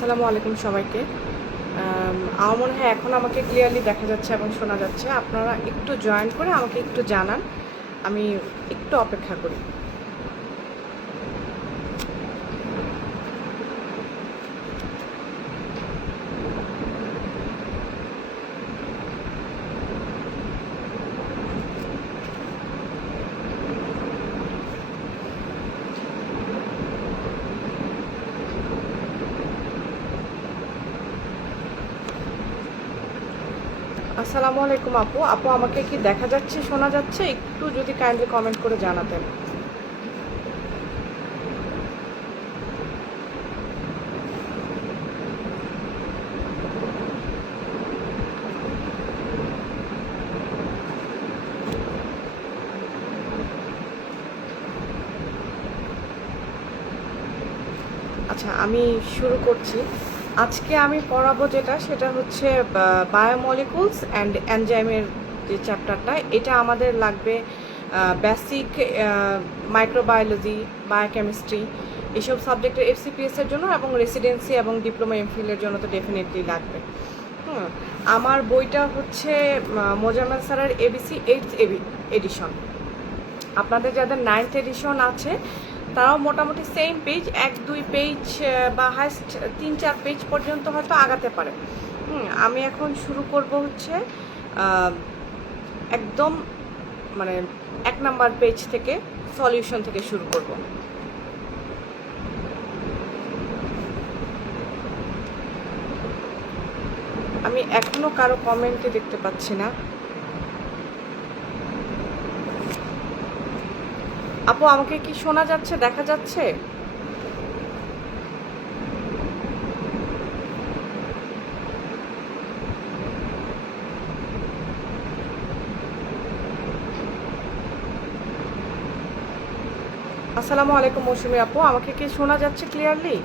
আসসালামু আলাইকুম সবাইকে। আমার মনে হয় এখন আমাকে ক্লিয়ারলি দেখা যাচ্ছে এবং শোনা যাচ্ছে। আপনারা একটু জয়েন করে আমাকে একটু জানান, আমি একটু অপেক্ষা করি। আসসালামু আলাইকুম আপু। আপু আমাকে কি দেখা যাচ্ছে, শোনা যাচ্ছে? একটু যদি কাইন্ডলি কমেন্ট করে জানাতেন। আচ্ছা, আমি শুরু করছি। আজকে আমি পড়াবো সেটা হচ্ছে বায়োমলিকুলস অ্যান্ড এনজাইমের যে চ্যাপ্টারটা, এটা আমাদের লাগবে বেসিক মাইক্রোবায়োলজি, বায়োকেমিস্ট্রি এসব সাবজেক্টের এফসিপিএস এর জন্য, এবং রেসিডেন্সি এবং ডিপ্লোমা এমফিলের জন্য তো ডেফিনেটলি লাগবে। আমার বইটা হচ্ছে মোজাম্মেল স্যারের এবিসি 8th এডিশন। আপনাদের যাদের 9th এডিশন আছে তারাও মোটামুটি সেম পেজ, 1-2 পেজ বা হাইস্ট 3-4 পেজ পর্যন্ত হয়তো আগাতে পারে। আমি এখন শুরু করব হচ্ছে একদম মানে 1 নাম্বার পেজ থেকে, সলিউশন থেকে শুরু করব। আমি এখনো কারো কমেন্টে দেখতে পাচ্ছি না। আপু আমাকে কি শোনা যাচ্ছে, দেখা যাচ্ছে? আসসালামু আলাইকুম মৌসুমী আপু, আমাকে কি শোনা যাচ্ছে ক্লিয়ারলি?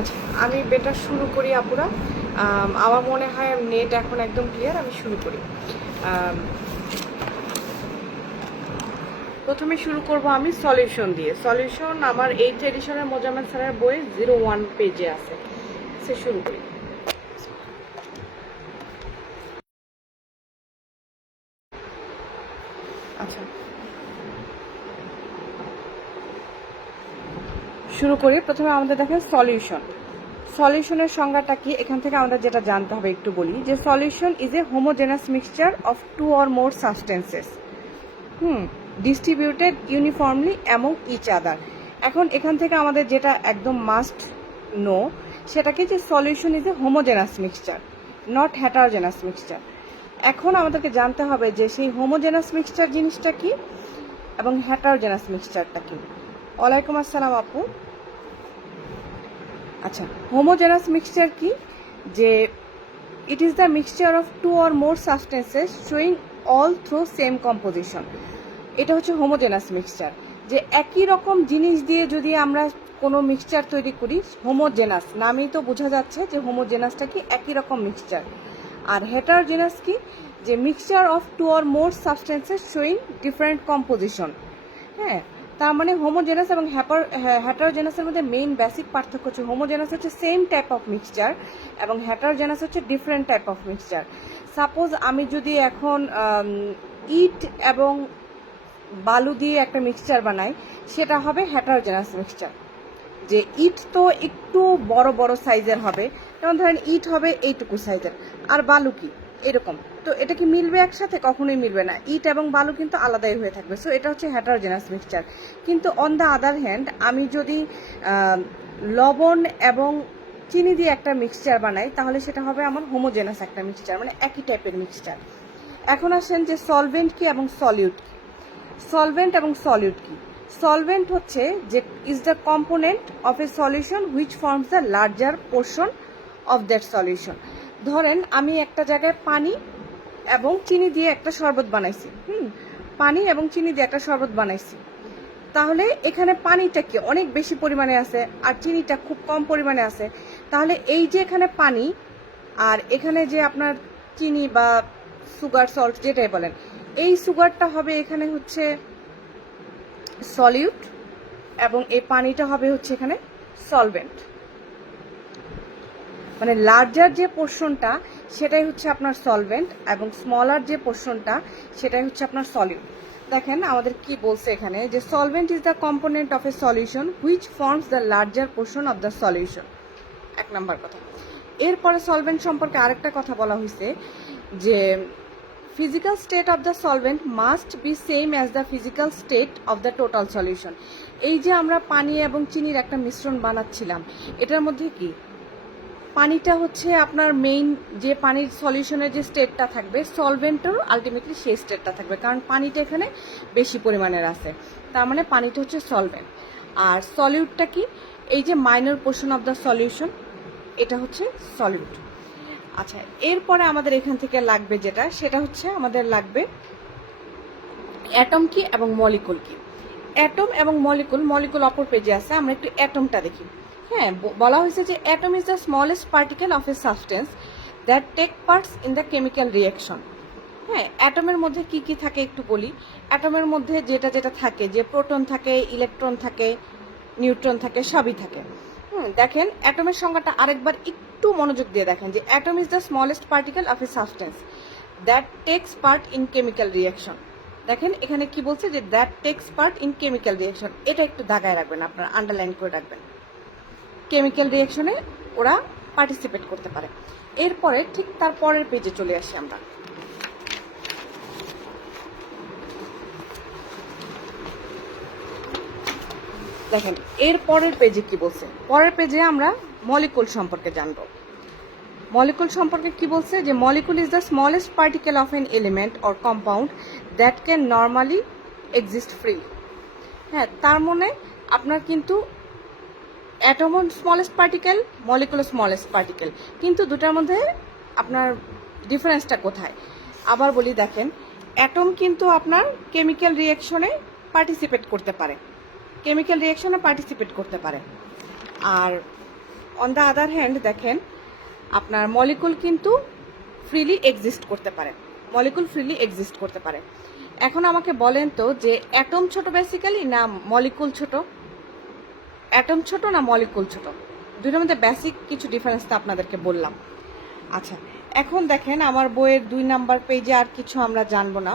আচ্ছা, আমি বেটার শুরু করি আপুরা। আমার মনে হয় নেট এখন একদম ক্লিয়ার, আমি শুরু করি। প্রথমে শুরু করব আমি সলিউশন দিয়ে। সলিউশন আমার 8th এডিশনের মোজাম্মেল স্যারের বই 01 পেজে আছে। সে শুরু করি। আচ্ছা, শুরু করি। প্রথমে আমাদের দেখেন সলিউশন। সলিউশনের সংজ্ঞাটা কি, এখান থেকে আমাদের যেটা জানতে হবে একটু বলি, যে solution is a homogeneous mixture of 2 or more substances distributed uniformly among each other. এখন এখান থেকে আমাদের যেটা একদম মাস্ট নো, সেটা কি, যে solution is a homogeneous mixture, not heterogeneous mixture. এখন আমাদেরকে জানতে হবে যে সেই হোমোজেনাস মিক্সচার জিনিসটা কি এবং হেটারোজেনাস মিক্সচারটা কি। ওয়ালাইকুম আসসালাম আপু। আচ্ছা, হোমোজেনাস মিক্সচার কি, যে it is the mixture of 2 or more substances showing all through same composition. এটা হচ্ছে হোমোজেনাস মিক্সচার, যে একই রকম জিনিস দিয়ে যদি আমরা কোনো মিক্সচার তৈরি করি, হোমোজেনাস নামেই তো বোঝা যাচ্ছে যে হোমোজেনাসটা কি, একই রকম মিক্সচার। আর হেটারোজেনাস কি, যে mixture of 2 or more substances showing different composition. হ্যাঁ, তার মানে হোমোজেনাস এবং হেটারোজেনাসের মধ্যে মেইন বেসিক পার্থক্য হচ্ছে, হোমোজেনাস হচ্ছে সেম টাইপ অফ মিক্সচার এবং হেটারোজেনাস হচ্ছে different type of mixture. Suppose আমি যদি এখন ইট এবং বালু দিয়ে একটা মিক্সচার বানাই, সেটা হবে হেটারোজেনাস মিক্সচার। যে ইট তো একটু বড় বড় সাইজের হবে, যেমন ধরেন ইট হবে এইটুকু সাইজের, আর বালু কি এরকম, তো এটা কি মিলবে একসাথে? কখনোই মিলবে না। ইট এবং বালু কিন্তু আলাদাই হয়ে থাকবে। সো এটা হচ্ছে হেটারোজেনাস মিক্সচার। কিন্তু অন দ্য আদার হ্যান্ড, আমি যদি লবণ এবং চিনি দিয়ে একটা মিক্সচার বানাই, তাহলে সেটা হবে আমার হোমোজেনাস একটা মিক্সচার, মানে একই টাইপের মিক্সচার। এখন আসেন যে সলভেন্ট কি এবং সলিউট কি। সলভেন্ট এবং সলিউট কি? সলভেন্ট হচ্ছে যে is the component of a solution which forms the larger portion of that solution. ধরেন আমি একটা জায়গায় পানি এবং চিনি দিয়ে একটা শরবত বানাইছি, পানি এবং চিনি দিয়ে একটা শরবত বানাইছি, তাহলে এখানে পানিটা কি অনেক বেশি পরিমাণে আছে আর চিনিটা খুব কম পরিমাণে আছে, তাহলে এই যে এখানে পানি আর এখানে যে আপনার চিনি বা সুগার সল্ট যেটাই বলেন, এই সুগারটা হবে এখানে হচ্ছে সলিউট এবং এই পানিটা হবে হচ্ছে এখানে সলভেন্ট। মানে লার্জার যে পোর্শনটা সেটাই হচ্ছে আপনার সলভেন্ট এবং স্মলার যে পোর্শনটা সেটাই হচ্ছে আপনার সলিউট। দেখেন আমাদের কি বলছে এখানে, যে solvent is the component of a solution which forms the larger portion of the solution, এক নাম্বার কথা। এরপরে সলভেন্ট সম্পর্কে আরেকটা কথা বলা হয়েছে যে physical state of the solvent must be same as the physical state of the total solution। এই যে আমরা পানি এবং চিনির একটা মিশ্রণ বানাচ্ছিলাম, এটার মধ্যে কি পানিটা হচ্ছে আপনার মেইন, যে পানির সলিউশনের যে স্টেটটা থাকবে সলভেন্টেরও আলটিমেটলি সেই স্টেটটা থাকবে, কারণ পানিটা এখানে বেশি পরিমাণের আছে, তার মানে পানিটা হচ্ছে সলভেন্ট। আর সলিউটটা কি, এই যে minor portion of the solution, এটা হচ্ছে সলিউট। আচ্ছা, এরপরে আমাদের এখান থেকে লাগবে যেটা, সেটা হচ্ছে আমাদের লাগবে অ্যাটম কি এবং মলিকুল কি। অ্যাটম এবং মলিকুল অপর পেজে আছে, আমরা একটু অ্যাটমটা দেখি। হ্যাঁ, বলা হয়েছে যে atom is the smallest particle of a substance that take parts in the chemical reaction. হ্যাঁ, অ্যাটমের মধ্যে কি কি থাকে একটু বলি। অ্যাটমের মধ্যে যেটা যেটা থাকে, যে প্রোটন থাকে, ইলেকট্রন থাকে, নিউট্রন থাকে, সবই থাকে। দেখেন অ্যাটমের সংজ্ঞাটা আরেকবার একটু মনোযোগ দিয়ে দেখেন, যে atom is the smallest particle of a substance that text part in chemical reaction. দেখেন এখানে কি বলছে, যে that text part in chemical reaction, এটা একটু দাগায় রাখবেন, আপনারা আন্ডারলাইন করে রাখবেন। কেমিক্যাল রিয়াকশনে ওরা পার্টিসিপেট করতে পারে। এরপরে ঠিক তার পরের পেজে চলে আসি আমরা। দেখেন এর পরের পেজে কি বলছে, পরের পেজে আমরা মলিকুল সম্পর্কে জানব। মলিকুল সম্পর্কে কি বলছে, যে molecule is the smallest particle of N element or compound that can normally exist free. হ্যাঁ, তার মানে আপনার কিন্তু অ্যাটমও স্মলেস্ট পার্টিকেল, মলিকুলও স্মলেস্ট পার্টিকেল, কিন্তু দুটার মধ্যে আপনার ডিফারেন্সটা কোথায়? আবার বলি, দেখেন অ্যাটম কিন্তু আপনার কেমিক্যাল রিয়াকশনে পার্টিসিপেট করতে পারে, আর অন দ্য আদার হ্যান্ড দেখেন আপনার মলিকুল কিন্তু ফ্রিলি এক্সিস্ট করতে পারে। এখন আমাকে বলেন তো, যে অ্যাটম ছোট বেসিক্যালি না মলিকুল ছোট? অ্যাটম ছোট না মলিকুল ছোট? দুটোর মধ্যে বেসিক কিছু ডিফারেন্স তো আপনাদেরকে বললাম। আচ্ছা, এখন দেখেন আমার বইয়ের 2 নাম্বার পেজে আর কিছু আমরা জানবো না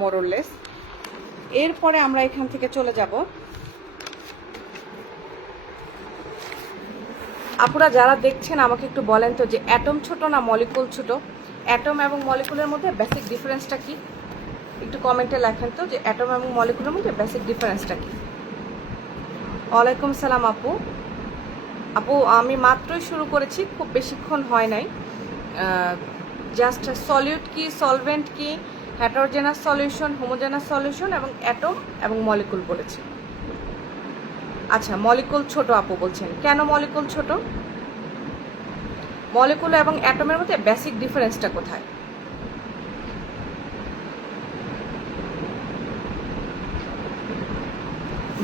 মোরলেস। এরপরে আমরা এখান থেকে চলে যাব। আপনারা যারা দেখছেন আমাকে একটু বলেন তো, যে অ্যাটম ছোট না মলিকুল ছোট? অ্যাটম এবং মলিকুলের মধ্যে বেসিক ডিফারেন্সটা কি? একটু কমেন্টে লেখেন তো, যে অ্যাটম এবং মলিকুলের মধ্যে বেসিক ডিফারেন্সটা কি। ওয়ালাইকুম সালাম আপু। আমি মাত্রই শুরু করেছি, খুব বেশিক্ষণ হয় নাই। জাস্ট সলিউট কি, সলভেন্ট কি, হেটারোজেনাস সলিউশন, হোমোজেনাস সলিউশন এবং অ্যাটম এবং মলিকুল বলেছি। আচ্ছা, মলিকুল ছোট আপু বলছেন, কেন মলিকুল ছোট? মলিকুল এবং অ্যাটমের মধ্যে বেসিক ডিফারেন্সটা কোথায়?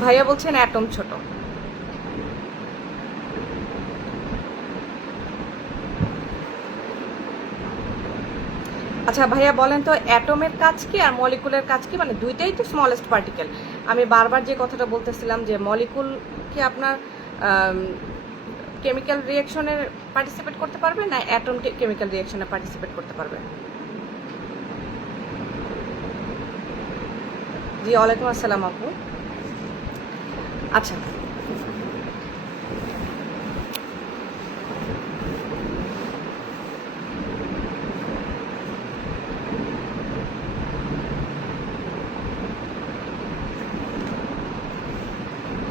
ভাইয়া বলছেন অ্যাটম ছোট। আচ্ছা ভাইয়া বলেন তো, অ্যাটমের কাজ কি আর মলিকুলের কাজ কি? মানে দুইটাই তো স্মলেস্ট পার্টিকেল। আমি বারবার যে কথাটা বলতেছিলাম, যে মলিকুল কি আপনার কেমিক্যাল রিয়াকশনে পার্টিসিপেট করতে পারবে, না অ্যাটম কেমিক্যাল রিয়াকশনে পার্টিসিপেট করতে পারবে? জি, ওয়ালাইকুম আসসালাম আপু। আচ্ছা,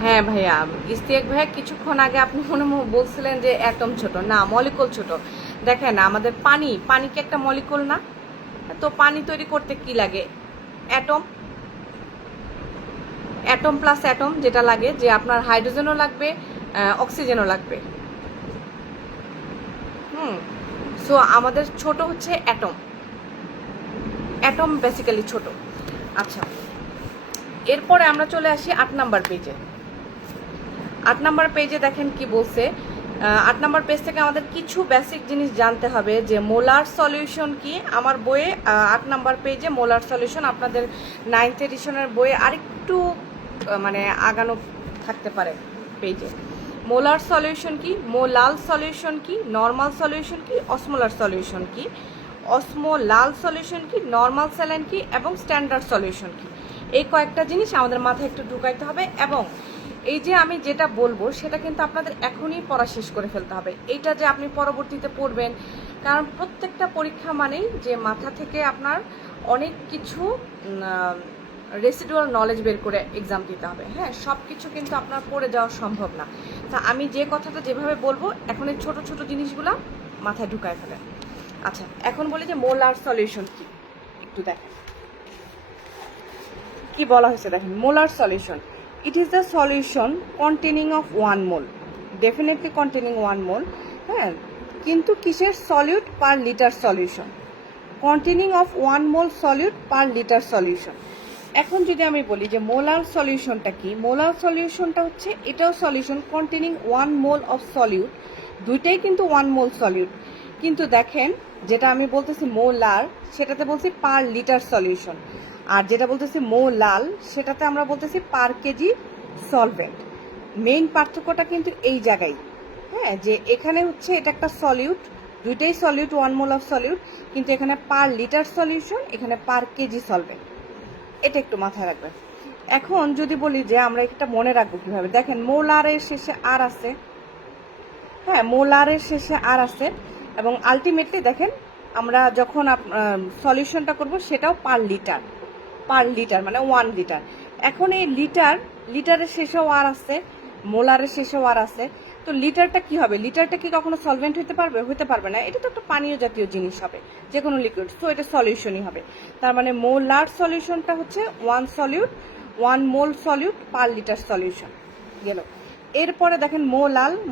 হ্যাঁ ভাইয়া, ইস্তিয়াক ভাইয়া কিছুক্ষণ আগে আপনি মনে বলছিলেন যে অ্যাটম ছোট, না মলিকুল ছোট। দেখেন আমাদের পানি কি একটা মলিকুল না? তো পানি তৈরি করতে কি লাগে? অ্যাটম। অ্যাটম প্লাস অ্যাটম যেটা লাগে, যে আপনার হাইড্রোজেনও লাগবে, অক্সিজেনও লাগবে। সো আমাদের ছোট হচ্ছে অ্যাটম, অ্যাটম বেসিক্যালি ছোট। আচ্ছা, এরপরে আমরা চলে আসি 8 নাম্বার পেজে। 8 নাম্বার পেজে দেখেন কি বলছে। 8 নাম্বার পেজ থেকে আমাদের কিছু বেসিক জিনিস জানতে হবে, যে মোলার সলিউশন কি। আমার বইয়ে 8 নাম্বার পেজে মোলার সলিউশন, আপনাদের 9th এডিশনের বইয়ে আরেকটু মানে আগানো থাকতে পারে পেজে। মোলার সলিউশন কি, মোলাল সলিউশন কি, নর্মাল সলিউশন কি, অসমোলার সলিউশন কি, অসমোলাল সলিউশন কি, নর্মাল স্যালাইন কি, এবং স্ট্যান্ডার্ড সলিউশন কি। এই কয়েকটা জিনিস আমাদের মাথায় একটু ঢুকাইতে হবে, এবং এই যে আমি যেটা বলবো সেটা কিন্তু আপনাদের এখনই পড়া শেষ করে ফেলতে হবে। এইটা যে আপনি পরবর্তীতে পড়বেন, কারণ প্রত্যেকটা পরীক্ষা মানেই যে মাথা থেকে আপনার অনেক কিছু রেসিডুয়াল নলেজ বের করে এক্সাম দিতে হবে। হ্যাঁ, সব কিছু কিন্তু আপনার পড়ে যাওয়া সম্ভব না। তা আমি যে কথাটা যেভাবে বলবো, এখন এই ছোট ছোট জিনিসগুলো মাথায় ঢুকায় ফেলেন। আচ্ছা, এখন বলি যে মোলার সলিউশন কি, একটু দেখেন কি বলা হয়েছে। দেখেন, molar solution, it is the solution containing of 1 mole, definitely containing 1 mole। হ্যাঁ, কিন্তু কিসের solute per litre solution, containing of 1 mole solute per liter solution। এখন যদি আমি বলি যে মোলার সলিউশনটা কি, মোলার সলিউশনটা হচ্ছে এটাও solution containing 1 mole of solute, দুইটাই কিন্তু 1 মোল সলিউট। কিন্তু দেখেন, যেটা আমি বলতেছি মোলার, সেটাতে বলছি পার লিটার সলিউশন, আর যেটা বলতেছি মোলাল, সেটাতে আমরা বলতেছি পার কেজি সলভেন্ট। মেইন পার্থক্যটা কিন্তু এই জায়গায়। হ্যাঁ, যে এখানে হচ্ছে এটা একটা সলিউট, দুইটাই সলিউট, 1 মোল অফ সলিউট, কিন্তু এখানে পার লিটার সলিউশন, এখানে পার কেজি সলভেন্ট। এটা একটু মাথায় রাখবেন। এখন যদি বলি যে আমরা এটা মনে রাখবো কিভাবে, দেখেন মোলারের শেষে আর আছে। হ্যাঁ, মোলারের শেষে আর আছে, এবং আলটিমেটলি দেখেন আমরা যখন সলিউশনটা করব সেটাও পার লিটার, পার লিটার মানে 1 লিটার। এখন এই লিটারের শেষেও আর আছে, মোলারের শেষেও আর আছে। তো লিটারটা কি হবে, লিটারটা কি কখনো সলভেন্ট হতে পারবে? হতে পারবে না, এটা তো একটা পানীয় জাতীয় জিনিস হবে, যে কোনো লিকুইড, সো এটা সলিউশনই হবে। তার মানে মোলার সলিউশনটা হচ্ছে 1 সলিউট, 1 মোল সলিউট পার লিটার সলিউশন গেল। এরপরে দেখেন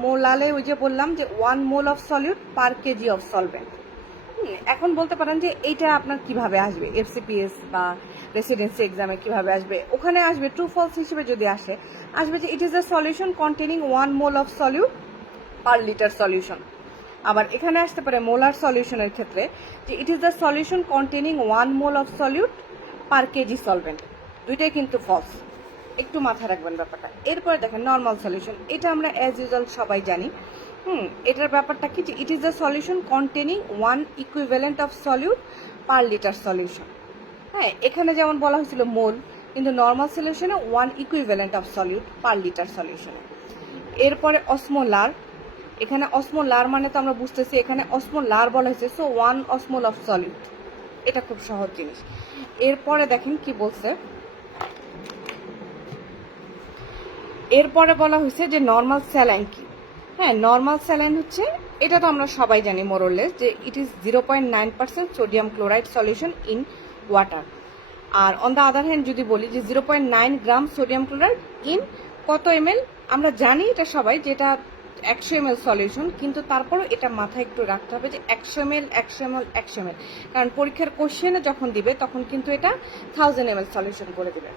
মোলালে ওই যে বললাম যে 1 mole of solute per KG of solvent. এখন বলতে পারেন যে এইটা আপনার কিভাবে আসবে, এফসিপিএস বা রেসিডেন্সি এক্সামে কিভাবে আসবে, ওখানে আসবে ট্রু ফলস হিসেবে যদি আসবে যে it is the solution containing 1 mole of solute per litre solution. আবার এখানে আসতে পারে মোলার সলিউশনের ক্ষেত্রে যে it is the solution containing 1 mole of solute per KG solvent. দুইটাই কিন্তু ফলস, একটু মাথায় রাখবেন ব্যাপারটা। এরপরে দেখেন নর্মাল সলিউশন, এটা আমরা অ্যাজ ইউজুয়াল সবাই জানি। এটার ব্যাপারটা কি, যে it is the solution containing 1 equivalent of solute per litre solution. হ্যাঁ, এখানে যেমন বলা হয়েছিল মোল, কিন্তু নর্মাল সলিউশনে 1 equivalent of solute per litre সলিউশনে। এরপরে অসমোলার, এখানে অসমোলার মানে তো আমরা বুঝতেছি এখানে অসমোলার বলা হয়েছে, সো 1 অসমোল অফ সলিউট। এটা খুব সহজ জিনিস। এরপরে দেখেন কি বলছে, এরপরে বলা হয়েছে যে নর্মাল স্যালাইন কি। হ্যাঁ, নর্মাল স্যালাইন হচ্ছে, এটা তো আমরা সবাই জানি মোরলেস, যে it is 0.9% sodium chloride solution in water. আর অন দ্য আদার হ্যান্ড যদি বলি যে 0.9 গ্রাম সোডিয়াম ক্লোরাইড ইন কত ml, আমরা জানি এটা সবাই যেটা 100 ml সলিউশন, কিন্তু তারপরও এটা মাথায় একটু রাখতে হবে যে 100 ml 100 ml 100 ml, কারণ পরীক্ষার কোশ্চেনে যখন দিবে তখন কিন্তু এটা 1000 ml সলিউশন করে দিবে।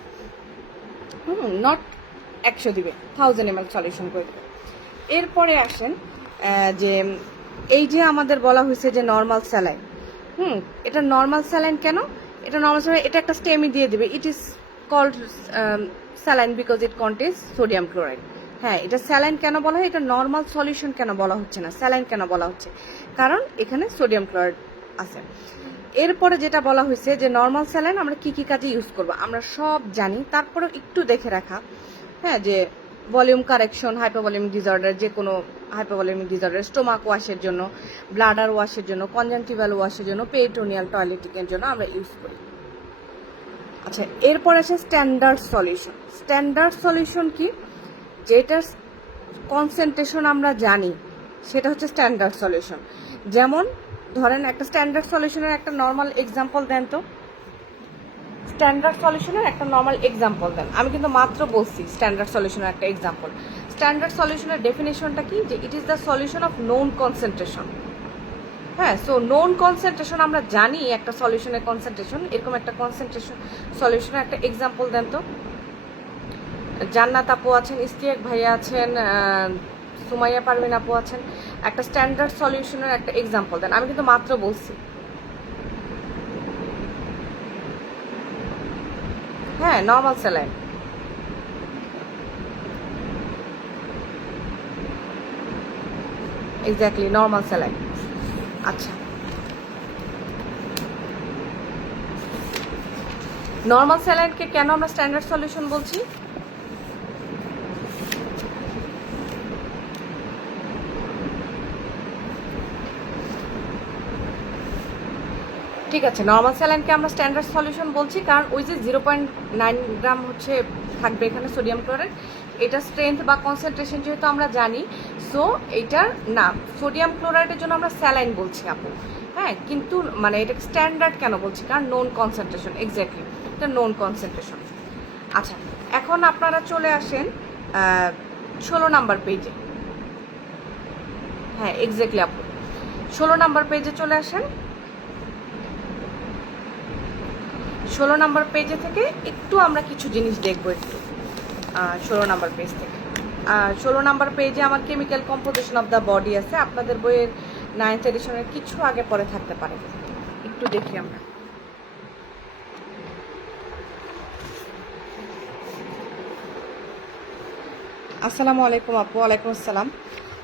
নট 100 দিবে, 1000 ml সলিউশন করে দিবে। এরপরে আসেন যে এই যে আমাদের বলা হয়েছে যে নর্মাল স্যালাইন, এটা নর্মাল স্যালাইন কেন, এটা নর্মাল স্যালাইন, এটা একটা স্টেমই দিয়ে দিবে, it is called saline because it contains sodium chloride. হ্যাঁ, এটা স্যালাইন কেন বলা হয়, এটা নর্মাল সলিউশন কেন বলা হচ্ছে না, স্যালাইন কেন বলা হচ্ছে, কারণ এখানে সোডিয়াম ক্লোরাইড আছে। এরপরে যেটা বলা হয়েছে যে নর্মাল স্যালাইন আমরা কি কি কাজে ইউজ করব, আমরা সব জানি, তারপরেও একটু দেখে রাখা। হ্যাঁ, যে ভলিউম কারেকশন, হাইপোভলিউমিক ডিসঅর্ডার, যে কোনো হাইপোভলিউমিক ডিসঅর্ডার, স্টোমাক ওয়াশের জন্য, ব্লাডার ওয়াশের জন্য, কনজাংটিভাল ওয়াশের জন্য, পেরিটোনিয়াল টয়লেটিংয়ের জন্য আমরা ইউজ করি। আচ্ছা, এরপর আছে স্ট্যান্ডার্ড সলিউশন। স্ট্যান্ডার্ড সলিউশন কি, যেটার কনসেন্ট্রেশন আমরা জানি সেটা হচ্ছে স্ট্যান্ডার্ড সলিউশন। যেমন ধরেন একটা স্ট্যান্ডার্ড সলিউশনের একটা নর্মাল এক্সাম্পল দেন তো। স্ট্যান্ডার্ড সলিউশনের একটা নর্মাল এক্সাম্পল দেন। আমি কিন্তু মাত্র বলছি স্ট্যান্ডার্ড সলিউশনের একটা এক্সাম্পল। স্ট্যান্ডার্ড সলিউশনের ডেফিনেশনটা কি, যে it is the solution of known concentration. হ্যাঁ, সো নোন কনসেন্ট্রেশন আমরা জানি একটা সলিউশনের কনসেন্ট্রেশন, এরকম একটা কনসেন্ট্রেশন সলিউশনের একটা এক্সাম্পল দেন তো। জান্নাত আপু আছেন, ইস্তিয়াক ভাইয়া আছেন, সুমাইয়া পারভিন আপু আছেন, একটা স্ট্যান্ডার্ড সলিউশনের একটা এক্সাম্পল দেন। আমি কিন্তু মাত্র বলছি। হ্যাঁ, normal saline. Exactly, normal saline. আচ্ছা, নর্মাল স্যালাইনকে কেন আমরা স্ট্যান্ডার্ড সলিউশন বলছি? ঠিক আছে, নর্মাল স্যালাইনকে আমরা স্ট্যান্ডার্ড সলিউশন বলছি কারণ ওই যে 0.9 গ্রাম হচ্ছে থাকবে এখানে সোডিয়াম ক্লোরাইড, এটা স্ট্রেংথ বা কনসেন্ট্রেশন যেহেতু আমরা জানি, সো এইটার না সোডিয়াম ক্লোরাইডের জন্য আমরা স্যালাইন বলছি আপু। হ্যাঁ, কিন্তু মানে এটা স্ট্যান্ডার্ড কেন বলছি, কারণ নোন কনসেন্ট্রেশন। এক্স্যাক্টলি, এটা নোন কনসেন্ট্রেশন। আচ্ছা, এখন আপনারা চলে আসেন 16 নাম্বার পেজে। হ্যাঁ, এক্স্যাক্টলি আপু, 16 নাম্বার পেজে চলে আসেন। 16 নাম্বার পেজে থেকে একটু আমরা কিছু জিনিস দেখবো একটু। 16 নাম্বার পেজ থেকে 16 নাম্বার পেজে আমার chemical composition of the body আছে। আপনাদের বইয়ের 9th এডিশনের কিছু আগে পরে থাকতে পারে, একটু দেখি আমরা। আসসালামু আলাইকুম আপু। ওয়ালাইকুম আসসালাম।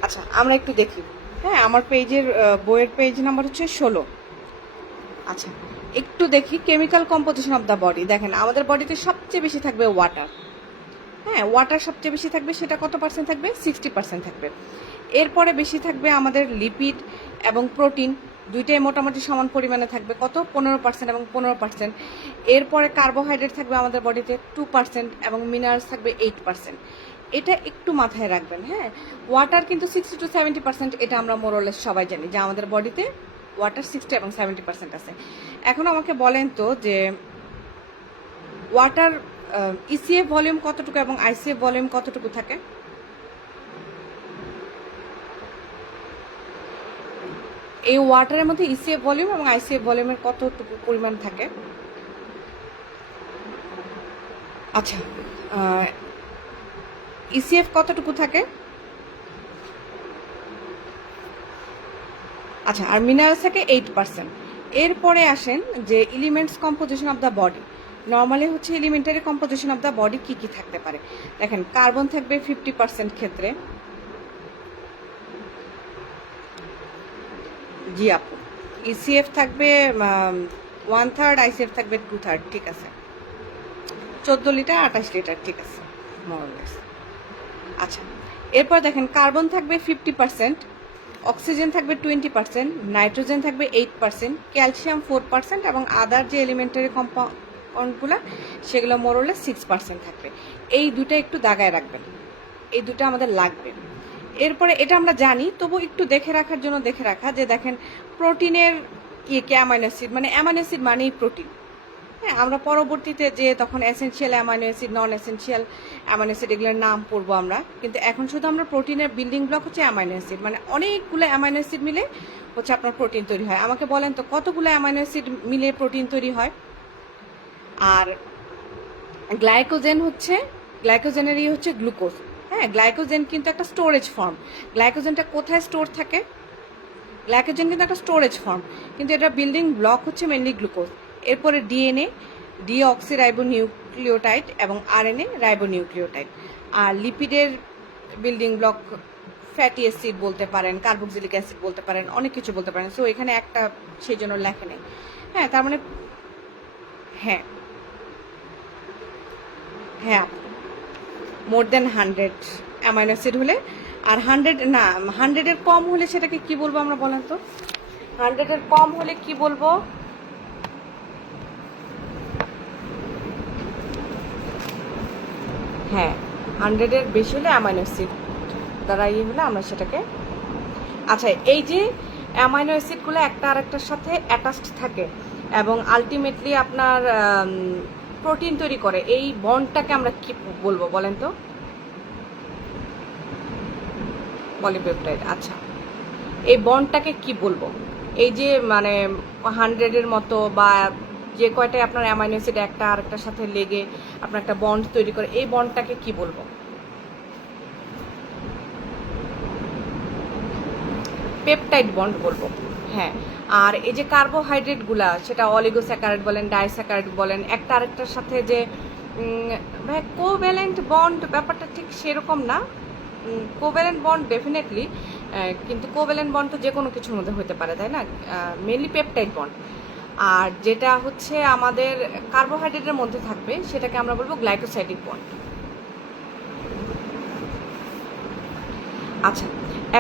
আচ্ছা, আমরা একটু দেখি। হ্যাঁ, আমার পেজের বইয়ের পেজ নাম্বার হচ্ছে 16। আচ্ছা, একটু দেখি chemical composition of the body. দেখেন, আমাদের বডিতে সবচেয়ে বেশি থাকবে ওয়াটার। হ্যাঁ, ওয়াটার সবচেয়ে বেশি থাকবে, সেটা কত পার্সেন্ট থাকবে? 60% থাকবে। এরপরে বেশি থাকবে আমাদের লিপিড এবং প্রোটিন, দুইটাই মোটামুটি সমান পরিমাণে থাকবে, কত? 15% এবং 15%। এরপরে কার্বোহাইড্রেট থাকবে আমাদের বডিতে 2% এবং মিনারেলস থাকবে 8%। এটা একটু মাথায় রাখবেন। হ্যাঁ, ওয়াটার কিন্তু 60 to 70%, এটা আমরা মোরলেস সবাই জানি যে আমাদের বডিতে ওয়াটার 60 এবং 70% আছে। এখন আমাকে বলেন তো যে ওয়াটার ইসিএফ ভলিউম কতটুকু এবং আইসিএফ ভলিউম কতটুকু থাকে? এই ওয়াটারের মধ্যে ইসিএফ ভলিউম এবং আইসিএফ ভলিউমের কতটুকু পরিমাণ থাকে? আচ্ছা, ইসিএফ কতটুকু থাকে? আচ্ছা, আর মিনারেলস থাকে 8%। এরপরে আসেন যে elements composition of the body. Normally হচ্ছে elementary composition of the body কি কি থাকতে পারে? দেখেন, কার্বন থাকবে 50% ক্ষেত্রে। জি আপু, ইসিএফ থাকবে 1/3, আইসিএফ থাকবে 2/3। ঠিক আছে, 14 লিটার 28 লিটার। ঠিক আছে, মোরলেস। আচ্ছা, এরপর দেখেন, কার্বন থাকবে 50%, অক্সিজেন থাকবে 20%, নাইট্রোজেন থাকবে 8%, ক্যালসিয়াম 4% এবং আদার যে এলিমেন্টারি কম্পাউন্ডগুলো সেগুলো মোরলে 6% থাকবে। এই দুটো একটু দাগায় রাখবেন, এই দুটো আমাদের লাগবে। এরপরে এটা আমরা জানি, তবু একটু দেখে রাখার জন্য দেখে রাখা যে দেখেন প্রোটিনের কি অ্যামাইনো অ্যাসিড, মানে অ্যামাইনো অ্যাসিড মানেই প্রোটিন। হ্যাঁ, আমরা পরবর্তীতে যে তখন এসেনশিয়াল অ্যামাইনো অ্যাসিড, নন এসেনশিয়াল অ্যামাইনো অ্যাসিড এগুলোর নাম পড়বো আমরা, কিন্তু এখন শুধু আমরা প্রোটিনের বিল্ডিং ব্লক হচ্ছে অ্যামাইনো অ্যাসিড, মানে অনেকগুলো অ্যামাইনো অ্যাসিড মিলে হচ্ছে আপনার প্রোটিন তৈরি হয়। আমাকে বলেন তো কতগুলো অ্যামাইনো অ্যাসিড মিলে প্রোটিন তৈরি হয়? আর গ্লাইকোজেন হচ্ছে, গ্লাইকোজেনেরই হচ্ছে গ্লুকোজ। হ্যাঁ, গ্লাইকোজেন কিন্তু একটা স্টোরেজ ফর্ম। গ্লাইকোজেনটা কোথায় স্টোর থাকে? গ্লাইকোজেন কিন্তু একটা স্টোরেজ ফর্ম, কিন্তু এটা বিল্ডিং ব্লক হচ্ছে মেনলি গ্লুকোজ। এরপরে ডিএনএ, ডিঅক্সিরাইবোনিউক্লিওটাইড এবং আরএনএ রাইবোনিউক্লিওটাইড। আর লিপিডের বিল্ডিং ব্লক ফ্যাটি অ্যাসিড বলতে পারেন, কার্বক্সিলিক অ্যাসিড বলতে পারেন, অনেক কিছু বলতে পারেন। সো এখানে একটা সেই জন্য লেখে নেই। হ্যাঁ, তার মানে হ্যাঁ হ্যাঁ মোর দেন 100 অ্যামাইনো অ্যাসিড হলে, আর 100 না, 100-এর কম হলে সেটাকে কি বলবো আমরা, বলেন তো? 100-এর কম হলে কি বলবো? হ্যাঁ, 100-এর বেশি হলে অ্যামাইনো অ্যাসিড দ্বারা ইয়ে হলে আমরা সেটাকে। আচ্ছা, এই যে অ্যামাইনো অ্যাসিডগুলো একটা আরেকটার সাথে অ্যাটাচড থাকে, এবং আলটিমেটলি আপনার প্রোটিন তৈরি করে। এই বন্ডটাকে আমরা কি বলবো বলেন তো? পলিপেপটাইড। আচ্ছা, এই বন্ডটাকে কি বলবো? এই যে মানে 100-এর মতো বা যে কয়টাই আপনার অ্যামাইনো অ্যাসিড একটা আরেকটার সাথে লেগে আপনার একটা বন্ড তৈরি করে, এই বন্ডটাকে কি বলবো? পেপটাইড বন্ড বলবো। হ্যাঁ, আর এই যে কার্বোহাইড্রেটগুলা, সেটা অলিগোস্যাকারাইড বলেন, ডাইস্যাকারাইড বলেন, একটা আরেকটার সাথে যে ভাই কোভ্যালেন্ট বন্ড, ব্যাপারটা ঠিক সেরকম না। কোভ্যালেন্ট বন্ড ডেফিনেটলি, কিন্তু কোভ্যালেন্ট বন্ড তো যে কোনো কিছুর মধ্যে হতে পারে, তাই না? Mainly peptide bond. আর যেটা হচ্ছে আমাদের কার্বোহাইড্রেটের মধ্যে থাকবে সেটাকে আমরা বলবো গ্লাইকোসাইডিক বন্ড। আচ্ছা,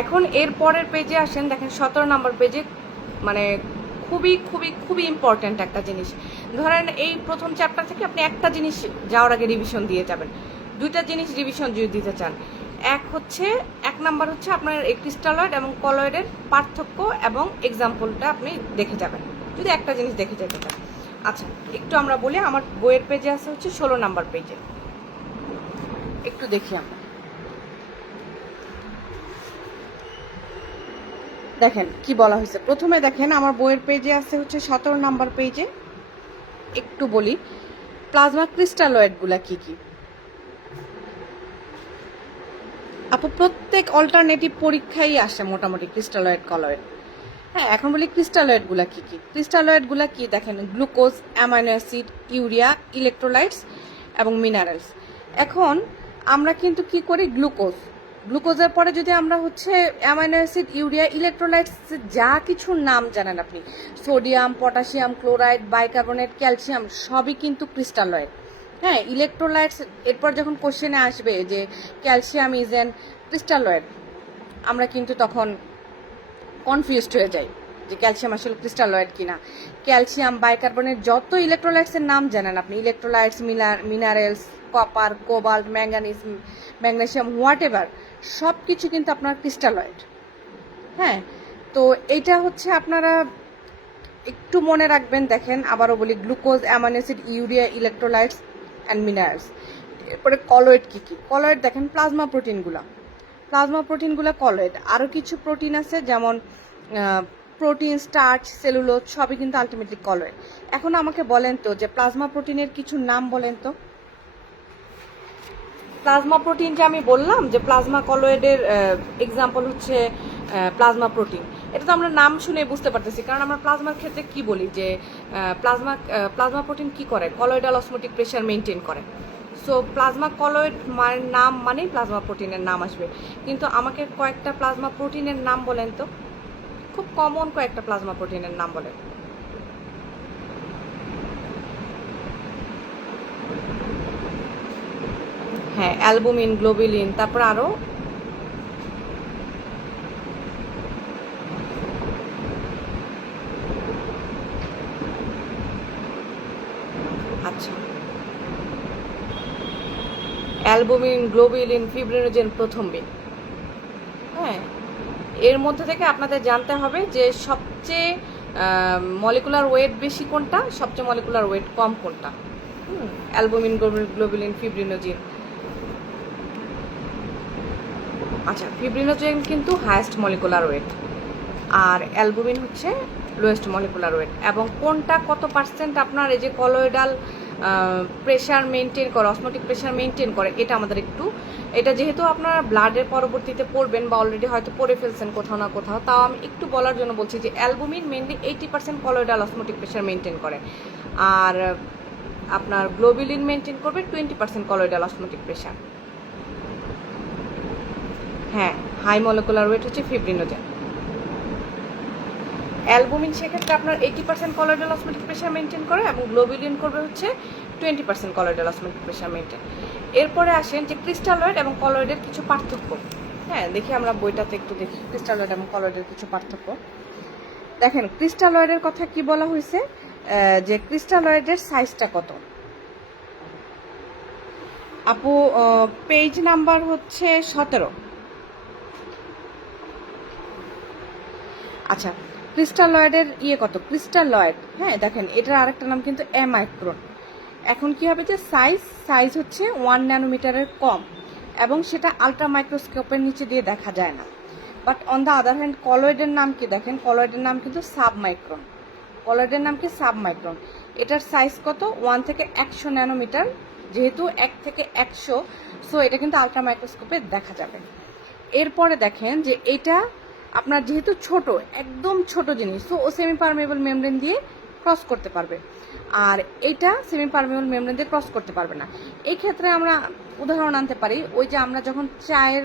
এখন এর পরের পেজে আসেন, দেখেন 17 নম্বর পেজে মানে খুবই খুবই খুবই ইম্পর্ট্যান্ট একটা জিনিস। ধরেন এই প্রথম চ্যাপ্টার থেকে আপনি একটা জিনিস যাওয়ার আগে রিভিশন দিয়ে যাবেন, দুইটা জিনিস রিভিশন যদি দিতে চান। এক নাম্বার হচ্ছে আপনার এই ক্রিস্টালয়েড এবং কলয়েডের পার্থক্য এবং এক্সাম্পলটা আপনি দেখে যাবেন, যদি একটা জিনিস দেখে যেতে চান। আচ্ছা, একটু আমরা বলি, আমার বইয়ের পেজে আছে হচ্ছে 16 নাম্বার পেজে, একটু দেখি আমরা। দেখেন কি বলা হয়েছে। প্রথমে দেখেন আমার বইয়ের পেজে আছে হচ্ছে 17 নাম্বার পেজে, একটু বলি প্লাজমা ক্রিস্টালয়েডগুলা কি কি। আপু প্রত্যেক অল্টারনেটিভ পরীক্ষায় আসে মোটামুটি ক্রিস্টালয়েড কলয়েড। হ্যাঁ, এখন বলি ক্রিস্টালয়েডগুলা কি কি। ক্রিস্টালয়েডগুলা কি দেখেন, glucose, amino acid, urea, electrolytes এবং মিনারেলস। এখন আমরা কিন্তু কি করি, গ্লুকোজের পরে যদি আমরা হচ্ছে অ্যামাইনো অ্যাসিড, ইউরিয়া, ইলেকট্রোলাইটস, যা কিছুর নাম জানেন আপনি, sodium, potassium, chloride, bicarbonate, calcium, সবই কিন্তু ক্রিস্টালয়েড। হ্যাঁ, ইলেকট্রোলাইটস এরপর যখন কোশ্চেনে আসবে যে ক্যালসিয়াম ইজ অ্যান ক্রিস্টালয়েড, আমরা কিন্তু তখন কনফিউজড হয়ে যাই যে ক্যালসিয়াম আসলে ক্রিস্টালয়েড কিনা। ক্যালসিয়াম, বাইকার্বনেট, যত ইলেকট্রোলাইটসের নাম জানেন আপনি, electrolytes, minerals, copper, cobalt, manganese, magnesium, what ever, সব কিছু কিন্তু আপনার ক্রিস্টালয়েড। হ্যাঁ, তো এইটা হচ্ছে আপনারা একটু মনে রাখবেন। দেখেন আবারও বলি, glucose, amino acid, urea, electrolytes and minerals. এরপরে কলয়েড কি কি? কলয়েড দেখেন প্লাজমা প্রোটিনগুলো কলয়েড। আরও কিছু প্রোটিন আছে যেমন প্রোটিন, স্টার্চ, সেলুলোজ, সবই কিন্তু আলটিমেটলি কলয়েড। এখন আমাকে বলেন তো যে প্লাজমা প্রোটিনের কিছু নাম বলেন তো। প্লাজমা প্রোটিন যে আমি বললাম যে প্লাজমা কলয়েডের এক্সাম্পল হচ্ছে প্লাজমা প্রোটিন, এটা তো আমরা নাম শুনে বুঝতে পারতেছি, কারণ আমরা প্লাজমার ক্ষেত্রে কি বলি যে প্লাজমা প্রোটিন কি করে, কলয়েডাল অসমোটিক প্রেশার মেনটেন করে। সো প্লাজমা কলয়েড নাম মানেই প্লাজমা প্রোটিনের নাম আসবে। কিন্তু আমাকে কয়েকটা প্লাজমা প্রোটিনের নাম বলেন তো, খুব কমন কয়েকটা প্লাজমা প্রোটিনের নাম বলেন। হ্যাঁ, অ্যালবুমিন, গ্লোবিলিন, তারপর আরো আচ্ছা, অ্যালবুমিন, গ্লোবিলিন, ফিব্রিনোজেন, প্রথমবিন। হ্যাঁ, এর মধ্যে থেকে আপনাদের জানতে হবে যে সবচেয়ে মলিকুলার ওয়েট বেশি কোনটা, সবচেয়ে মলিকুলার ওয়েট কম কোনটা। Albumin, globulin, fibrinogen. আচ্ছা, ফিব্রিনোজেন কিন্তু হায়েস্ট মলিকুলার ওয়েট, আর অ্যালবুমিন হচ্ছে লোয়েস্ট মলিকুলার ওয়েট। এবং কোনটা কত পার্সেন্ট আপনার এই যে কলয়েডাল প্রেশার মেনটেন করে, অসমোটিক প্রেশার মেনটেন করে, এটা আমাদের একটু, এটা যেহেতু আপনারা ব্লাডের পরবর্তীতে পড়বেন বা অলরেডি হয়তো পড়ে ফেলছেন কোথাও না কোথাও, তাও আমি একটু বলার জন্য বলছি যে albumin mainly 80% colloidal osmotic pressure maintain করে, আর আপনার গ্লোবিলিন মেনটেন করবে 20% কলয়েডাল অসমোটিক প্রেশার। হ্যাঁ, হাই মলিকুলার ওয়েট হচ্ছে ফিব্রিনোজেন। অ্যালবুমিন সেক্ষেত্রে আপনার 80% কলয়েডাল অসমোটিক প্রেশার মেনটেন করে এবং গ্লোবিলিন করবে হচ্ছে 20% কলয়েডাল অসমোটিক প্রেশার মেনটেন। এরপরে আসেন যে ক্রিস্টালয়েড এবং কলয়েডের কিছু পার্থক্য। হ্যাঁ, দেখি আমরা বইটাতে একটু দেখি ক্রিস্টালয়েড এবং কলয়েডের কিছু পার্থক্য। দেখেন ক্রিস্টালয়েডের কথা কি বলা হয়েছে, যে ক্রিস্টালয়েডের সাইজটা কত। আপু পেজ নাম্বার হচ্ছে 17। আচ্ছা, ক্রিস্টালয়েডের কত, ক্রিস্টালয়েড, হ্যাঁ দেখেন এটার আরেকটা নাম কিন্তু অ্যামাইক্রন। এখন কি হবে যে সাইজ হচ্ছে 1 ন্যানোমিটারের কম, এবং সেটা আলট্রা মাইক্রোস্কোপের নিচে দিয়ে দেখা যায় না। But on the other hand কলয়েডের নাম কি দেখেন, কলয়েডের নাম কিন্তু সাবমাইক্রন। কলয়েডের নাম কি সাবমাইক্রন। এটার সাইজ কত, 1 থেকে 100 ন্যানোমিটার, যেহেতু 1 থেকে 100, সো এটা কিন্তু আলট্রা মাইক্রোস্কোপে দেখা যাবে। এরপরে দেখেন যে এটা আপনার যেহেতু ছোট, একদম ছোট জিনিস, সো ও সেমি পারমেবল মেমব্রেন দিয়ে ক্রস করতে পারবে, আর এইটা সেমি পারমেবল মেমব্রেন দিয়ে ক্রস করতে পারবে না। এই ক্ষেত্রে আমরা উদাহরণ আনতে পারি, ওই যে আমরা যখন চায়ের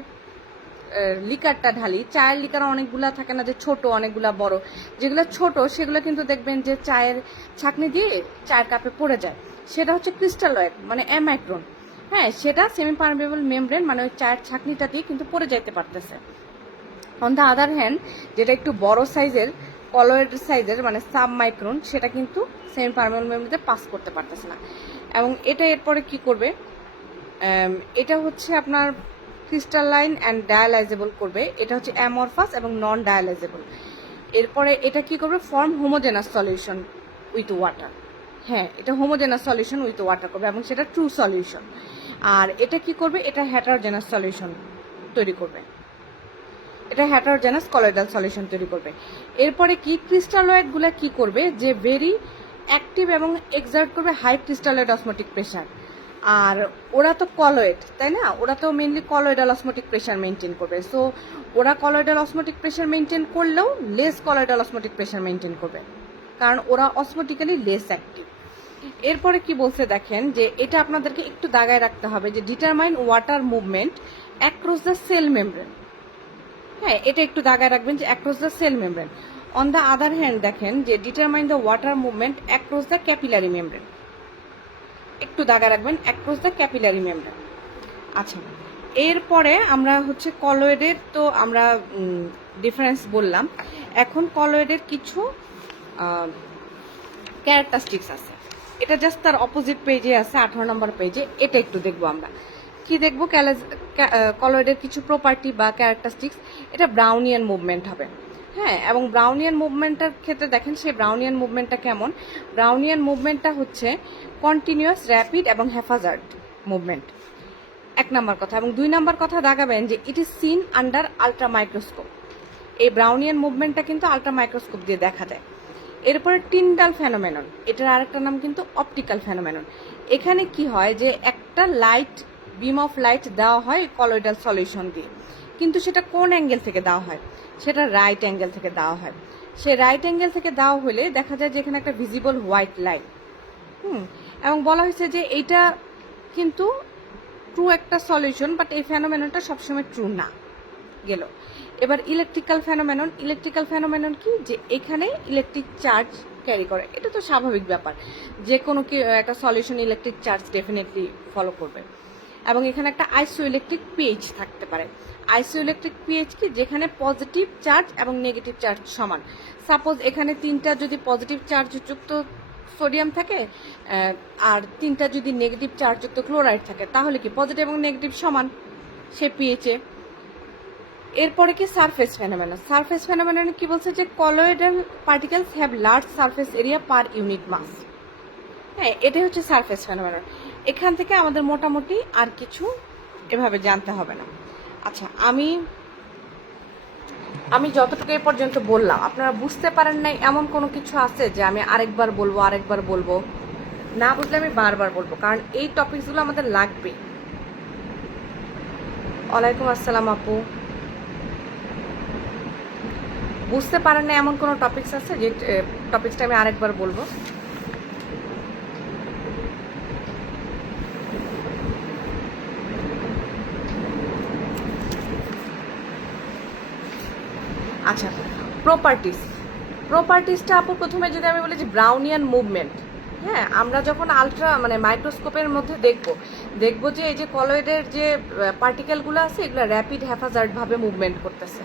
লিকারটা ঢালি, চায়ের লিকার অনেকগুলা থাকে না যে ছোট, অনেকগুলা বড়, যেগুলো ছোট সেগুলো কিন্তু দেখবেন যে চায়ের ছাঁকনি দিয়ে চায়ের কাপে পড়ে যায়, সেটা হচ্ছে ক্রিস্টালয়েড মানে অ্যামাইক্রন। হ্যাঁ, সেটা সেমি পারমেবল মেমব্রেন মানে ওই চায়ের ছাঁকনিটা দিয়ে কিন্তু পড়ে যাইতে পারতেছে। অন দ্য আদার হ্যান্ড যেটা একটু বড় সাইজের, কলয়েড সাইজের মানে সাবমাইক্রন, সেটা কিন্তু সেমি পারমেবল মেমব্রেনতে পাস করতে পারতেছে না। এবং এটা এরপরে কি করবে, এটা হচ্ছে আপনার ক্রিস্টালাইন অ্যান্ড ডায়ালাইজেবল করবে, এটা হচ্ছে অ্যামরফাস এবং নন ডায়ালাইজেবল। এরপরে এটা কি করবে, form homogeneous solution with water. হ্যাঁ, এটা হোমোজেনাস সলিউশন উইথ ওয়াটার করবে, এবং সেটা ট্রু সলিউশন। আর এটা কি করবে, এটা হেটারোজেনাস সলিউশন তৈরি করবে, এটা হেটারোজেনাস কলয়েডাল সলিউশন তৈরি করবে। এরপরে কি, ক্রিস্টালয়েডগুলো কি করবে, যে ভেরি অ্যাক্টিভ এবং এক্সার্ট করবে হাই ক্রিস্টালয়েড অসমোটিক প্রেশার। আর ওরা তো কলয়েড, তাই না, ওরা তো mainly colloidal osmotic pressure maintain করবে। সো ওরা কলয়েডাল অসমোটিক প্রেশার মেনটেন করলেও less colloidal osmotic pressure maintain করবে, কারণ ওরা অসমোটিক্যালি লেস অ্যাক্টিভ। এরপরে কি বলছে দেখেন, যে এটা আপনাদেরকে একটু দাগায় রাখতে হবে, যে determine water movement across the cell membrane. হ্যাঁ, এটা একটু দাগায় রাখবেন যে across the cell membrane. On the other hand দেখেন যে determine the water movement across the capillary membrane, একটু দাগা রাখবেন অ্যাক্রস দ্য ক্যাপিলারি মেমব্রেন। আচ্ছা, এরপরে আমরা হচ্ছে কলয়েডের তো আমরা ডিফারেন্স বললাম, এখন কলয়েডের কিছু ক্যারেক্টারিস্টিক্স আছে, এটা জাস্ট তার অপোজিট পেজে আছে, 18 নম্বর পেজে। এটা একটু দেখবো আমরা, কি দেখবো, কলয়েডের কিছু প্রপার্টি বা ক্যারেক্টারিস্টিক্স। এটা ব্রাউনিয়ান মুভমেন্ট হবে। হ্যাঁ, এবং ব্রাউনিয়ান মুভমেন্টটার ক্ষেত্রে দেখেন সেই ব্রাউনিয়ান মুভমেন্টটা কেমন। ব্রাউনিয়ান মুভমেন্টটা হচ্ছে কন্টিনিউয়াস, র্যাপিড এবং হ্যাফাজার্ড মুভমেন্ট, 1 নম্বর কথা। এবং 2 নম্বর কথা দাগাবেন যে it is seen under ultra microscope. এই ব্রাউনিয়ান মুভমেন্টটা কিন্তু আলট্রা মাইক্রোস্কোপ দিয়ে দেখা যায়। এরপরে টিন্ডাল ফেনোমেনন, এটার আরেকটা নাম কিন্তু অপটিক্যাল ফেনোমেনন। এখানে কি হয়, যে একটা লাইট, বিম অফ লাইট দেওয়া হয় কলয়েডাল সলিউশন দিয়ে, কিন্তু সেটা কোন অ্যাঙ্গেল থেকে দেওয়া হয়, সেটা রাইট অ্যাঙ্গেল থেকে দেওয়া হয়। সে রাইট অ্যাঙ্গেল থেকে দেওয়া হলে দেখা যায় যে এখানে একটা ভিজিবল হোয়াইট লাইন। এবং বলা হয়েছে যে এইটা কিন্তু ট্রু একটা সলিউশন, বাট এই ফেনোমেননটা সবসময় ট্রু না। গেল এবার ইলেকট্রিক্যাল ফেনোমেনন। ইলেকট্রিক্যাল ফেনোমেনন কি, যে এখানে ইলেকট্রিক চার্জ ক্যারি করে, এটা তো স্বাভাবিক ব্যাপার, যে কোনো কি একটা solution electric charge definitely follow করবে। এবং এখানে একটা আইসো ইলেকট্রিক পিএইচ থাকতে পারে। আইসো ইলেকট্রিক পিএইচ কি, যেখানে পজিটিভ চার্জ এবং নেগেটিভ চার্জ সমান। সাপোজ এখানে 3টা যদি পজিটিভ চার্জ যুক্ত সোডিয়াম থাকে, আর 3টা যদি নেগেটিভ চার্জ যুক্ত ক্লোরাইড থাকে, তাহলে কি পজিটিভ এবং নেগেটিভ সমান সে পিএইচে। এরপরে কি সারফেস ফেনোমেনন। সারফেস ফেনোমেনন কি বলছে, যে colloidal particles have large surface area per unit mass. হ্যাঁ, এটাই হচ্ছে সারফেস ফেনোমেনন। এখান থেকে আমাদের মোটামুটি আর কিছু এভাবে জানতে হবে না। আচ্ছা, আমি যতটুকু এ পর্যন্ত বললাম আপনারা বুঝতে পারেন নাই এমন কোনো কিছু আছে যে আমি আরেকবার বলবো? না বুঝলে আমি বারবার বলবো, কারণ এই টপিকসগুলো আমাদের লাগবে। ওয়ালাইকুম আসসালাম আপু। বুঝতে পারেন না এমন কোনো টপিকস আছে যে টপিকসটা আমি আরেকবার বলবো? আচ্ছা, প্রপার্টিসটা আপু প্রথমে যদি আমি বলি যে ব্রাউনিয়ান মুভমেন্ট। হ্যাঁ, আমরা যখন আলট্রা মানে মাইক্রোস্কোপের মধ্যে দেখবো যে এই যে কলয়েডের যে পার্টিকেলগুলো আছে, এগুলো র্যাপিড হ্যাফাজার্ড ভাবে মুভমেন্ট করতেছে,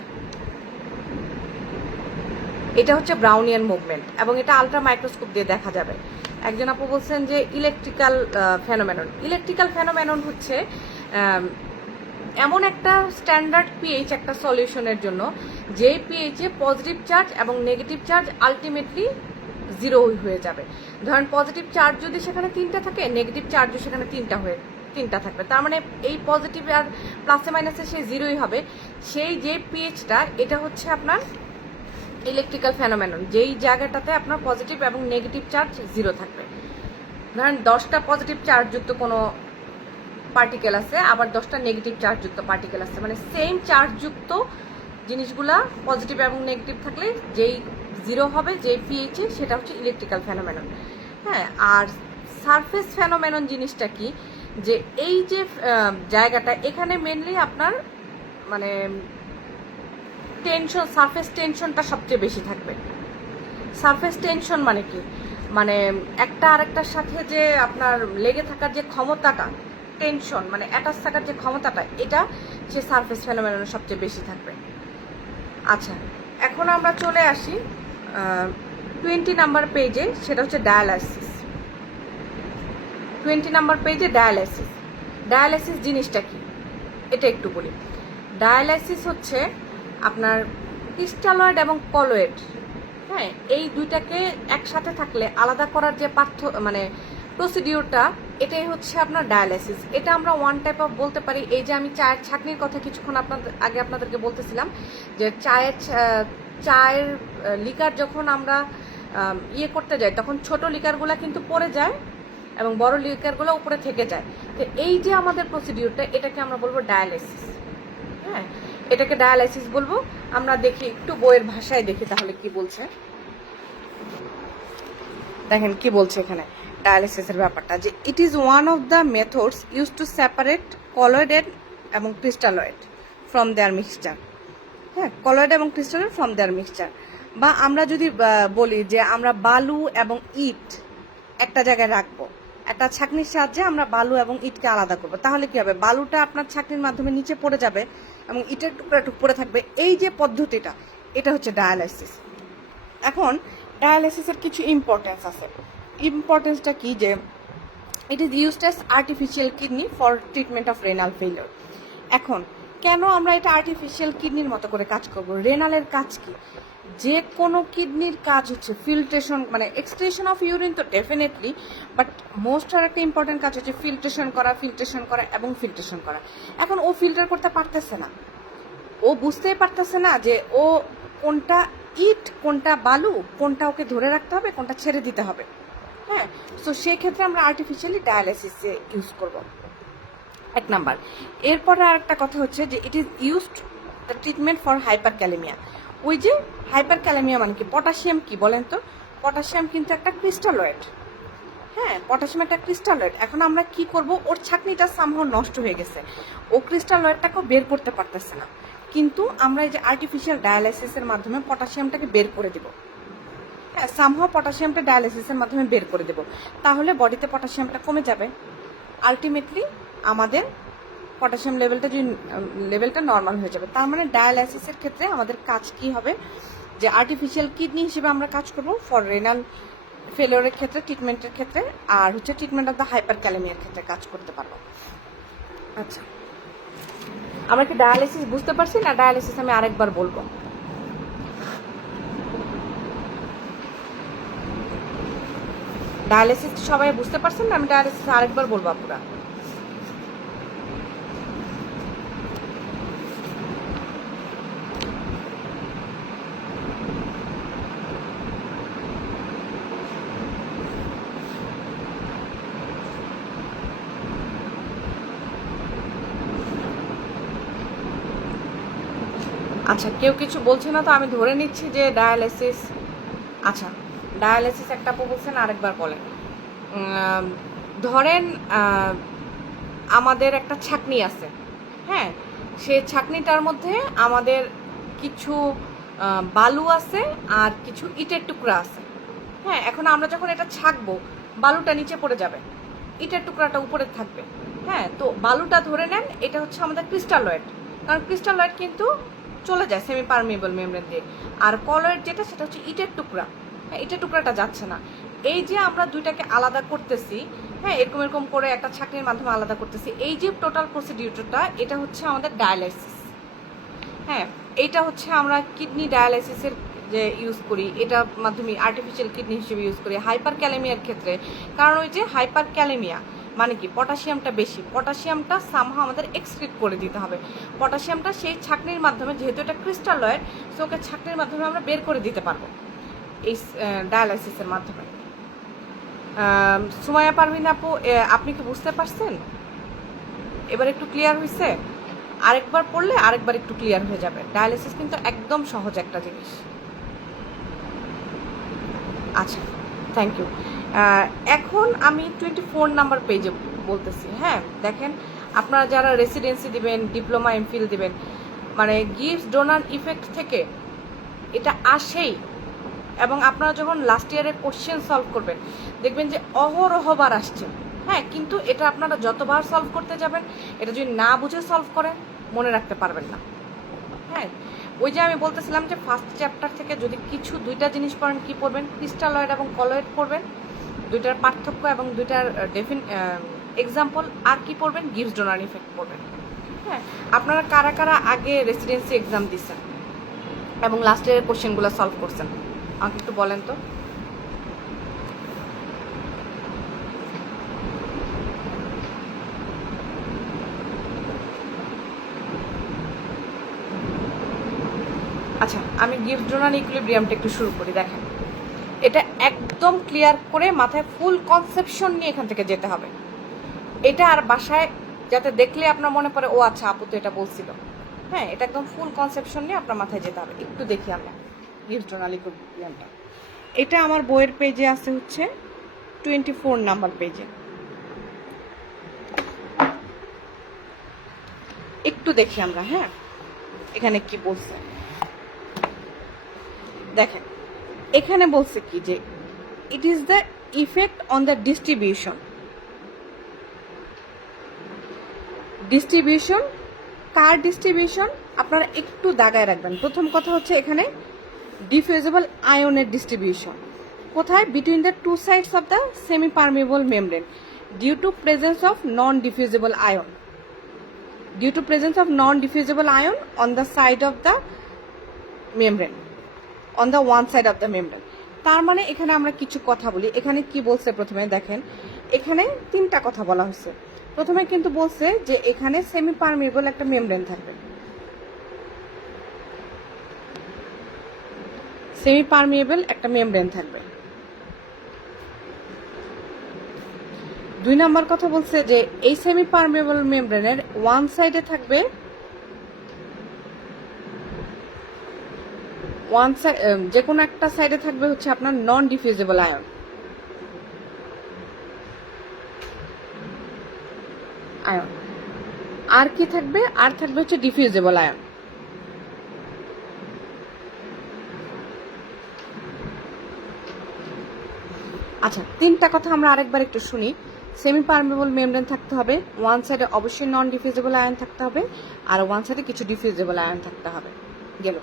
এটা হচ্ছে ব্রাউনিয়ান মুভমেন্ট, এবং এটা আলট্রা মাইক্রোস্কোপ দিয়ে দেখা যাবে। একজন আপু বলছেন যে ইলেকট্রিক্যাল ফেনোমেনন হচ্ছে এমন একটা স্ট্যান্ডার্ড পিএইচ একটা সলিউশনের জন্য যেই পিএইচে পজিটিভ চার্জ এবং নেগেটিভ চার্জ আলটিমেটলি জিরো হয়ে যাবে। ধরেন পজিটিভ চার্জ যদি সেখানে 3টা থাকে, নেগেটিভ চার্জও সেখানে 3টা থাকবে, তার মানে এই পজিটিভ আর প্লাসে মাইনাসে সেই জিরোই হবে। সেই যে পিএইচটা, এটা হচ্ছে আপনার ইলেকট্রিক্যাল ফেনোমেনন, যেই জায়গাটাতে আপনার পজিটিভ এবং নেগেটিভ চার্জ জিরো থাকবে। ধরেন 10টা পজিটিভ চার্জযুক্ত কোনো পার্টিকেল আছে, আবার 10টা নেগেটিভ চার্জযুক্ত পার্টিকেল আছে, মানে সেম চার্জযুক্ত জিনিসগুলা পজিটিভ এবং নেগেটিভ থাকলে যেই জিরো হবে যেই পিএইচে, সেটা হচ্ছে ইলেকট্রিক্যাল ফেনোমেনন। হ্যাঁ, আর সারফেস ফেনোমেনন জিনিসটা কি, যে এই যে জায়গাটা, এখানে মেনলি আপনার মানে টেনশন, সারফেস টেনশনটা সবচেয়ে বেশি থাকবে। সারফেস টেনশন মানে কি, মানে একটা আরেকটার সাথে যে আপনার লেগে থাকার যে ক্ষমতাটা, টেনশন মানে অ্যাটাচ থাকার যে ক্ষমতাটা, এটা সে সারফেস ফেনোমেননে সবচেয়ে বেশি থাকবে। আচ্ছা, এখন আমরা চলে আসি 20 নাম্বার পেজে, সেটা হচ্ছে ডায়ালাইসিস। 20 নাম্বার পেজে ডায়ালাইসিস। ডায়ালাইসিস জিনিসটা কি এটা একটু বলি। ডায়ালাইসিস হচ্ছে আপনার ক্রিস্টালয়েড এবং কলয়েড, হ্যাঁ, এই দুইটাকে একসাথে থাকলে আলাদা করার যে মানে প্রসিডিওরটা, এটাই হচ্ছে আপনার ডায়ালাইসিস। এটা আমরা ওয়ান টাইপ অফ বলতে পারি। এই যে আমি চায়ের ছাঁকনির কথা কিছুক্ষণ আপনাদেরকে বলতেছিলাম, যে চায়ের লিকার যখন আমরা ইয়ে করতে যাই, তখন ছোট লিকারগুলো কিন্তু পড়ে যায় এবং বড় লিকারগুলো উপরে থেকে যায়। তো এই যে আমাদের প্রসিডিওরটা, এটাকে আমরা বলবো ডায়ালাইসিস। হ্যাঁ, এটাকে ডায়ালাইসিস বলবো। আমরা দেখি একটু বইয়ের ভাষায় দেখি তাহলে কি বলছে। দেখেন কি বলছে এখানে ডায়ালাইসিসের ব্যাপারটা, যে it is one of the methods use to separate colloid এবং ক্রিস্টালয়েড ফ্রম দেয়ার মিক্সচার। হ্যাঁ, কলয়েড এবং ক্রিস্টালয়েড ফ্রম দেয়ার মিক্সচার। বা আমরা যদি বলি যে আমরা বালু এবং ইট একটা জায়গায় রাখবো, একটা ছাঁকনির সাহায্যে আমরা বালু এবং ইটকে আলাদা করবো, তাহলে কি হবে, বালুটা আপনার ছাঁকনির মাধ্যমে নিচে পড়ে যাবে এবং ইটের টুকরা পড়ে থাকবে। এই যে পদ্ধতিটা, এটা হচ্ছে ডায়ালাইসিস। এখন ডায়ালাইসিসের কিছু ইম্পর্টেন্স আছে। ইম্পর্টেন্সটা কি, যে it is used as artificial kidney for treatment of renal failure. এখন কেন আমরা এটা আর্টিফিশিয়াল কিডনির মতো করে কাজ করব? রেনালের কাজ কি? যে কোনো কিডনির কাজ হচ্ছে ফিল্ট্রেশন, মানে এক্সক্রিশন অফ ইউরিন তো ডেফিনেটলি, বাট মোস্ট আর একটা ইম্পর্টেন্ট কাজ হচ্ছে ফিল্ট্রেশন করা এবং ফিল্ট্রেশন করা। এখন ও ফিল্টার করতে পারতেছে না, ও বুঝতেই পারতেছে না যে ও কোনটা ইট, কোনটা বালু, কোনটা ওকে ধরে রাখতে হবে, কোনটা ছেড়ে দিতে হবে। হ্যাঁ, সো সেক্ষেত্রে আমরা আর্টিফিশিয়ালি ডায়ালাইসিসে ইউজ করব, এক নাম্বার। এরপরে আর একটা কথা হচ্ছে যে it is used the treatment for hyper kalaemia. ওই যে হাইপার ক্যালেমিয়া মানে কি, পটাশিয়াম কি বলেন তো? পটাশিয়াম কিন্তু একটা ক্রিস্টালয়েড। হ্যাঁ, পটাশিয়াম একটা ক্রিস্টালয়েড। এখন আমরা কি করব, ওর ছাঁকনিটা সামহাও নষ্ট হয়ে গেছে, ও ক্রিস্টালয়েডটাকেও বের করতে পারতেছে না, কিন্তু আমরা এই যে আর্টিফিশিয়াল ডায়ালাইসিসের মাধ্যমে পটাশিয়ামটাকে বের করে দেব। হ্যাঁ, সামহাও পটাশিয়ামটা ডায়ালাইসিসের মাধ্যমে বের করে দেব, তাহলে বডিতে পটাশিয়ামটা কমে যাবে। আলটিমেটলি আমাদের পটাশিয়াম লেভেলটা নর্মাল হয়ে যাবে। তার মানে ডায়ালাইসিসের ক্ষেত্রে আমাদের কাজ কি হবে, যে আর্টিফিশিয়াল কিডনি হিসেবে আমরা কাজ করব ফর রেনাল ফেলিওরের ক্ষেত্রে, ট্রিটমেন্টের ক্ষেত্রে, আর হচ্ছে ট্রিটমেন্ট অফ দ্য হাইপার ক্যালেমিয়ার ক্ষেত্রে কাজ করতে পারবো। আচ্ছা, আমরা কি ডায়ালাইসিস বুঝতে পারছি না? ডায়ালাইসিস আমি আরেকবার বলবো। ডায়ালাইসিস সবাই বুঝতে পারছেন না? আমি ডায়ালাইসিস আরেকবার বলবো আপুরা। আচ্ছা, কেউ কিছু বলছে না তো আমি ধরে নিচ্ছি যে ডায়ালাইসিস। আচ্ছা, ডায়ালাইসিস একটা আপু বলছেন, আরেকবার বলেন। ধরেন আমাদের একটা ছাঁকনি আছে, হ্যাঁ, সেই ছাঁকনিটার মধ্যে আমাদের কিছু বালু আছে আর কিছু ইটের টুকরা আছে। হ্যাঁ, এখন আমরা যখন এটা ছাঁকবো, বালুটা নিচে পড়ে যাবে, ইটের টুকরাটা উপরে থাকবে। হ্যাঁ, তো বালুটা ধরে নেন এটা হচ্ছে আমাদের ক্রিস্টালয়েড, কারণ ক্রিস্টালয়েড কিন্তু চলে যায় সেমি পারমিয়েবল মেমব্রেন দিয়ে। আর কলয়েড যেটা, সেটা হচ্ছে ইটের টুকরা। হ্যাঁ, ইটের টুকরাটা যাচ্ছে না। এই যে আমরা দুইটাকে আলাদা করতেছি, হ্যাঁ, এরকম এরকম করে একটা ছাঁকনির মাধ্যমে আলাদা করতেছি। এই যে টোটাল প্রসিডিউরটা, এটা হচ্ছে আমাদের ডায়ালাইসিস। হ্যাঁ, এইটা হচ্ছে আমরা কিডনি ডায়ালাইসিসের যে ইউজ করি, এটা মাধ্যমে আর্টিফিশিয়াল কিডনি হিসেবে ইউজ করি হাইপার ক্যালেমিয়ার ক্ষেত্রে। কারণ ওই যে হাইপার ক্যালেমিয়া মানে কি, পটাশিয়ামটা বেশি, পটাশিয়ামটা সামহাও আমাদের এক্সক্রিট করে দিতে হবে। পটাশিয়ামটা সেই ছাঁকনির মাধ্যমে, যেহেতু এটা ক্রিস্টালয়েড, সো ওকে ছাঁকনির মাধ্যমে আমরা বের করে দিতে পারবো এই ডায়ালাইসিসের মাধ্যমে। সুমাইয়া পারভিন আপু, আপনি কি বুঝতে পারছেন? এবার একটু ক্লিয়ার হয়েছে? আরেকবার পড়লে আরেকবার একটু ক্লিয়ার হয়ে যাবে। ডায়ালিসিস কিন্তু একদম সহজ একটা জিনিস। আচ্ছা, থ্যাংক ইউ। এখন আমি 24 নাম্বার পেজে বলতেছি। হ্যাঁ, দেখেন, আপনারা যারা রেসিডেন্সি দিবেন, ডিপ্লোমা এমফিল দিবেন, মানে গিভস ডোনার ইফেক্ট থেকে এটা আসেই। এবং আপনারা যখন লাস্ট ইয়ারের কোশ্চেন সলভ করবেন, দেখবেন যে অহরহবার আসছে। হ্যাঁ, কিন্তু এটা আপনারা যতবার সলভ করতে যাবেন, এটা যদি না বুঝে সলভ করেন, মনে রাখতে পারবেন না। হ্যাঁ, ওই যে আমি বলতেছিলাম যে ফার্স্ট চ্যাপ্টার থেকে যদি কিছু দুইটা জিনিস পড়েন, কি পড়বেন? ক্রিস্টালয়েড এবং কলয়েড পড়বেন, দুইটার পার্থক্য এবং দুইটার এক্সাম্পল। আর কি পড়বেন? গিভস ডোনার ইফেক্ট পড়বেন। হ্যাঁ, আপনারা কারা কারা আগে রেসিডেন্সি এক্সাম দিচ্ছেন এবং লাস্ট ইয়ারের কোশ্চেনগুলো সলভ করছেন, আমাকে একটু বলেন তো। আচ্ছা, আমি গিভস ডোনার ইকুইলিব্রিয়ামটা একটু শুরু করি। দেখেন, এটা একদম ক্লিয়ার করে মাথায় ফুল কনসেপশন নিয়ে এখান থেকে যেতে হবে। এটা আর বাসায় যাতে দেখলে আপনার মনে পড়ে, ও আচ্ছা আপু তো এটা বলছিল। হ্যাঁ, এটা একদম ফুল কনসেপশন নিয়ে আপনার মাথায় যেতে হবে। একটু দেখি আমরা গিভস ডোনার ইকুইলিব্রিয়ামটা। এটা আমার বইয়ের পেজে আছে হচ্ছে 24 নাম্বার পেজে। একটু দেখি আমরা। হ্যাঁ, এখানে কি বলছে দেখেন। এখানে বলছে কি যে it is the effect on the distribution. Distribution car distribution আপনারা একটু দাগায় রাখবেন। প্রথম কথা হচ্ছে এখানে ডিফিউজেবল আয়নের ডিস্ট্রিবিউশন কোথায়? Between the two sides of the semi permeable membrane due to presence of non diffusible ion. Due to presence of non-diffusible ion on the side of the membrane, on the one side of the membrane. তার মানে এখানে আমরা কিছু কথা বলি। এখানে কি বলছে প্রথমে দেখেন, এখানে তিনটা কথা বলা হয়েছে। প্রথমে কিন্তু বলছে যে এখানে সেমি পারমিয়েবল একটা মেমব্রেন থাকবে, সেমি পারমিয়েবল একটা মেমব্রেন থাকবে। দুই নম্বর কথা বলছে যে এই সেমি পারমিয়েবল মেমব্রেনের ওয়ান সাইডে থাকবে, যে কোনো একটা সাইডে থাকবে হচ্ছে আপনার নন ডিফিউজেবল আয়ন। আর কি থাকবে? আর থাকবে হচ্ছে ডিফিউজেবল আয়ন। আচ্ছা, তিনটা কথা আমরা আরেকবার একটু শুনি। সেমি পারমিয়েবল মেমব্রেন থাকতে হবে, ওয়ান সাইডে অবশ্যই নন ডিফিউজেবল আয়ন থাকতে হবে, আর ওয়ান সাইডে কিছু ডিফিউজেবল আয়ন থাকতে হবে। গেল।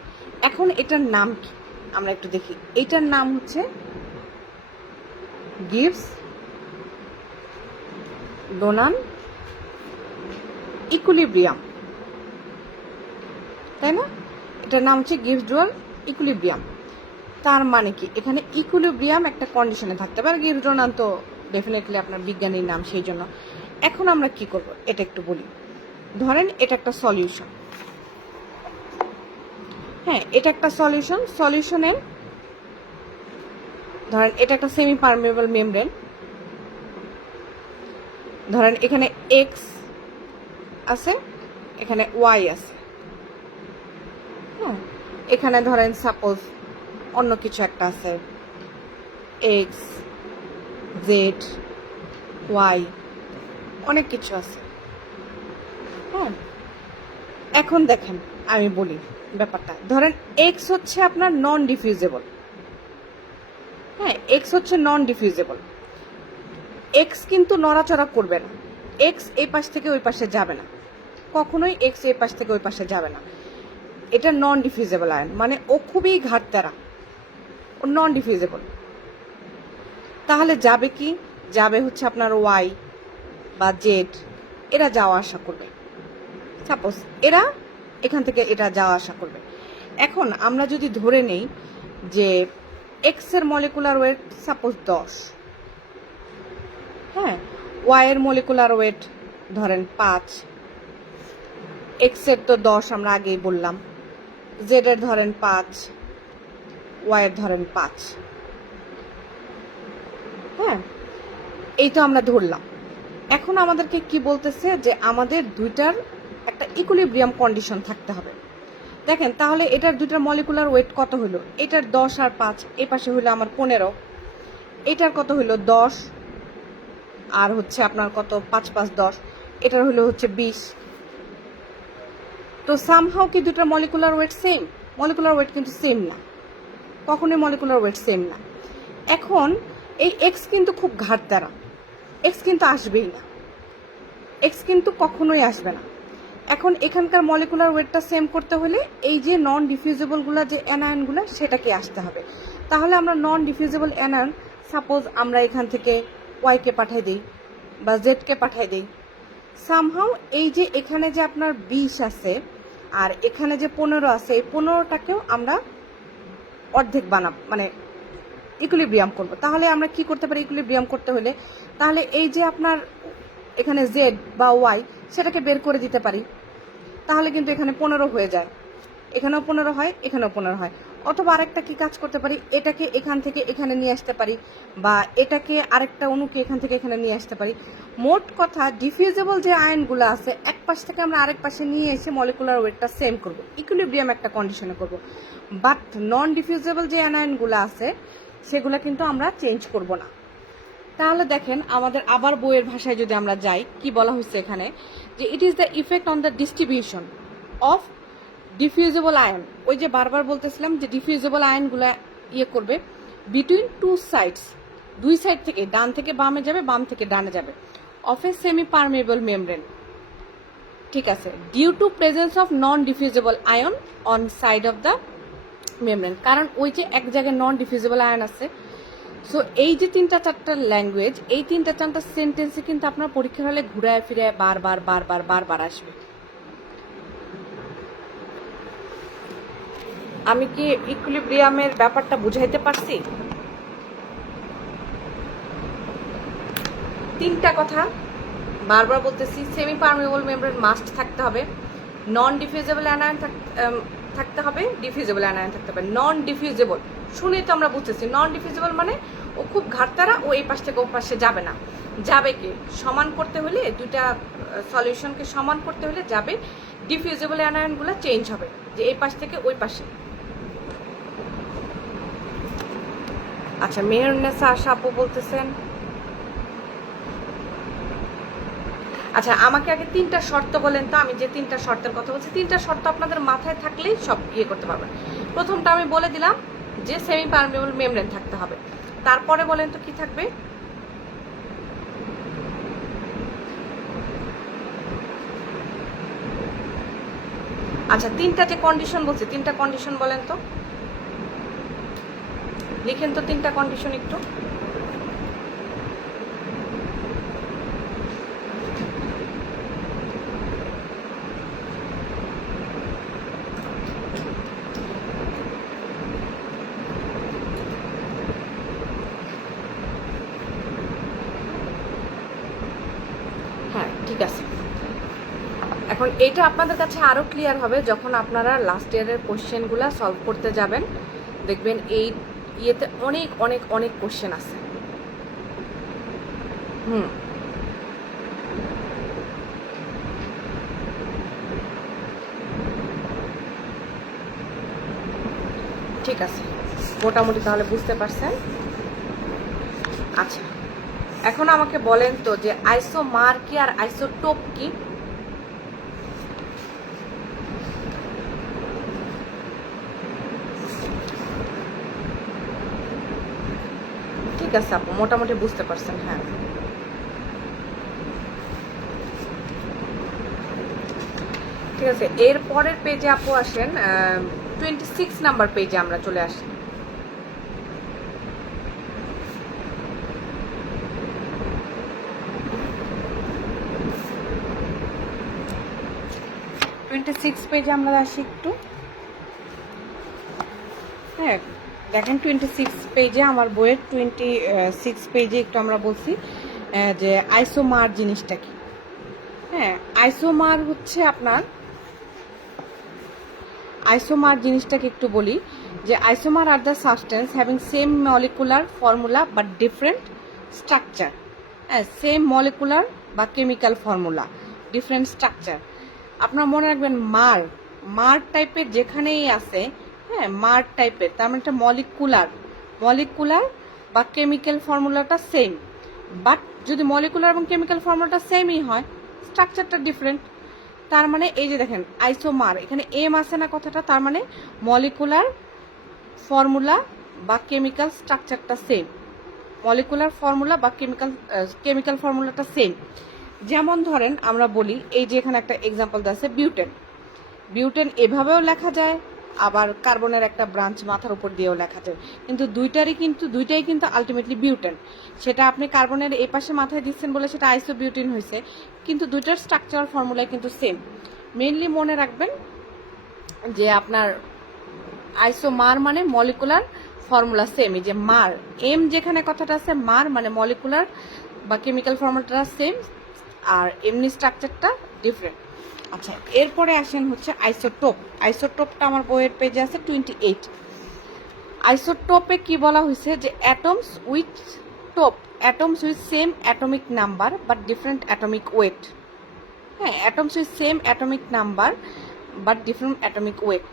এখন এটার নাম কি আমরা একটু দেখি। এটার নাম হচ্ছে গিভস ডোনার ইকুইলিব্রিয়াম, তাই না? এটার নাম হচ্ছে গিভস ডোনার ইকুইলিব্রিয়াম। তার মানে কি, এখানে ইকুইলিব্রিয়াম একটা কন্ডিশনে থাকতে পারে। গিভস ডোনার তো ডেফিনেটলি আপনার বিজ্ঞানীর নাম, সেই জন্য। এখন আমরা কি করব এটা একটু বলি। ধরেন এটা একটা সলিউশন। হ্যাঁ, এটা একটা সলিউশন। সলিউশনে ধরেন এটা একটা সেমি পারমিয়েবল মেমব্রেন। ধরেন এখানে এক্স আছে, এখানে ওয়াই আছে। হ্যাঁ, এখানে ধরেন সাপোজ অন্য কিছু একটা আছে, এক্স, জেড, ওয়াই, অনেক কিছু আছে। হ্যাঁ, এখন দেখেন আমি বলি ব্যাপারটা। ধরেন এক্স হচ্ছে আপনার নন ডিফিউজেবল। হ্যাঁ, এক্স হচ্ছে নন ডিফিউজেবল। এক্স কিন্তু নড়াচড়া করবে না, এক্স এই পাশ থেকে ওই পাশে যাবে না, কখনোই এক্স এই পাশ থেকে ওই পাশে যাবে না। এটা নন ডিফিউজেবল আয়ন, মানে ও খুবই ঘাটতারা, ও নন ডিফিউজেবল। তাহলে যাবে কি? যাবে হচ্ছে আপনার ওয়াই বা জেড, এরা যাওয়া আসা করবে। সাপোজ এরা এখান থেকে এটা যাওয়া আসা করবে। এখন আমরা যদি ধরে নেই যে এক্স এর মলিকুলার ওয়েট সাপোজ 10, হ্যাঁ, ওয়াই এর মলিকুলার ওয়েট ধরেন 5, এক্স এর তো 10 আমরা আগেই বললাম, জেড এর ধরেন 5, ওয়াই এর ধরেন 5, হ্যাঁ, এই তো আমরা ধরলাম। এখন আমাদেরকে কি বলতেছে যে আমাদের দুইটার একটা ইকুইলিব্রিয়াম কন্ডিশন থাকতে হবে। দেখেন তাহলে এটার দুইটার মলিকুলার ওয়েট কত হলো, এটার 10 আর 5, এই পাশে হলো আমার 15, এটার কত হলো 10 আর হচ্ছে আপনার কত 5 5 10, এটার হলো হচ্ছে 20। তো সামহাও কি দুটার molecular weight same? Molecular weight কিন্তু সেম না, কখনোই মলিকুলার ওয়েট সেম না। এখন এই এক্স কিন্তু খুব ঘাটতারা, এক্স কিন্তু আসবেই না, এক্স কিন্তু কখনোই আসবে না। এখন এখানকার মলিকুলার ওয়েটটা সেম করতে হলে এই যে নন ডিফিউজেবলগুলো যে অ্যানায়নগুলো সেটাকে আসতে হবে। তাহলে আমরা নন ডিফিউজেবল অ্যানায়ন সাপোজ আমরা এখান থেকে ওয়াইকে পাঠাই দিই বা জেডকে পাঠাই দিই। সামহাও এই যে এখানে যে আপনার 20 আছে আর এখানে যে 15 আছে, এই 15টাকেও আমরা অর্ধেক বানাব, মানে ইকুইলিব্রিয়াম করব। তাহলে আমরা কি করতে পারি ইকুইলিব্রিয়াম করতে হলে? তাহলে এই যে আপনার এখানে জেড বা ওয়াই সেটাকে বের করে দিতে পারি, তাহলে কিন্তু এখানে 15 হয়ে যায়, এখানেও 15 হয়, এখানেও 15 হয়। অথবা আরেকটা কি কাজ করতে পারি, এটাকে এখান থেকে এখানে নিয়ে আসতে পারি বা এটাকে আরেকটা অণুকে এখান থেকে এখানে নিয়ে আসতে পারি। মোট কথা ডিফিউজেবল যে আয়নগুলো আছে এক পাশ থেকে আমরা আরেক পাশে নিয়ে এসে মলিকুলার ওয়েটটা সেম করব, ইকুইলিব্রিয়াম একটা কন্ডিশনে করব। বাট নন ডিফিউজেবল যে অ্যানায়নগুলো আছে সেগুলো কিন্তু আমরা চেঞ্জ করব না। তাহলে দেখেন আমাদের আবার বইয়ের ভাষায় যদি আমরা যাই, কি বলা হয়েছে এখানে, যে it is the effect on the distribution of diffusible ion. ওই যে বারবার বলতেছিলাম যে ডিফিউজেবল আয়নগুলো ইয়ে করবে বিটুইন টু সাইডস, দুই সাইড থেকে, ডান থেকে বামে যাবে, বাম থেকে ডানে যাবে, of a semi permeable membrane. ঠিক আছে, due to presence of non diffusible ion on side of the membrane. কারণ ওই যে এক জায়গায় নন ডিফিউজেবল আয়ন আছে। সো এই যে 3-4টা ল্যাঙ্গুয়েজ, এই 3-4টা সেন্টেন্সে কিন্তু আপনার পরীক্ষার হলে ঘুরায় ফিরে বারবার বারবার বারবার আসবে। আমি কি ইকুইলিব্রিয়ামের ব্যাপারটা বুঝাইতে পারছি? 3টা কথা বারবার বলতেছি, সেমি পারমেবল মেমব্রেন মাস্ট থাকতে হবে, নন ডিফিউজেবল অ্যানায়ন থাকতে হবে, ডিফিউজেবল অ্যানায়ন থাকতে হবে। নন ডিফিউজেবল শুনেই তো আমরা বুঝতেছি, নন ডিফিউজেবল মানে ও খুব ঘাটতারা, ও এই পাশ থেকে ও পাশে যাবে না। যাবে কি সমান করতে হলে, দুইটা সলিউশনকে সমান করতে হলে যাবে, ডিফিউজেবল অ্যানায়নগুলো চেঞ্জ হবে, যে এই পাশ থেকে ওই পাশে। আচ্ছা, মেহরুন্নেসা আশা আপু বলতেছেন, আচ্ছা আমাকে আগে 3টা শর্ত বলেন তো। আমি যে 3টা শর্তের কথা বলছি, 3টা শর্ত আপনাদের মাথায় থাকলেই সব ইয়ে করতে পারবেন। প্রথমটা আমি বলে দিলাম যে সেমি পারমেবল মেমব্রেন থাকতে হবে। তারপরে বলেন তো কি থাকবে? আচ্ছা 3টা যে কন্ডিশন বলছি, 3টা কন্ডিশন বলেন তো, লিখেন তো 3টা কন্ডিশন একটু। হ্যাঁ ঠিক আছে, এখন এটা আপনাদের কাছে আরো ক্লিয়ার হবে যখন আপনারা লাস্ট ইয়ারের কোশ্চেনগুলো সলভ করতে যাবেন। দেখবেন এই ইয়েতে অনেক অনেক অনেক কোশ্চেন আছে। ঠিক আছে, মোটামুটি তাহলে বুঝতে পারছেন। আচ্ছা এখন আমাকে বলেন তো যে আইসোমার কি আর আইসোটোপ কি? ঠিক আছে আপু, মোটামুটি বুঝতে পারছেন। হ্যাঁ ঠিক আছে, এর পরের পেজে আপু আসেন, 26 নাম্বার পেজে আমরা চলে আসি। 26 পেজে আমরা আসি একটু। হ্যাঁ দেখেন 26 পেজে আমার বইয়ের 26 পেজে একটু আমরা বলছি যে আইসোমার জিনিসটা কি। হ্যাঁ আইসোমার হচ্ছে আপনার, আইসোমার জিনিসটাকে একটু বলি যে isomer are the substance having same molecular formula but different structure. হ্যাঁ সেম মলিকুলার বা কেমিক্যাল ফর্মুলা ডিফারেন্ট স্ট্রাকচার। আপনার মনে রাখবেন মার, মার টাইপের যেখানেই আছে, হ্যাঁ মার টাইপের তার মানে একটা মলিকুলার বা কেমিক্যাল ফর্মুলাটা সেম, বাট যদি মলিকুলার এবং কেমিক্যাল ফর্মুলাটা সেমই হয় স্ট্রাকচারটা ডিফারেন্ট। তার মানে এই যে দেখেন আইসোমার, এখানে এম আছে না কথাটা, তার মানে মলিকুলার ফর্মুলা বা কেমিক্যাল স্ট্রাকচারটা সেম, মলিকুলার ফর্মুলা বা কেমিক্যাল ফর্মুলাটা সেম। যেমন ধরেন আমরা বলি এই যে এখানে একটা এক্সাম্পল আছে বিউটেন, বিউটেন এভাবেও লেখা যায়, আবার কার্বনের একটা ব্রাঞ্চ মাথার উপর দিয়েও লেখা যায়, কিন্তু দুইটাই কিন্তু আলটিমেটলি বিউটেন। সেটা আপনি কার্বনের এই পাশে মাথায় দিচ্ছেন বলে সেটা আইসোবিউটিন হয়েছে, কিন্তু দুইটার স্ট্রাকচার ফর্মুলা কিন্তু সেম। মেইনলি মনে রাখবেন যে আপনার আইসোমার মানে মলিকুলার ফর্মুলা সেম, এই যে মার এম যেখানে কথাটা আছে মার মানে মলিকুলার বা কেমিক্যাল ফর্মুলাটা সেম আর এমনি স্ট্রাকচারটা ডিফারেন্ট। আচ্ছা এরপরে আসেন হচ্ছে আইসোটোপ। আইসোটোপটা আমার বইয়ের পেজে আছে 28। আইসোটোপে কি বলা হয়েছে যে atoms with same atomic number but different atomic weight. হ্যাঁ atoms with same atomic number but different atomic weight.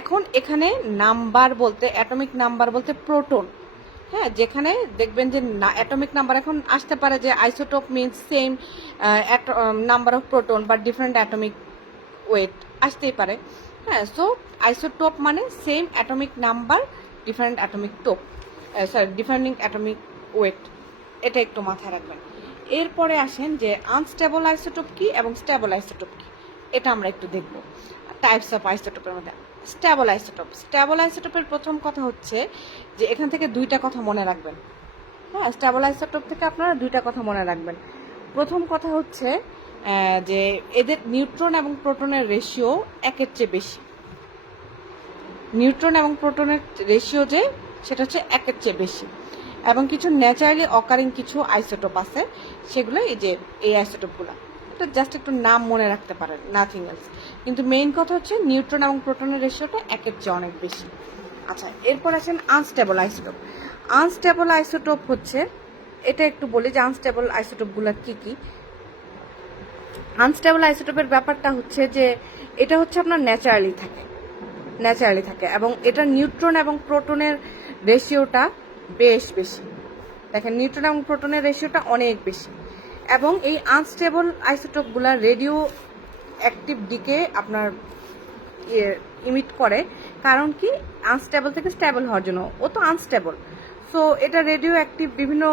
এখন এখানে নাম্বার বলতে অ্যাটমিক নাম্বার বলতে প্রোটন। হ্যাঁ যেখানে দেখবেন যে অ্যাটমিক নাম্বার এখন আসতে পারে যে isotope means same number of proton but different atomic weight আসতেই পারে। হ্যাঁ সো আইসোটোপ মানে same atomic number different atomic different atomic weight, এটা একটু মাথায় রাখবেন। এরপরে আসেন যে আনস্টেবল আইসোটোপ কি এবং স্টেবল আইসোটোপ কি, এটা আমরা একটু দেখব টাইপস অফ আইসোটোপের মধ্যে। স্টেবল আইসোটোপের প্রথম কথা হচ্ছে যে এখান থেকে দুইটা কথা মনে রাখবেন। হ্যাঁ স্টেবল আইসোটোপ থেকে আপনারা দুইটা কথা মনে রাখবেন। প্রথম কথা হচ্ছে যে এদের নিউট্রন এবং প্রোটনের রেশিও একের চেয়ে বেশি। নিউট্রন এবং প্রোটনের রেশিও যে সেটা হচ্ছে একের চেয়ে বেশি, এবং কিছু ন্যাচারালি অকারিং কিছু আইসোটোপ আছে, সেগুলো এই যে এই আইসোটোপগুলো, এটা জাস্ট একটু নাম মনে রাখতে পারেন, নাথিং এলস। কিন্তু মেইন কথা হচ্ছে নিউট্রন এবং প্রোটনের রেশিওটা একের চেয়ে অনেক বেশি। আচ্ছা এরপর আছেন আনস্টেবল আইসোটোপ। আনস্টেবল আইসোটোপ হচ্ছে, এটা একটু বলি যে আনস্টেবল আইসোটোপগুলো কি কি। আনস্টেবল আইসোটোপের ব্যাপারটা হচ্ছে যে এটা হচ্ছে আপনার ন্যাচারালি থাকে এবং এটা নিউট্রন এবং প্রোটনের রেশিওটা বেশ বেশি। দেখেন নিউট্রন এবং প্রোটনের রেশিওটা অনেক বেশি, এবং এই আনস্টেবল আইসোটোপগুলা রেডিও অ্যাক্টিভ দিকে আপনার ইমিট করে। কারণ কি আনস্টেবল থেকে স্টেবল হওয়ার জন্য, ও তো আনস্টেবল, সো এটা রেডিও অ্যাক্টিভ বিভিন্ন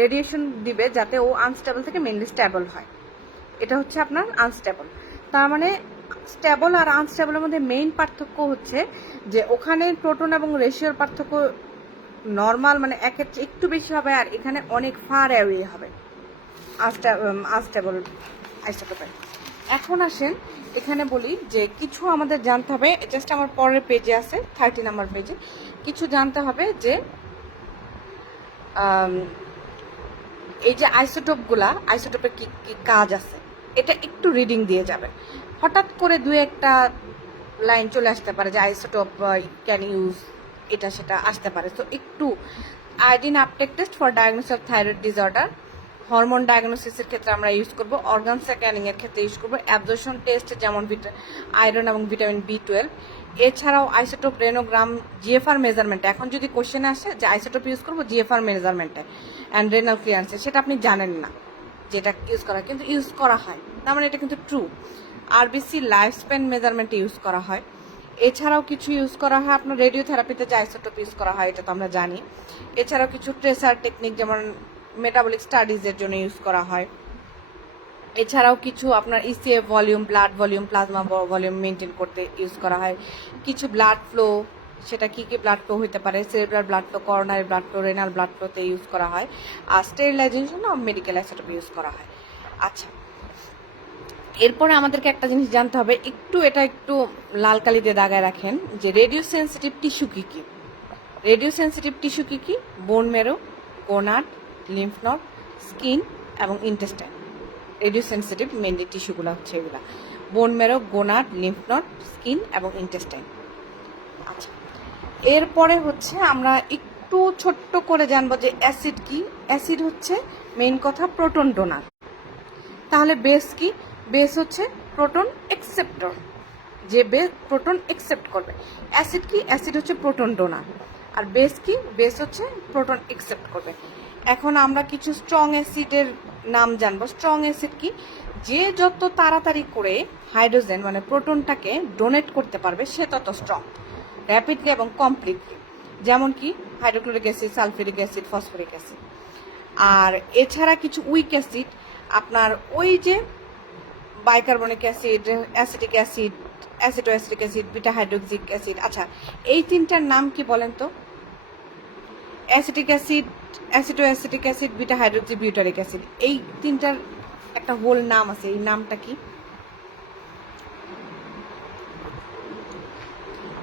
রেডিয়েশন দিবে যাতে ও আনস্টেবল থেকে মেনলি স্টেবল হয়। এটা হচ্ছে আপনার আনস্টেবল। তার মানে স্টেবল আর আনস্টেবলের মধ্যে মেইন পার্থক্য হচ্ছে যে ওখানে প্রোটন এবং রেশিওর পার্থক্য নর্মাল মানে একের চেয়ে একটু বেশি হবে, আর এখানে অনেক ফার অ্যাওয়ে হবে আনস্টেবল আইসোটোপে। এখন আসেন এখানে বলি যে কিছু আমাদের জানতে হবে, জাস্ট আমার পরের পেজে আছে 30 নাম্বার পেজে কিছু জানতে হবে যে এই যে আইসোটোপের কি কি কাজ আছে, এটা একটু রিডিং দিয়ে যাবে। হঠাৎ করে দু একটা লাইন চলে আসতে পারে যে আইসোটোপ ক্যান ইউজ, এটা সেটা আসতে পারে। তো একটু iodine uptake test for diagnosis of thyroid disorder, hormone ডায়াগনোসিসের ক্ষেত্রে আমরা ইউজ করব, অর্গান স্ক্যানিং এর ক্ষেত্রে ইউজ করব, অ্যাবজর্পশন টেস্ট যেমন আয়রন এবং ভিটামিন B12। এছাড়াও আইসোটোপ রেনোগ্রাম, জিএফআর মেজারমেন্টে, এখন যদি কোশ্চেনে আসে যে আইসোটোপ ইউজ করবো জিএফআর মেজারমেন্টে অ্যান্ড রেনাল ক্লিয়ারেন্সে, সেটা আপনি জানেন না যেটা ইউজ করা হয়, কিন্তু ইউজ করা হয়, তার মানে এটা কিন্তু ট্রু। আরবিসি লাইফ স্প্যান মেজারমেন্টে ইউজ করা হয়। এছাড়াও কিছু ইউজ করা হয় আপনার রেডিওথেরাপিতে যে আইসোটোপ ইউজ করা হয়, এটা তো আমরা জানি। এছাড়াও কিছু ট্রেসার টেকনিক যেমন মেটাবলিক স্টাডিজের জন্য ইউজ করা হয়। এছাড়াও কিছু আপনার ECF volume, blood volume, plasma volume maintain করতে ইউজ করা হয়। কিছু ব্লাড ফ্লো, সেটা কি কি ব্লাড ফ্লো হতে পারে, cerebral blood flow, coronary blood flow, renal blood ফ্লোতে ইউজ করা হয়। আর sterilisation of medical isotope use করা হয়। আচ্ছা এরপরে আমাদেরকে একটা জিনিস জানতে হবে, এটা একটু লাল কালি দিয়ে দাগায় রাখেন, যে রেডিও সেন্সিটিভ টিস্যু কী কী। রেডিও সেন্সিটিভ টিস্যু কী কী? Bone marrow, gonad, lymph node, skin এবং ইন্টেস্টাইন। রেডিও সেন্সিটিভ মেনলি টিস্যুগুলো হচ্ছে এগুলা: bone marrow, gonad, lymph node, skin এবং ইন্টেস্টাইন। আচ্ছা, এরপরে হচ্ছে আমরা একটু ছোট্ট করে জানবো যে অ্যাসিড কি। অ্যাসিড হচ্ছে মেইন কথা প্রোটন ডোনার। তাহলে বেস কি? বেস হচ্ছে প্রোটন অ্যাকসেপ্টর, যে বেস প্রোটন অ্যাকসেপ্ট করবে। অ্যাসিড কি? অ্যাসিড হচ্ছে প্রোটন ডোনার। আর বেস কি? বেস হচ্ছে প্রোটন অ্যাকসেপ্ট করবে। এখন আমরা কিছু স্ট্রং অ্যাসিডের নাম জানবো। স্ট্রং অ্যাসিড কি? যে যত তাড়াতাড়ি করে হাইড্রোজেন মানে প্রোটনটাকে ডোনেট করতে পারবে সে তত স্ট্রং, র্যাপিডলি এবং কমপ্লিটলি। যেমন কি hydrochloric acid, sulphuric acid, phosphoric acid. আর এছাড়া কিছু উইক অ্যাসিড, আপনার ওই যে bicarbonic acid, acetic acid, acetoacetic acid, beta hydroxic acid. আচ্ছা, এই তিনটার নাম কি বলেন তো? Acetic acid, acetoacetic acid, beta hydroxy butyric acid, এই তিনটার একটা হোল নাম আছে, এই নামটা কি?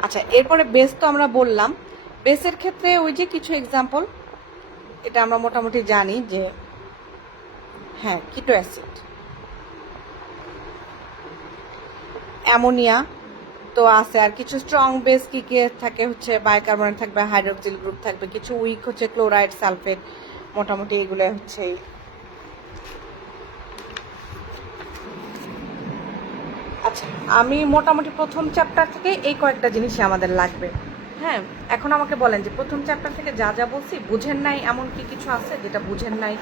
আচ্ছা, এরপরে বেস তো আমরা বললাম। বেসের ক্ষেত্রে ওই যে কিছু এক্সাম্পল, এটা আমরা মোটামুটি জানি যে হ্যাঁ, কিটো অ্যাসিড, অ্যামোনিয়া তো আছে। আর কিছু স্ট্রং বেস কি কি থাকে হচ্ছে বাইকার্বনেট থাকবে, হাইড্রোক্সিল গ্রুপ থাকবে, কিছু উইক হচ্ছে ক্লোরাইড, সালফেট, মোটামুটি এগুলো হচ্ছে। আচ্ছা, আমি মোটামুটি প্রথম চ্যাপ্টার থেকে এই কয়েকটা জিনিসই আমাদের লাগবে। হ্যাঁ, এখন আমাকে বলেন যে প্রথম চ্যাপ্টার থেকে যা যা বলছি বুঝেন নাই, এমন কি কিছু আছে যেটা বুঝেন নাই?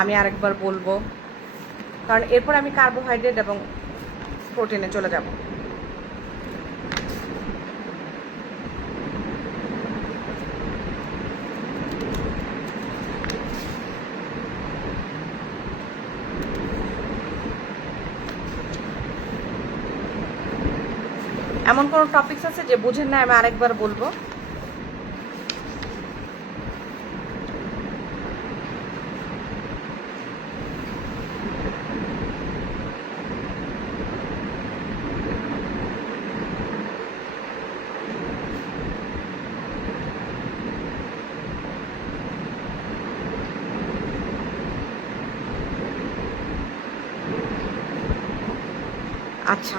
আমি আরেকবার বলবো, কারণ এরপর আমি কার্বোহাইড্রেট এবং প্রোটিনে চলে যাব। এমন কোনো টপিকস আছে যে বুঝেন না? আমি আরেকবার বলবো। আচ্ছা,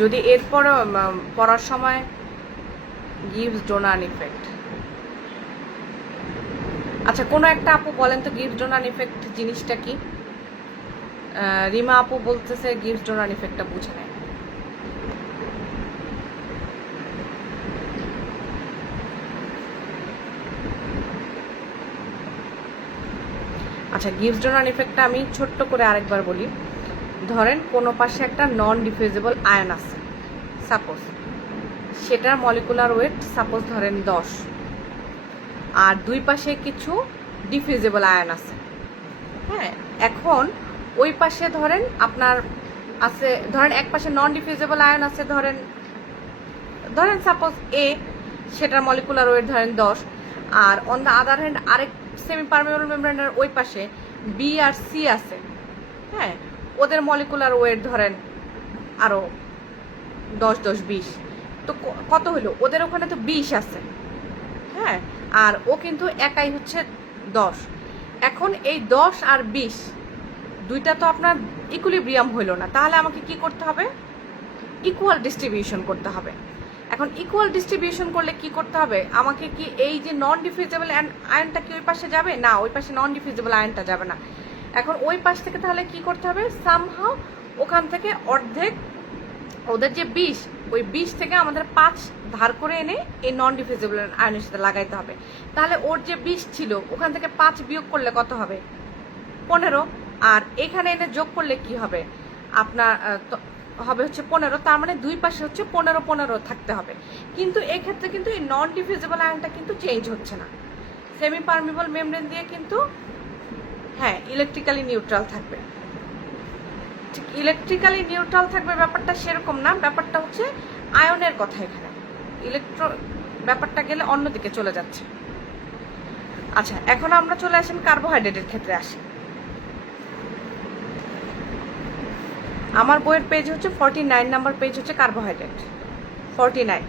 যদি এরপর পড়ার সময় গিভস ডোনার ইফেক্ট, আচ্ছা কোনো একটা আপু বলেন তো গিভস ডোনার ইফেক্ট জিনিসটা কি? রিমা আপু বলতেছে গিভস ডোনার ইফেক্টটা বুঝে নেয়। আচ্ছা, গিভস ডোনার ইফেক্টটা আমি ছোট্ট করে আরেকবার বলি। ধরেন কোনো পাশে একটা নন ডিফিউজেবল আয়ন আছে, সাপোজ সেটার মলিকুলার ওয়েট সাপোজ ধরেন 10, আর দুই পাশে কিছু ডিফিউজেবল আয়ন আছে। হ্যাঁ, এখন ওই পাশে ধরেন আপনার আছে, ধরেন এক পাশে নন ডিফিউজেবল আয়ন আছে, ধরেন সাপোজ এ, সেটার মলিকুলার ওয়েট ধরেন 10, আর অন দ্য আদার হ্যান্ড আরেক সেমি পারমেবল মেমব্রেনের ওই পাশে বি আর সি আছে। হ্যাঁ, ওদের মলিকুলার ওয়েট ধরেন আরো 10, 10, 20, তো কত হলো? ওদের ওখানে তো 20 আছে। হ্যাঁ, আর ও কিন্তু একাই হচ্ছে 10। এখন এই 10 আর 20 দুইটা তো আপনার ইকুইলিব্রিয়াম হইল না, তাহলে আমাকে কি করতে হবে? ইকুয়াল ডিস্ট্রিবিউশন করতে হবে। এখন ইকুয়াল ডিস্ট্রিবিউশন করলে কি করতে হবে? আমাকে কি এই যে নন ডিফিউজেবল আয়নটা কি ওই পাশে যাবে? না, ওই পাশে নন ডিফিউজেবল আয়নটা যাবে না। এখন ওই পাশ থেকে তাহলে কি করতে হবে? সামহাও ওখান থেকে অর্ধেক, ওদের যে 20, ওই 20 থেকে আমাদের 5 ধার করে এনে এই নন ডিফিউজেবল আয়নের সাথে লাগাইতে হবে। তাহলে ওর যে 20 ছিল ওখান থেকে 5 বিয়োগ করলে কত হবে? 15। আর এখানে এনে যোগ করলে কি হবে? আপনার হবে হচ্ছে 15। তার মানে দুই পাশে হচ্ছে 15, 15 থাকতে হবে। কিন্তু এক্ষেত্রে কিন্তু এই নন ডিফিউজেবল আয়নটা কিন্তু চেঞ্জ হচ্ছে না। সেমি পারমিবল মেমব্রেন দিয়ে কিন্তু হ্যাঁ ইলেকট্রিক্যালি নিউট্রাল থাকবে। ঠিক ইলেকট্রিক্যালি নিউট্রাল থাকবে ব্যাপারটা সেরকম না, ব্যাপারটা হচ্ছে আয়নের কথা। এখানে ব্যাপারটা গেলে অন্যদিকে চলে যাচ্ছে। আচ্ছা, এখন আমরা চলে আসেন কার্বোহাইড্রেটের ক্ষেত্রে আসি। আমার বইয়ের পেজ হচ্ছে 49 নাম্বার পেজ হচ্ছে কার্বোহাইড্রেট 49,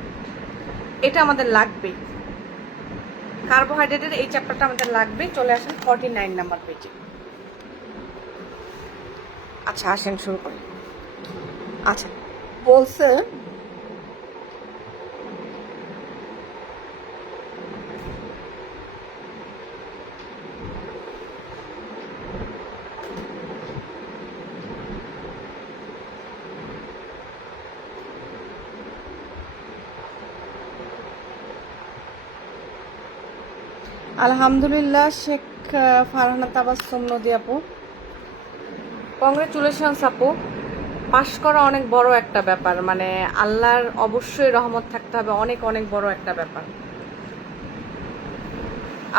এটা আমাদের লাগবেই। কার্বোহাইড্রেটের এই চ্যাপ্টারটা আমাদের লাগবে। চলে আসেন 49 নাম্বার পেজে। আচ্ছা আসেন শুরু করি। আচ্ছা বলছে আলহামদুলিল্লাহ শেখ ফারহানা তাবাসসুম নদী আপু, কংগ্রেচুলেশনস আপু। পাশ করা অনেক বড় একটা ব্যাপার, মানে আল্লাহর অবশ্যই রহমত থাকতে হবে, অনেক অনেক বড় একটা ব্যাপার।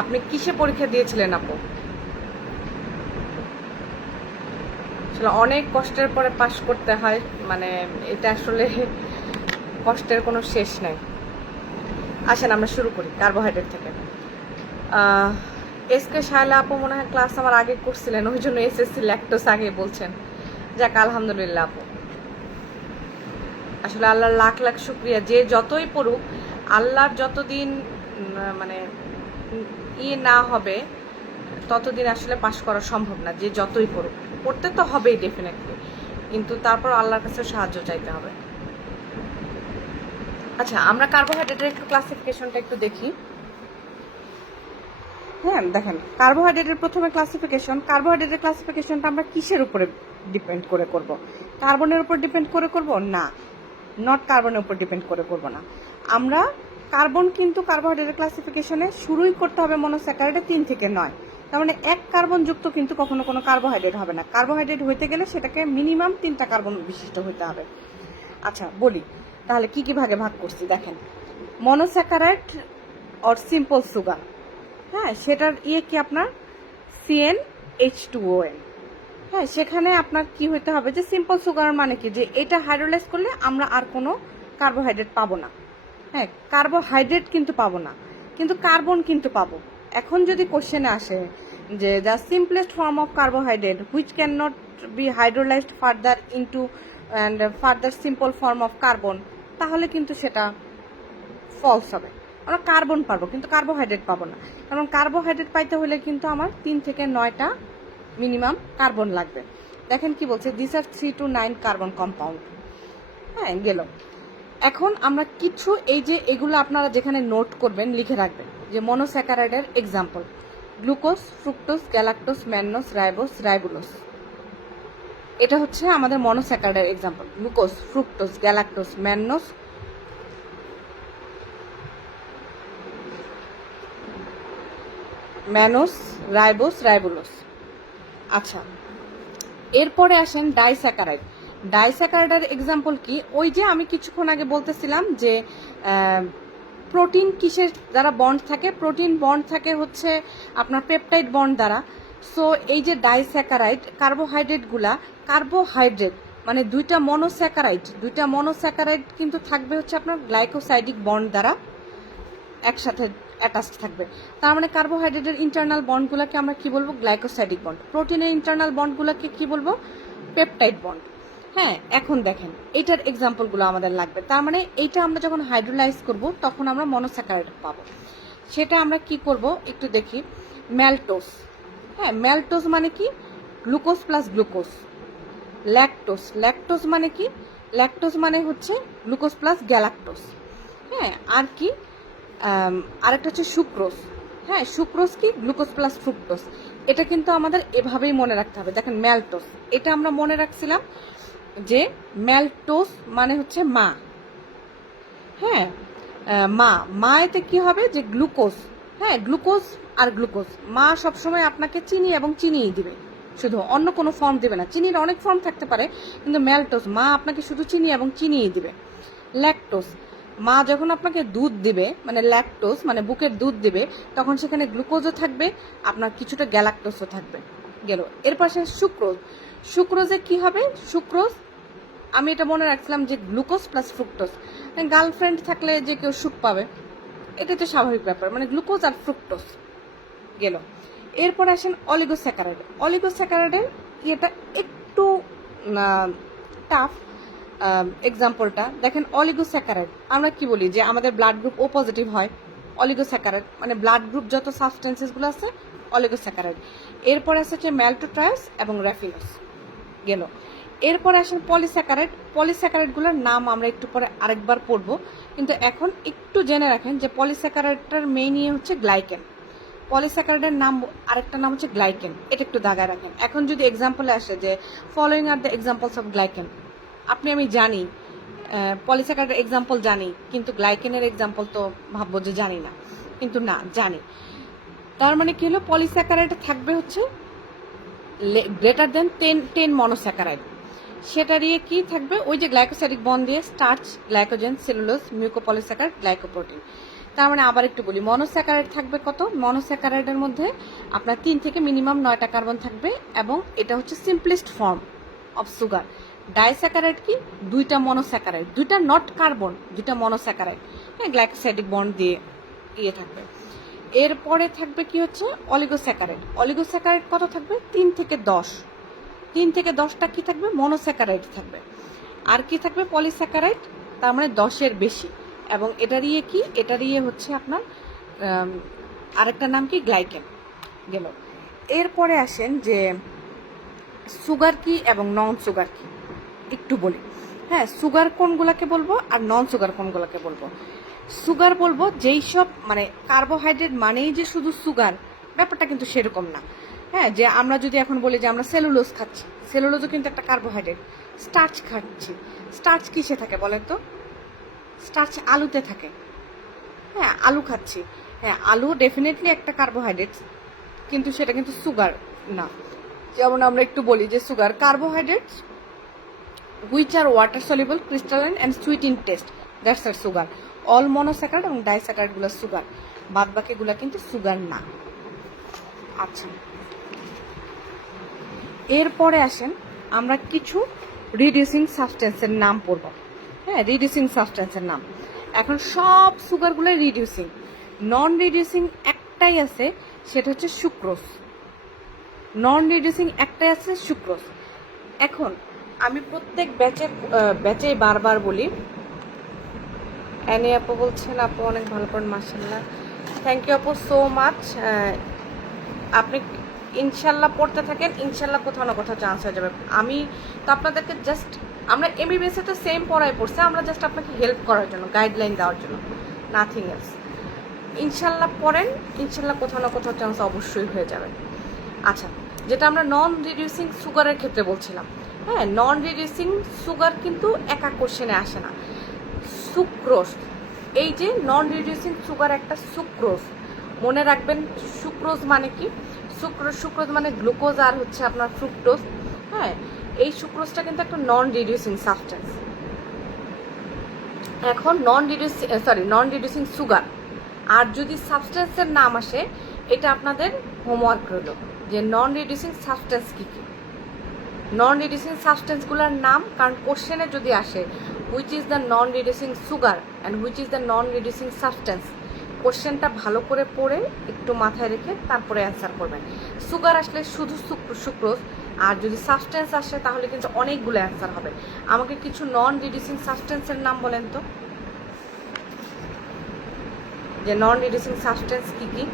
আপনি কিসে পরীক্ষা দিয়েছিলেন আপু? আসলে অনেক কষ্টের পরে পাশ করতে হয়, মানে এটা আসলে কষ্টের কোনো শেষ নাই। আসেন আমরা শুরু করি কার্বোহাইড্রেট থেকে। এসকে শায়লা আপু মনে হয় ক্লাস আমার আগে করছিলেন, ওই জন্য এসএসসি ল্যাকটোস আগে বলছেন। যাক আলহামদুলিল্লাহ আপু, আসলে আল্লাহর লাখ লাখ শুক্রিয়া। যে যতই পড়ুক, আল্লাহর যতদিন মানে না হবে ততদিন আসলে পাশ করা সম্ভব না। যে যতই পড়ুক, পড়তে তো হবেই ডেফিনেটলি, কিন্তু তারপর আল্লাহর কাছে সাহায্য চাইতে হবে। আচ্ছা আমরা কার্বোহাইড্রেটের একটু ক্লাসিফিকেশনটা একটু দেখি। হ্যাঁ দেখেন, কার্বোহাইড্রেটের প্রথমে ক্লাসিফিকেশন। কার্বোহাইড্রেটের ক্লাসিফিকেশনটা আমরা কিসের উপরে ডিপেন্ড করে করব? কার্বনের উপর ডিপেন্ড করে করব না, নট কার্বনের উপর ডিপেন্ড করে করব না আমরা। কার্বন কিন্তু কার্বোহাইড্রেটের ক্লাসিফিকেশনে শুরুই করতে হবে মনোস্যাকারাইডে 3 থেকে 9। তার মানে এক কার্বন যুক্ত কিন্তু কখনো কোনো কার্বোহাইড্রেট হবে না। কার্বোহাইড্রেট হইতে গেলে সেটাকে মিনিমাম 3টা কার্বন বিশিষ্ট হইতে হবে। আচ্ছা বলি তাহলে কি কি ভাগে ভাগ করছি। দেখেন, মনোস্যাকারাইড অর সিম্পল সুগার, হ্যাঁ সেটার কি আপনার CnH2ON। হ্যাঁ সেখানে আপনার কি হইতে হবে যে সিম্পল সুগার মানে কি, যে এটা হাইড্রোলাইজ করলে আমরা আর কোনো কার্বোহাইড্রেট পাবো না। হ্যাঁ কার্বোহাইড্রেট কিন্তু পাবো না, কিন্তু কার্বন কিন্তু পাবো। এখন যদি কোশ্চেনে আসে যে the simplest form of carbohydrate which cannot be hydrolysed further into and further simple form of carbon, তাহলে কিন্তু সেটা ফলস হবে। আমরা কার্বন পাবো কিন্তু কার্বোহাইড্রেট পাবো না, কারণ কার্বোহাইড্রেট পাইতে হলে কিন্তু আমার 3 থেকে 9টা মিনিমাম কার্বন লাগবে। দেখেন কি বলছে, this are 3 to 9 carbon compound. হ্যাঁ গেল। এখন আমরা কিছু এই যে এগুলো আপনারা যেখানে নোট করবেন লিখে রাখবেন, যে মনোস্যাকারাইডের example: glucose, fructose, galactose, mannose, ribose, ribulose. এটা হচ্ছে আমাদের মনোস্যাকারাইডের example: glucose, fructose, galactose, mannose, ribose, ribulose. আচ্ছা এরপরে আসেন ডাইস্যাকারাইড। ডাইস্যাকারাইডের এক্সাম্পল কি? ওই যে আমি কিছুক্ষণ আগে বলতেছিলাম যে প্রোটিন কিসের দ্বারা বন্ড থাকে? প্রোটিন বন্ড থাকে হচ্ছে আপনার পেপটাইড বন্ড দ্বারা। সো এই যে ডাইস্যাকারাইড, কার্বোহাইড্রেটগুলা, কার্বোহাইড্রেট মানে দুইটা মনোস্যাকারাইড কিন্তু থাকবে হচ্ছে আপনার গ্লাইকোসাইডিক বন্ড দ্বারা একসাথে অ্যাটাচড থাকবে। তার মানে কার্বোহাইড্রেটের ইন্টারনাল বন্ডগুলোকে আমরা কি বলবো? Glycosidic bond. প্রোটিনের ইন্টারনাল বন্ডগুলোকে কি বলবো? Peptide bond. হ্যাঁ এখন দেখেন এটার এক্সাম্পলগুলো আমাদের লাগবে। তার মানে এইটা আমরা যখন হাইড্রোলাইজ করব তখন আমরা মনোস্যাকারাইড পাবো। সেটা আমরা কি করব একটু দেখি। ম্যালটোজ, হ্যাঁ ম্যালটোজ মানে কি? Glucose plus glucose. ল্যাকটোজ মানে কি? ল্যাকটোজ মানে হচ্ছে গ্লুকোজ প্লাস গ্যালাক্টোজ। হ্যাঁ আর কি? আরেকটা হচ্ছে সুক্রোজ। হ্যাঁ সুক্রোজ কি? Glucose plus fructose. এটা কিন্তু আমাদের এভাবেই মনে রাখতে হবে। দেখেন ম্যালটোজ, এটা আমরা মনে রাখছিলাম যে ম্যালটোজ মানে হচ্ছে মা। হ্যাঁ মা এতে কি হবে? যে গ্লুকোজ। হ্যাঁ গ্লুকোজ আর গ্লুকোজ। মা সবসময় আপনাকে চিনি এবং চিনিই দিবে, শুধু অন্য কোনো ফর্ম দিবে না। চিনির অনেক ফর্ম থাকতে পারে, কিন্তু ম্যালটোজ মা আপনাকে শুধু চিনি এবং চিনিই দিবে। ল্যাকটোজ, মা যখন আপনাকে দুধ দিবে মানে ল্যাকটোজ মানে বুকের দুধ দিবে, তখন সেখানে গ্লুকোজও থাকবে, আপনার কিছুটা গ্যালাক্টোজও থাকবে। গেল। এর পাশে সুক্রোজ। সুক্রোজে কি হবে? সুক্রোজ আমি এটা মনে রাখছিলাম যে গ্লুকোজ প্লাস ফ্রুক্টোজ। গার্লফ্রেন্ড থাকলে যে কেউ সুখ পাবে, এটাই তো স্বাভাবিক ব্যাপার, মানে গ্লুকোজ আর ফ্রুক্টোজ। গেল। এরপর আসেন অলিগোস্যাকারাইড। অলিগোস্যাকারাইডের এটা একটু টাফ এক্সাম্পলটা দেখেন, অলিগোস্যাকারাইড। আমরা কি বলি যে আমাদের ব্লাড গ্রুপ ও পজিটিভ হয়, অলিগোস্যাকারাইড মানে ব্লাড গ্রুপ যত সাবস্টেন্সেসগুলো আছে অলিগোস্যাকারাইড। এরপরে আছে হচ্ছে ম্যালটোট্রায়াস এবং র্যাফিনোস গেল। এরপরে আসেন পলিস্যাকারাইড। পলিস্যাকারাইডগুলোর নাম আমরা একটু পরে আরেকবার পড়বো, কিন্তু এখন একটু জেনে রাখেন যে পলিস্যাকারাইডটার মেইন ইয়ে হচ্ছে গ্লাইকেন। পলিস্যাকারাইডের নাম আরেকটা নাম হচ্ছে গ্লাইকেন, এটা একটু দাগায় রাখেন। এখন যদি এক্সাম্পলে আসে যে following are the examples of glycan, আমি জানি পলিস্যাকারাইডের এক্সাম্পল জানি, কিন্তু গ্লাইকেনের এক্সাম্পল তো ভাববো যে জানি না, কিন্তু না জানি। তার মানে কি হলো, পলিস্যাকারাইড থাকবে হচ্ছে গ্রেটার দেন 10 মনোস্যাকারাইড। সেটা দিয়ে কি থাকবে, ওই যে গ্লাইকোসাইডিক বন্ড দিয়ে starch, glycogen, cellulose, mucopolysaccharide, glycoprotein. তার মানে আবার একটু বলি, মনোস্যাকারাইড থাকবে কত, মনোস্যাকারাইডের মধ্যে আপনার 3 থেকে মিনিমাম 9টা কার্বন থাকবে, এবং এটা হচ্ছে simplest form of sugar. Disaccharide কি, 2টা মনোস্যাকারাইড, 2টা নট কার্বন, 2টা মনোস্যাকারাইড, হ্যাঁ, গ্লাইকোসাইডিক বন্ড দিয়ে ইয়ে থাকবে। এরপরে থাকবে কি হচ্ছে অলিগোস্যাকারাইড। অলিগোস্যাকারাইড কত থাকবে, 3 থেকে 10, 3 থেকে 10টা কি থাকবে, মনোস্যাকারাইড থাকবে। আর কি থাকবে, পলিস্যাকারাইড, তার মানে 10-এর বেশি। এবং এটার ইয়ে কি, এটার ইয়ে হচ্ছে আপনার আরেকটা নাম কি, গ্লাইকেন গেল। এরপরে আসেন যে সুগার কি এবং নন সুগার কি একটু বলি। হ্যাঁ, সুগার কোনগুলাকে বলবো আর নন সুগার কোনগুলাকে বলবো। সুগার বলবো যেই সব মানে কার্বোহাইড্রেট মানেই যে শুধু সুগার, ব্যাপারটা কিন্তু সেরকম না। হ্যাঁ, যে আমরা যদি এখন বলি যে আমরা সেলুলোজ খাচ্ছি, সেলুলোজও কিন্তু একটা কার্বোহাইড্রেট। স্টার্চ খাচ্ছি, স্টার্চ কিসে থাকে বলেন তো, স্টার্চ আলুতে থাকে। হ্যাঁ, আলু খাচ্ছি, হ্যাঁ আলু ডেফিনেটলি একটা কার্বোহাইড্রেট, কিন্তু সেটা কিন্তু সুগার না। যেমন আমরা একটু বলি যে sugar carbohydrates which are water soluble, crystalline and sweet in taste, that's our sugar. All monosaccharide এবং ডাইস্যাকারাইড গুলো সুগার, বাদ বাকিগুলো কিন্তু সুগার না। আচ্ছা, এরপরে আসেন আমরা কিছু রিডিউসিং সাবস্টেন্সের নাম পড়ব। হ্যাঁ, রিডিউসিং সাবস্টেন্সের নাম। এখন সব সুগারগুলো রিডিউসিং, নন রিডিউসিং একটাই আছে, সেটা হচ্ছে সুক্রোজ। নন রিডিউসিং একটাই আছে, সুক্রোজ। এখন আমি প্রত্যেক ব্যাচে বারবার বলি, অ্যানি আপু বলছেন আপু অনেক ভালো করেন, মাশাআল্লাহ, থ্যাংক ইউ আপু সো মাচ। আপনি ইনশাল্লাহ পড়তে থাকেন, ইনশাল্লাহ কোথাও না কোথাও চান্স হয়ে যাবে। আমি তো আপনাদেরকে জাস্ট, আমরা এমবিবিএসে তো সেম পড়াই পড়ছে, আমরা জাস্ট আপনাকে হেল্প করার জন্য, গাইডলাইন দেওয়ার জন্য, নাথিং এলস। ইনশাল্লাহ পড়েন, ইনশাল্লাহ কোথাও না কোথাও চান্স অবশ্যই হয়ে যাবে। আচ্ছা, যেটা আমরা নন রিডিউসিং সুগারের ক্ষেত্রে বলছিলাম, হ্যাঁ, নন রিডিউসিং সুগার কিন্তু একা কোশ্চেনে আসে না। সুক্রোজ, এই যে নন রিডিউসিং সুগার একটা সুক্রোজ, মনে রাখবেন সুক্রোজ মানে কি, সুক্রোজ মানে গ্লুকোজ আর হচ্ছে আপনার ফ্রুক্টোজ। হ্যাঁ, এই সুক্রোজটা কিন্তু একটা নন রিডিউসিং সাবস্টেন্স। এখন নন রিডিউসিং সুগার, আর যদি সাবস্টেন্সের নাম আসে, এটা আপনাদের হোমওয়ার্ক রইল যে নন রিডিউসিং সাবস্টেন্স কী কী, নন রিডিউসিং সাবস্টেন্সগুলোর নাম। কারণ কোশ্চেনে যদি আসে which is the non reducing sugar and which is the non reducing substance, কোশ্চেনটা ভালো করে পড়ে একটু মাথায় রেখে তারপরে অ্যান্সার করবেন। সুগার আসলে শুধু সুক্রোজ, আর যদি সাবস্টেন্স আসে তাহলে কিন্তু অনেকগুলো অ্যান্সার হবে। আমাকে কিছু নন রিডিউসিং সাবস্টেন্সের নাম বলেন তো, যে নন রিডিউসিং সাবস্টেন্স কী কী।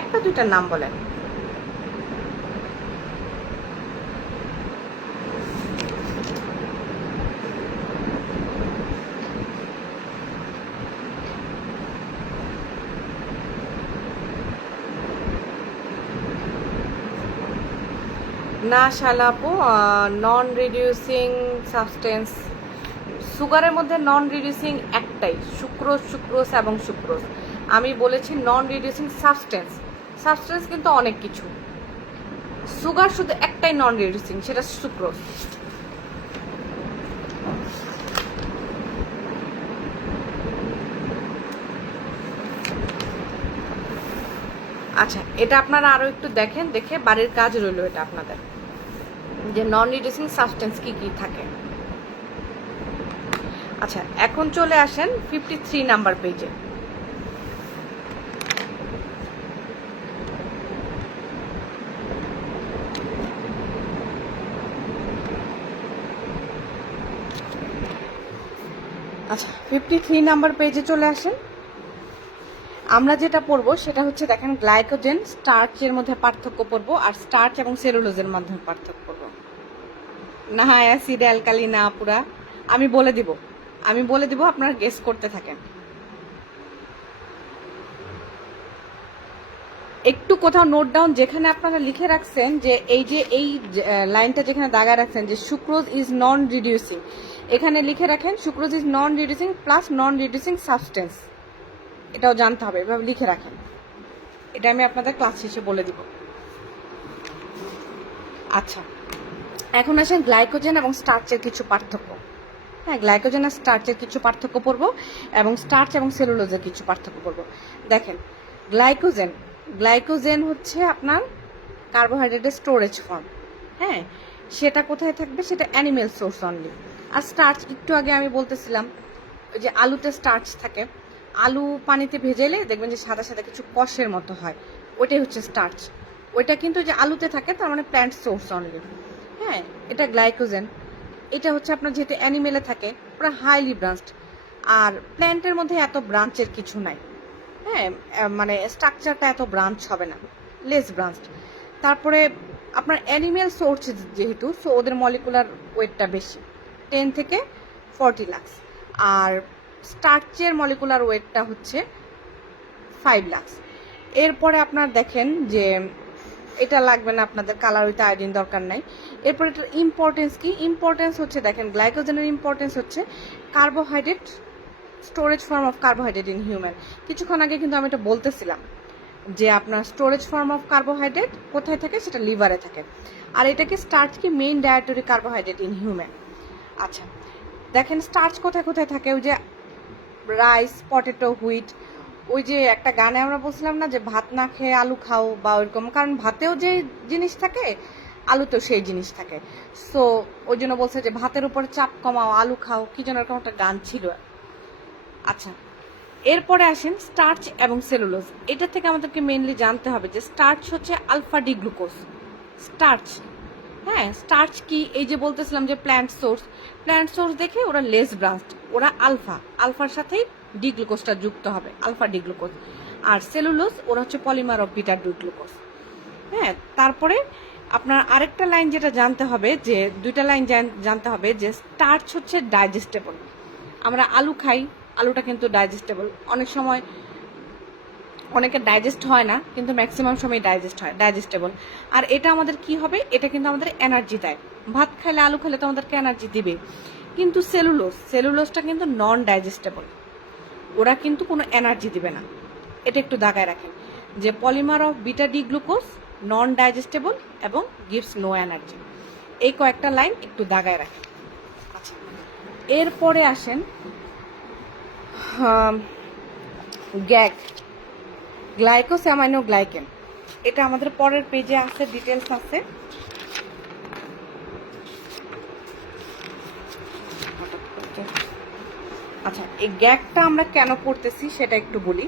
একটা দুইটার নাম বলেন। না শালাপু, নন রিডিউসিং সাবস্টেন্স সুগারের মধ্যে নন রিডিউসিং একটাই, সুক্রোজ এবং সুক্রোজ। আমি বলেছি নন রিডিউসিং সাবস্টেন্স কিন্তু অনেক কিছু, সুগার শুধু একটাই নন রিডিউসিং, সেটা সুক্রোজ। আচ্ছা, এটা আপনারা আরো একটু দেখেন, দেখে বাড়ির কাজ রইল এটা আপনাদের, যে নন রিডিউসিং সাবস্টেন্স কি কি থাকে। আচ্ছা, এখন চলে আসেন 53 নাম্বার পেজে। আচ্ছা, 53 নাম্বার পেজে চলে আসেন। আমরা যেটা পড়বো সেটা হচ্ছে দেখেন গ্লাইকোজেন স্টার্চের মধ্যে পার্থক্য পড়বো, আর স্টার্চ এবং সেলুলোজের মধ্যে পার্থক্য পড়বো। না অ্যাসিড অ্যালকালি না পুরা, আমি বলে দিব আপনারা গেস করতে থাকেন। একটু কোথাও নোট ডাউন, যেখানে আপনারা লিখে রাখছেন যে এই লাইনটা যেখানে দাগায় রাখছেন যে সুক্রোজ ইজ নন রিডিউসিং, এখানে লিখে রাখেন sucrose is non reducing plus non reducing substance, এটাও জানতে হবে, এভাবে লিখে রাখেন। এটা আমি আপনাদের ক্লাস শেষে বলে দিব। আচ্ছা, এখন আসেন গ্লাইকোজেন এবং স্টার্চের কিছু পার্থক্য। হ্যাঁ, গ্লাইকোজেন আর স্টার্চের কিছু পার্থক্য পড়বো এবং স্টার্চ এবং সেলুলোজের কিছু পার্থক্য পড়বো। দেখেন গ্লাইকোজেন হচ্ছে আপনার কার্বোহাইড্রেটের স্টোরেজ ফর্ম। হ্যাঁ, সেটা কোথায় থাকবে, সেটা অ্যানিমেল সোর্স অনলি। আর স্টার্চ একটু আগে আমি বলতেছিলাম ওই যে আলুতে স্টার্চ থাকে, আলু পানিতে ভেজাইলে দেখবেন যে সাদা সাদা কিছু কষের মতো হয়, ওইটাই হচ্ছে স্টার্চ। ওইটা কিন্তু যে আলুতে থাকে তার মানে প্ল্যান্ট সোর্স অনলি। হ্যাঁ, এটা গ্লাইকোজেন, এটা হচ্ছে আপনার যেহেতু অ্যানিমেলে থাকে পুরো হাইলি ব্রাঞ্চড, আর প্ল্যান্টের মধ্যে এত ব্রাঞ্চের কিছু নাই। হ্যাঁ, মানে স্ট্রাকচারটা এত ব্রাঞ্চ হবে না, লেস ব্রাঞ্চড। তারপরে আপনার অ্যানিমেল সোর্স যেহেতু, সো ওদের মলিকুলার ওয়েটটা বেশি, 10 থেকে 40 লাক্স। আর স্টার্চের মলিকুলার ওয়েটটা হচ্ছে 5 লাক্স। এরপরে আপনার দেখেন যে এটা লাগবে না আপনাদের, কালার উইথ আয়োডিন দরকার নাই। এরপর এটার ইম্পর্টেন্স কি, ইম্পর্টেন্স হচ্ছে দেখেন গ্লাইকোজেনের ইম্পর্টেন্স হচ্ছে carbohydrate, storage form of carbohydrate in human. কিছুক্ষণ আগে কিন্তু আমি এটা বলতেছিলাম যে আপনার স্টোরেজ ফর্ম অফ কার্বোহাইড্রেট কোথায় থাকে, সেটা লিভারে থাকে। আর এটাকে স্টার্চ কি main dietary carbohydrate in human. আচ্ছা, দেখেন স্টার্চ কোথায় কোথায় থাকে, ওই যে রাইস, পটেটো, হুইট। ওই যে একটা গানে আমরা বলছিলাম না যে ভাত না খেয়ে আলু খাও, বা ওইরকম, কারণ ভাতেও যে জিনিস থাকে আলুতেও সেই জিনিস থাকে। সো ওই জন্য বলছে যে ভাতের উপর চাপ কমাও, আলু খাও, কি যেন এরকম একটা গান ছিল। আচ্ছা, এরপরে আসেন স্টার্চ এবং সেলুলোজ। এটা থেকে আমাদেরকে মেইনলি জানতে হবে যে স্টার্চ হচ্ছে আলফা ডি গ্লুকোজ। স্টার্চ, হ্যাঁ, স্টার্চ কি, এই যে বলতেছিলাম যে প্ল্যান্ট সোর্স দেখে ওরা লেস ব্রাঞ্চড, ওরা আলফার সাথেই ডি গ্লুকোজটা যুক্ত হবে, আলফা ডি গ্লুকোজ। আর সেলুলোজ ওরা হচ্ছে polymer of beta D glucose. হ্যাঁ, তারপরে আপনার আরেকটা লাইন যেটা জানতে হবে, যে দুইটা লাইন জানতে হবে যে স্টার্চ হচ্ছে ডাইজেস্টেবল। আমরা আলু খাই, আলুটা কিন্তু ডাইজেস্টেবল, অনেক সময় অনেকে ডাইজেস্ট হয় না, কিন্তু ম্যাক্সিমাম সময় ডাইজেস্টেবল। আর এটা আমাদের কি হবে, এটা কিন্তু আমাদের এনার্জি দেয়। ভাত খাইলে, আলু খেলে তো আমাদেরকে এনার্জি দিবে। কিন্তু সেলুলোজটা কিন্তু নন ডাইজেস্টেবল, ওরা কিন্তু কোনো এনার্জি দিবে না। এটা একটু দাগায় রাখেন যে polymer of beta D glucose, non digestible এবং গিভস নো এনার্জি। এই কয়েকটা লাইন একটু দাগায় রাখেন। আচ্ছা, এরপরে আসেন গ্যাগ, গ্লাইকোস্যামাইনোগ্লাইকেন। এটা আমাদের পরের পেজে আছে, ডিটেলস আছে। আচ্ছা, এই গ্যাগটা আমরা কেন পড়তেছি সেটা একটু বলি।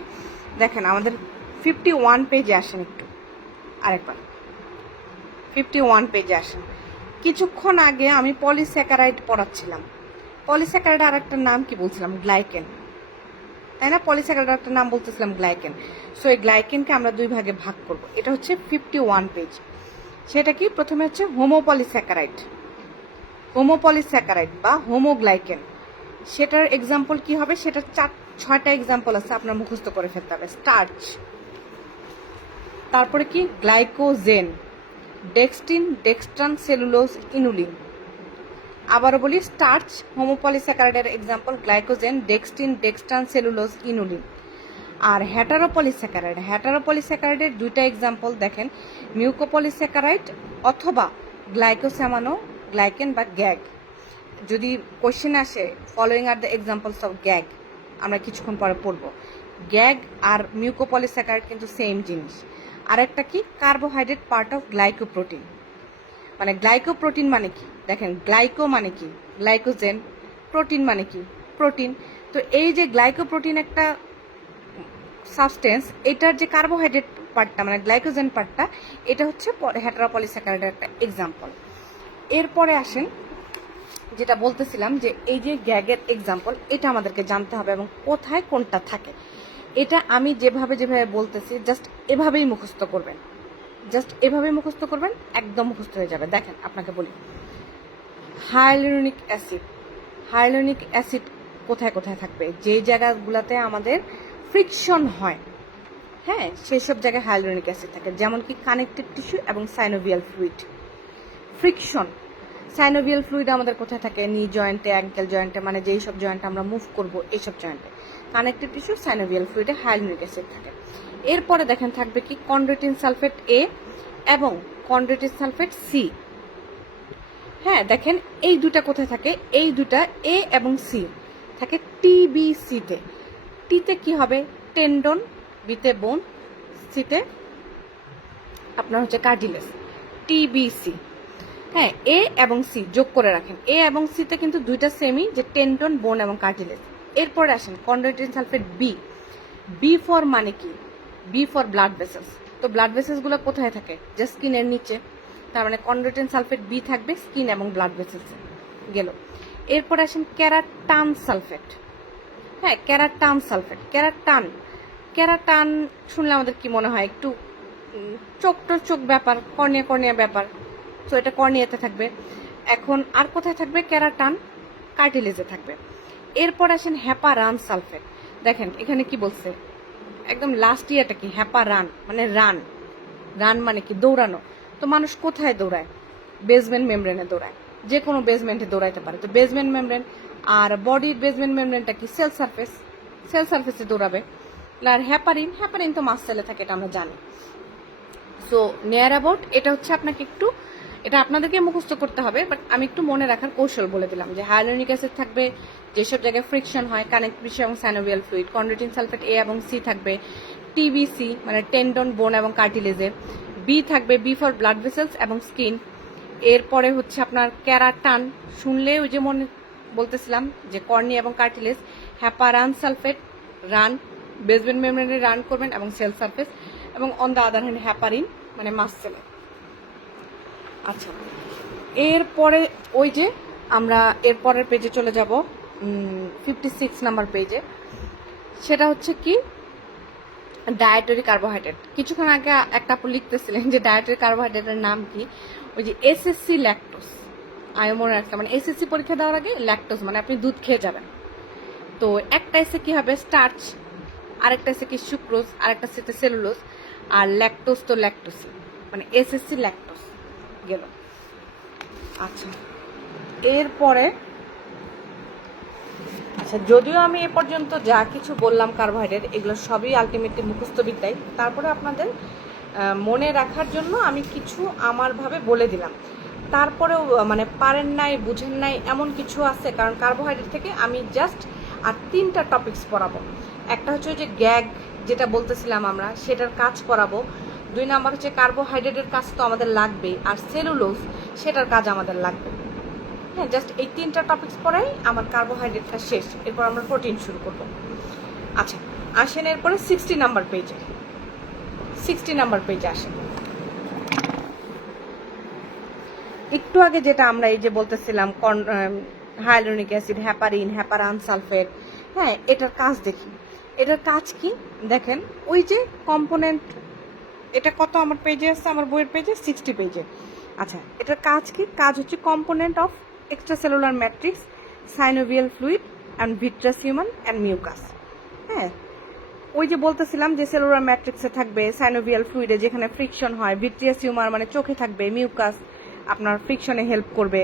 দেখেন আমাদের 51 পেজে আসেন, একটু আরেকবার 51 পেজে আসেন। কিছুক্ষণ আগে আমি পলিস্যাকারাইড পড়াচ্ছিলাম। পলিস্যাকারাইড আর একটা নাম কি বলছিলাম, গ্লাইকেন, তাই না? পলিস্যাকারাইড একটা নাম বলতেছিলাম গ্লাইকেন। সো এই গ্লাইকেনকে আমরা দুই ভাগে ভাগ করব। এটা হচ্ছে 51 পেজ। সেটা কি, প্রথমে হচ্ছে হোমোপলিস্যাকারাইড বা হোমোগ্লাইকেন। সেটার এক্সাম্পল কি হবে, সেটার 6টা এক্সাম্পল আছে, আপনার মুখস্থ করে ফেলতে হবে। স্টার্চ, তারপরে কি glycogen, dextrin, dextran, cellulose, inulin. আবারও বলি, স্টার্চ, হোমোপলিস্যাকারাইডের example glycogen, dextrin, dextran, cellulose, inulin. আর হ্যাটারোপলিস্যাকারাইডের দুইটা এক্সাম্পল দেখেন, মিউকোপলিস্যাকারাইড অথবা গ্লাইকোস্যামানোগ্লাইকেন বা গ্যাগ। যদি কোশ্চেন আসে following are the examples of gag, আমরা কিছুক্ষণ পরে পড়ব। গ্যাগ আর মিউকোপলিস্যাকারাইড কিন্তু সেম জিনিস। আরেকটা কি, কার্বোহাইড্রেট পার্ট অফ গ্লাইকোপ্রোটিন। মানে গ্লাইকোপ্রোটিন মানে কি, দেখেন গ্লাইকো মানে কি, গ্লাইকোজেন, প্রোটিন মানে কি, প্রোটিন। তো এই যে গ্লাইকোপ্রোটিন একটা সাবস্টেন্স, এটার যে কার্বোহাইড্রেট পার্টটা মানে গ্লাইকোজেন পার্টটা, এটা হচ্ছে হেটারোপলিস্যাকারাইডের একটা এক্সাম্পল। এরপরে আসেন যেটা বলতেছিলাম যে এই যে গ্যাগের এক্সাম্পল, এটা আমাদেরকে জানতে হবে এবং কোথায় কোনটা থাকে। এটা আমি যেভাবে যেভাবে বলতেছি জাস্ট এভাবেই মুখস্থ করবেন, জাস্ট এভাবেই মুখস্থ করবেন, একদম মুখস্থ হয়ে যাবে। দেখেন আপনাকে বলি, হায়ালুরোনিক অ্যাসিড, হায়ালুরোনিক অ্যাসিড কোথায় কোথায় থাকবে? যে জায়গাগুলোতে আমাদের ফ্রিকশন হয়, হ্যাঁ সেই সব জায়গায় হায়ালুরোনিক অ্যাসিড থাকে, যেমন কি কানেকটিভ টিস্যু এবং synovial fluid. Friction, synovial fluid আমাদের কোথায় থাকে? নি জয়েন্টে, অ্যাঙ্কেল জয়েন্টে, মানে যেই সব জয়েন্টে আমরা মুভ করব এইসব জয়েন্টে। কানেকটিভ টিস্যু, সাইনোভিয়াল ফ্লুইডে হায়ালুরোনিক অ্যাসিড থাকে। এরপরে দেখেন থাকবে কি কন্ড্রোইটিন সালফেট এ এবং কন্ড্রোইটিন সালফেট সি। হ্যাঁ দেখেন এই দুটা কোথায় থাকে? এই দুটা এ এবং সি থাকে টিবিসিতে। টিতে কি হবে? টেন্ডন, বিতে বোন, সিতে আপনার হচ্ছে কার্টিলেজ, টিবিসি। হ্যাঁ এ এবং সি যোগ করে রাখেন, এ এবং সিতে কিন্তু দুইটা সেমই, যে টেন্ডন, বোন এবং কার্টিলেজ। এরপরে আসেন chondroitin sulphate B. B for মানে কি? B for blood vessels. তো ব্লাড ভেসেলসগুলো কোথায় থাকে? যে স্কিনের নিচে, তার মানে কন্ড্রোইটিন সালফেট বি থাকবে স্কিন এবং ব্লাড ভেসেলসে গেল। এরপর আসেন ক্যারাটান সালফেট। হ্যাঁ ক্যারাটান সালফেট, ক্যারাটান, ক্যারাটান শুনলে আমাদের কি মনে হয়? একটু চোখ ব্যাপার, কর্নিয়া কর্নিয়া ব্যাপার। তো এটা কর্নিয়াতে থাকবে। এখন আর কোথায় থাকবে ক্যারাটান? কার্টিলেজে থাকবে। এরপর আসেন হ্যাপারান সালফেট। দেখেন এখানে কি বলছে, একদম লাস্ট ইয়ারটা কি? হ্যাপারান মানে রান, রান মানে কি? দৌড়ানো। তো মানুষ কোথায় দৌড়ায়? বেসমেন্ট মেমব্রেনে দৌড়ায়, যে কোনো বেসমেন্টে দৌড়াইতে পারে। তো বেসমেন্ট মেমব্রেন, আর বডির বেসমেন্ট মেমব্রেনটা কি? সেল সারফেস, সেল সারফেসে দৌড়াবে। আর হ্যাপারিন, হ্যাপারিন তো মাস সেলে থাকে, এটা আমরা জানি। সো নিয়ার অ্যাবাউট এটা হচ্ছে আপনাকে একটু, এটা আপনাদেরকে মুখস্থ করতে হবে, বাট আমি একটু মনে রাখার কৌশল বলে দিলাম যে হায়ালুরোনিক অ্যাসিড থাকবে যেসব জায়গায় ফ্রিকশন হয়, কানেকটিভ টিস্যু এবং সাইনোভিয়াল ফ্লুইড। কন্ড্রোইটিন সালফেট এ এবং সি থাকবে টিবিসি মানে টেন্ডন, বোন এবং কার্টিলেজে। বি থাকবে বি ফর ব্লাড ভেসেলস এবং স্কিন। এরপরে হচ্ছে আপনার ক্যারাটান, শুনলে ওই যে মনে বলতেছিলাম যে কর্নি এবং cartilage. Heparan sulphate run, basement মেমব্রেনে রান করবেন এবং সেল সারফেস, এবং on the other hand heparin মানে মাস সেলে। আচ্ছা এরপরে ওই যে আমরা এরপরের পেজে চলে যাব, 56 নাম্বার পেজে। সেটা হচ্ছে কি ডায়েটারি কার্বোহাইড্রেট। কিছুক্ষণ আগে একটা আপু লিখতেছিলেন যে ডায়েটারি কার্বোহাইড্রেটের নাম কি? ওই যে এসএসসি ল্যাকটোজ। আমি মনে রাখলাম, মানে এসএসসি পরীক্ষা দেওয়ার আগে ল্যাকটোজ মানে আপনি দুধ খেয়ে যাবেন। তো একটা এসে কি হবে? স্টার্চ, আরেকটা এসে কি? সুক্রোজ, আরেকটা সেতে সেলুলোজ, আর ল্যাকটোজ তো ল্যাকটোসি, মানে এসএসসি ল্যাকটোজ গেল। আচ্ছা এরপরে, আচ্ছা যদিও আমি এ পর্যন্ত যা কিছু বললাম কার্বোহাইড্রেট, এগুলো সবই আলটিমেটলি মুখস্থ বিদ্যাই, তারপরে আপনাদের মনে রাখার জন্য আমি কিছু আমারভাবে বলে দিলাম। তারপরেও মানে পারেন নাই, বুঝেন নাই এমন কিছু আছে, কারণ কার্বোহাইড্রেট থেকে আমি জাস্ট আর 3টা টপিকস পড়াবো। একটা হচ্ছে যে গ্যাগ যেটা বলতেছিলাম আমরা, সেটার কাজ করাবো। 2 নাম্বার হচ্ছে কার্বোহাইড্রেটের কাজ তো আমাদের লাগবেই, আর সেলুলোজ সেটার কাজ আমাদের লাগবে। হ্যাঁ জাস্ট এই 3টা টপিকস পড়াই আমার কার্বোহাইড্রেটটা শেষ। এরপর আমরা প্রোটিন শুরু করব। আচ্ছা আসেন এরপরে 60 নাম্বার পেজে, 60 নাম্বার পেজে আসেন। একটু আগে যেটা আমরা এই যে বলতেছিলাম হায়ালুরোনিক অ্যাসিড, হ্যাপারিন, হ্যাপারান সালফেট, হ্যাঁ এটার কাজ দেখি। এটার কাজ কি দেখেন, ওই যে কম্পোনেন্ট, এটা কত আমার পেজে আছে? আমার বইয়ের পেজে 60 পেজে। আচ্ছা এটার কাজ কি? কাজ হচ্ছে component of extracellular matrix, synovial fluid and vitreous humour and mucus. হ্যাঁ ওই যে বলতেছিলাম যে সেলুলার ম্যাট্রিক্সে থাকবে, সাইনোভিয়াল ফ্লুইডে যেখানে ফ্রিকশন হয়, ভিট্রিয়াস হিউমার মানে চোখে থাকবে, মিউকাস আপনার ফ্রিকশনে হেল্প করবে,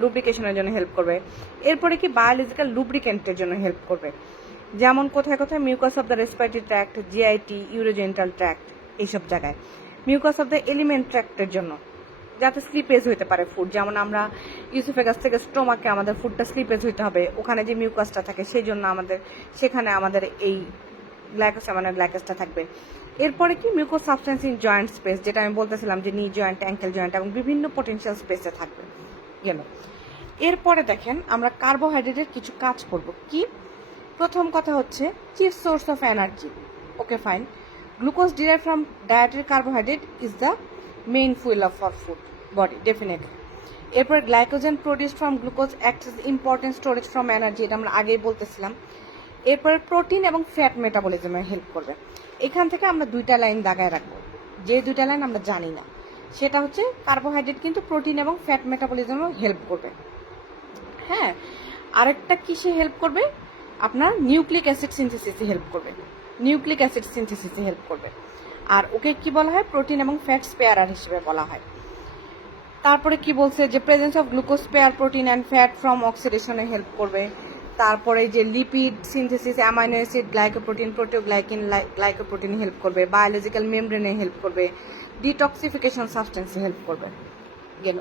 লুব্রিকেশনের জন্য হেল্প করবে। এরপরে কি বায়োলজিক্যাল লুব্রিকেন্টের জন্য হেল্প করবে, যেমন কোথায় কোথায়? Mucus of the respiratory tract, GIT, urogenital tract, এইসব জায়গায়। মিউকাস অফ দ্য এলিমেন্ট ট্র্যাক্টের জন্য, যাতে স্লিপেজ হইতে পারে ফুড, যেমন আমরা ইউসোফেগাস থেকে স্টোমাকে আমাদের ফুডটা স্লিপেজ হইতে হবে, ওখানে যে মিউকাসটা থাকে সেই জন্য আমাদের সেখানে আমাদের এই গ্লাইকোসামাইনাস থাকবে। এরপরে কি মিউকোস সাবস্টেন্স ইন জয়েন্ট স্পেস, যেটা আমি বলতেছিলাম যে নি জয়েন্ট, অ্যাঙ্কেল জয়েন্ট এবং বিভিন্ন পটেনশিয়াল স্পেসে থাকবে গেল। এরপরে দেখেন আমরা কার্বোহাইড্রেটের কিছু কাজ করব। কি? প্রথম কথা হচ্ছে chief source of energy. Okay fine, glucose derive from dietary carbohydrate is the main fuel of our food body, definitely. এরপর glycogen produce from glucose acts as important storage from energy, এটা আমরা আগেই বলতেছিলাম। এরপরে প্রোটিন এবং fat মেটাবলিজমে help করবে। এখান থেকে আমরা দুইটা লাইন দাগায় রাখবো, যে দুইটা লাইন আমরা জানি না, সেটা হচ্ছে কার্বোহাইড্রেট কিন্তু প্রোটিন এবং ফ্যাট মেটাবলিজমেও হেল্প করবে। হ্যাঁ, আরেকটা কিসে হেল্প করবে? আপনার নিউক্লিক অ্যাসিড সিনথেসিসে হেল্প করবে, নিউক্লিক অ্যাসিড সিনথেসিসে হেল্প করবে। আর ওকে কি বলা হয়? প্রোটিন এবং ফ্যাট স্পেয়ারার হিসেবে বলা হয়। তারপরে কি বলছে যে presence of glucose spare protein and fat from অক্সিডেশনে হেল্প করবে। তারপরে যে lipid synthesis, amino acid, glycoprotein, proteoglycan, glycoprotein help করবে, বায়োলজিক্যাল মেমব্রেনে হেল্প করবে, ডিটক্সিফিকেশন সাবস্টেন্সে হেল্প করবে। গেল।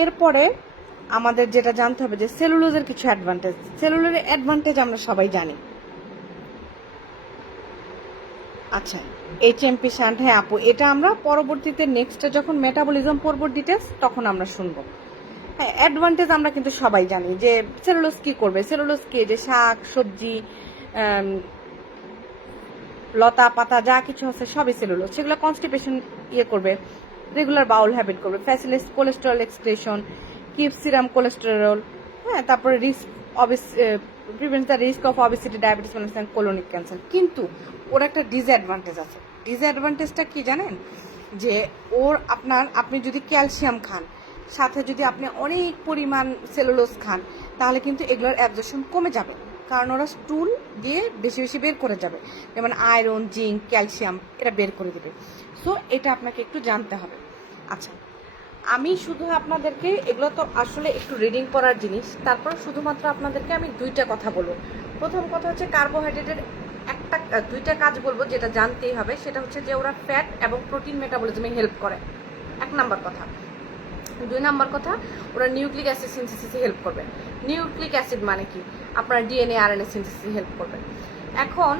এরপরে আমাদের যেটা জানতে হবে যে সেলুলোজের কিছু অ্যাডভান্টেজ। সেলুলোজের অ্যাডভান্টেজ আমরা সবাই জানি। আচ্ছা, HMP শান্ট, হ্যাঁ আপু, এটা আমরা পরবর্তীতে নেক্সটে যখন মেটাবলিজম পড়ব ডিটেলস তখন আমরা শুনবো। হ্যাঁ, অ্যাডভান্টেজ আমরা কিন্তু সবাই জানি যে সেলুলোজ কি করবে। সেলুলোজ কি? যে শাক সবজি, লতা পাতা যা কিছু আছে সবই সেলুলোজ, সেগুলো কনস্টিপেশন করবে, রেগুলার বাউল হ্যাবিট করবে, facilitates cholesterol excretion, keeps serum cholesterol, হ্যাঁ, তারপরে prevents the risk of obesity, diabetes and colonic cancer. কিন্তু ওর একটা ডিসঅ্যাডভান্টেজ আছে। ডিসঅ্যাডভান্টেজটা কি জানেন? যে আপনি যদি ক্যালসিয়াম খান, সাথে যদি আপনি অনেক পরিমাণ সেলুলোজ খান, তাহলে কিন্তু এগুলোর অ্যাবজর্পশন কমে যাবে, কারণ ওরা স্টুল দিয়ে বেশি বেশি বের করে যাবে, যেমন আয়রন, জিঙ্ক, ক্যালসিয়াম এটা বের করে দেবে। সো এটা আপনাকে একটু জানতে হবে। আচ্ছা, আমি শুধু আপনাদেরকে, এগুলো তো আসলে একটু রিডিং পড়ার জিনিস, তারপর শুধুমাত্র আপনাদেরকে আমি দুইটা কথা বলবো। প্রথম কথা হচ্ছে কার্বোহাইড্রেটের দুইটা কাজ বলবো যেটা জানতেই হবে, সেটা হচ্ছে যে ওরা ফ্যাট এবং প্রোটিন মেটাবলিজমে হেল্প করে, 1 নাম্বার কথা। 2 নাম্বার কথা, ওরা নিউক্লিক অ্যাসিড সিনথেসিসে হেল্প করবে। নিউক্লিক অ্যাসিড মানে কি? আপনার ডিএনএ আরএনএ সিনথেসিসে হেল্প করবে। এখন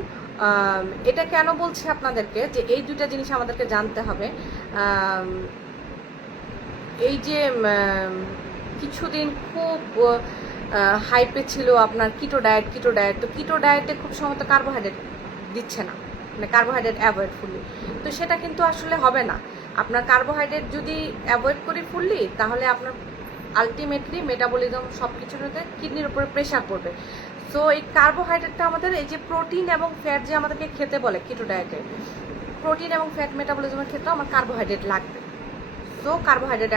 এটা কেন বলছি আপনাদেরকে যে এই দুইটা জিনিস আমাদেরকে জানতে হবে? এই যে কিছুদিন খুব হাইপে ছিল আপনার কিটো ডায়েট। তো কিটো ডায়েটে খুব সম্ভবত কার্বোহাইড্রেট দিচ্ছে না, মানে কার্বোহাইড্রেট অ্যাভয়েড ফুললি। তো সেটা কিন্তু আসলে হবে না। আপনার কার্বোহাইড্রেট যদি অ্যাভয়েড করি ফুললি, তাহলে আপনার আলটিমেটলি মেটাবলিজম সব কিছুর মধ্যে কিডনির উপরে প্রেশার পড়বে। সো এই কার্বোহাইড্রেটটা আমাদের, এই যে প্রোটিন এবং ফ্যাট যে আমাদেরকে খেতে বলে কিটো ডায়েটে, প্রোটিন এবং ফ্যাট মেটাবলিজমের ক্ষেত্রেও আমার কার্বোহাইড্রেট লাগবে। সো কার্বোহাইড্রেট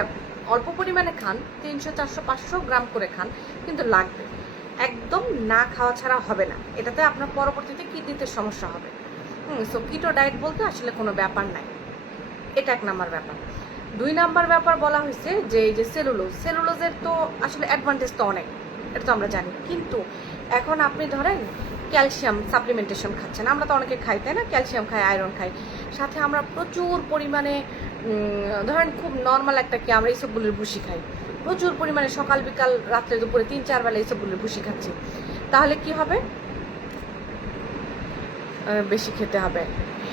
অল্প পরিমাণে খান, 300, 400, 500 গ্রাম করে খান, কিন্তু লাগবে। একদম না খাওয়া ছাড়া হবে না, এটাতে আপনার পরবর্তীতে কিডনিতে সমস্যা হবে। সো কিটো ডায়েট বলতে আসলে কোনো ব্যাপার নাই। এটা 1 নাম্বার ব্যাপার। 2 নাম্বার ব্যাপার বলা হয়েছে যে এই যে সেলুলোজের তো আসলে অ্যাডভান্টেজ তো অনেক, এটা তো আমরা জানি। কিন্তু এখন আপনি ধরেন ক্যালসিয়াম সাপ্লিমেন্টেশন খাচ্ছেন, আমরা তো অনেকে খাই, তাই না? ক্যালসিয়াম খাই, আয়রন খাই, সাথে আমরা প্রচুর পরিমাণে ধরেন খুব নর্মাল একটা কি, আমরা এইসবগুলির ভুসি খাই প্রচুর পরিমাণে, সকাল বিকাল রাত্রে দুপুরে 3-4 বেলা এইসবগুলির ভুসি খাচ্ছি। তাহলে কি হবে? বেশি খেতে হবে।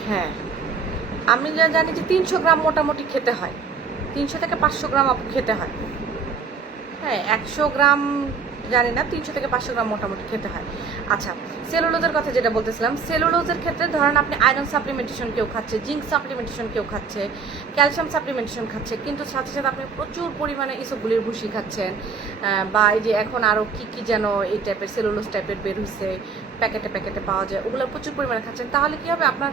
হ্যাঁ, আমি যা জানি যে 300 গ্রাম মোটামুটি খেতে হয়, 300 থেকে 500 গ্রাম খেতে হয়। হ্যাঁ, 100 গ্রাম জানি না, 300 থেকে 500 গ্রাম মোটামুটি খেতে হয়। আচ্ছা, সেলুলোজের কথা যেটা বলতেছিলাম, সেলুলোজের ক্ষেত্রে ধরেন আপনি আয়রন সাপ্লিমেন্টেশন কেউ খাচ্ছে, জিঙ্ক সাপ্লিমেন্টেশন কেউ খাচ্ছে, ক্যালসিয়াম সাপ্লিমেন্টেশন খাচ্ছে, কিন্তু সাথে সাথে আপনি প্রচুর পরিমাণে এসবগুলির ভুসি খাচ্ছেন, বা এই যে এখন আরও কী যেন এই টাইপের সেলুলোজ টাইপের বের হয়েছে, প্যাকেটে পাওয়া যায়, ওগুলো প্রচুর পরিমাণে খাচ্ছেন, তাহলে কী হবে? আপনার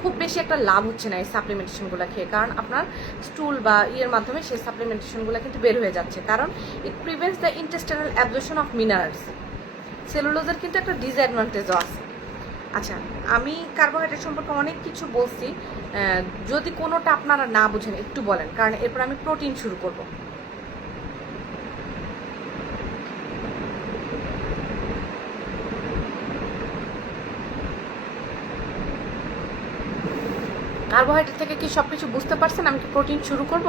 খুব বেশি একটা লাভ হচ্ছে না এই সাপ্লিমেন্টেশনগুলো খেয়ে, কারণ আপনার স্টুল বা মাধ্যমে সেই সাপ্লিমেন্টেশনগুলো কিন্তু বের হয়ে যাচ্ছে, কারণ it prevents the intestinal absorption of minerals. সেলুলোজের কিন্তু একটা ডিসঅ্যাডভান্টেজও আছে। আচ্ছা, আমি কার্বোহাইড্রেট সম্পর্কে অনেক কিছু বলছি, যদি কোনোটা আপনারা না বুঝেন একটু বলেন, কারণ এরপর আমি প্রোটিন শুরু করব। কার্বোহাইড্রেট থেকে কি সব কিছু বুঝতে পারছেন? আমি কি প্রোটিন শুরু করব?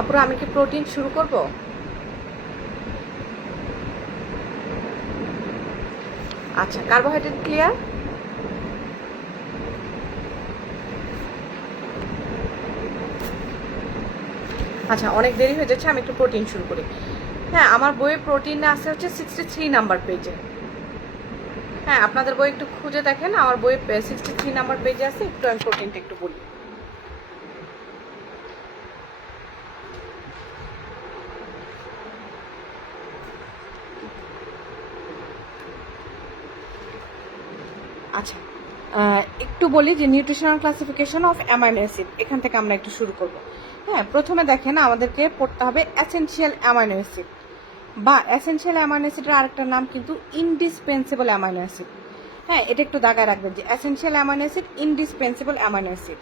আপু আপুরা আমি কি প্রোটিন শুরু করব? আচ্ছা, কার্বোহাইড্রেট ক্লিয়ার? আচ্ছা, অনেক দেরি হয়ে যাচ্ছে, আমি একটু প্রোটিন শুরু করি। হ্যাঁ, আমার বইয়ে প্রোটিন আছে হচ্ছে 63 নাম্বার পেজে। হ্যাঁ, আপনাদের বই একটু খুঁজে দেখেন, আমার বই 63 নাম্বার পেজে আছে। একটু আমি প্রোটিনটা একটু বলি। আচ্ছা, একটু বলি যে nutritional classification of amino acid, এখান থেকে আমরা একটু শুরু করব। হ্যাঁ, প্রথমে দেখেন আমাদেরকে পড়তে হবে এসেনশিয়াল অ্যামাইনো অ্যাসিড, বা এসেনশিয়াল অ্যামাইনো অ্যাসিডের আরেকটা নাম কিন্তু ইনডিসপেন্সেবল অ্যামাইনো অ্যাসিড। হ্যাঁ, এটা একটু দাগায় রাখবেন যে essential amino acid, indispensable amino acid.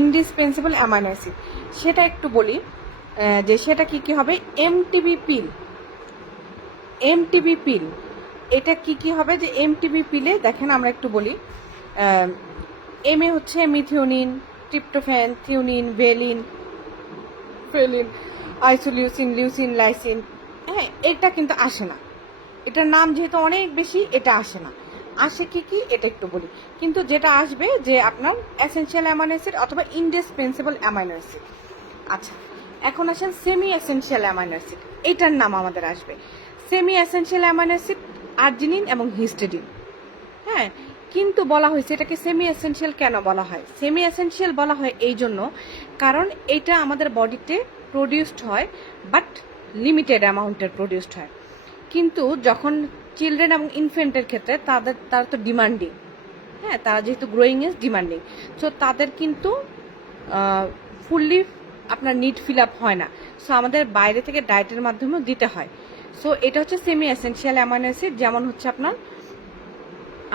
Indispensable amino acid সেটা একটু বলি, যে সেটা কি কি হবে। এমটিবি পিল, এমটিবি পিল এটা কি কি হবে, যে এমটিবি পিলে দেখেন আমরা একটু বলি। এম এ হচ্ছে মিথিওনিন, ট্রিপ্টোফ্যান, থিওনিন, ভেলিন, ফেলিন, আইসোলিউসিন, লিউসিন, লাইসিন। হ্যাঁ, এটা কিন্তু আসে না, এটার নাম যেহেতু অনেক বেশি, এটা আসে না। আসে কি কি এটা একটু বলি, কিন্তু যেটা আসবে যে আপনার এসেনশিয়াল অ্যামাইনো অ্যাসিড অথবা ইনডিসপেন্সেবল অ্যামাইনো অ্যাসিড। আচ্ছা, এখন আসেন সেমি এসেনশিয়াল অ্যামাইনো অ্যাসিড, এটার নাম আমাদের আসবে। Semi essential amino acid arginine এবং হিস্টিডিন। হ্যাঁ, কিন্তু বলা হয়েছে এটাকে সেমি এসেনশিয়াল কেন বলা হয়? সেমি এসেনশিয়াল বলা হয় এই জন্য কারণ এটা আমাদের বডিতে প্রডিউসড হয়, বাট লিমিটেড অ্যামাউন্টের প্রডিউসড হয়। কিন্তু যখন চিলড্রেন এবং ইনফেন্টের ক্ষেত্রে তারা তো ডিমান্ডিং, হ্যাঁ, তারা যেহেতু গ্রোয়িং ইজ ডিমান্ডিং, সো তাদের কিন্তু ফুললি আপনার নিড ফিল আপ হয় না, সো আমাদের বাইরে থেকে ডায়েটের মাধ্যমেও দিতে হয়। সো এটা হচ্ছে সেমি এসেনশিয়াল অ্যামাইনো অ্যাসিড, যেমন হচ্ছে আপনার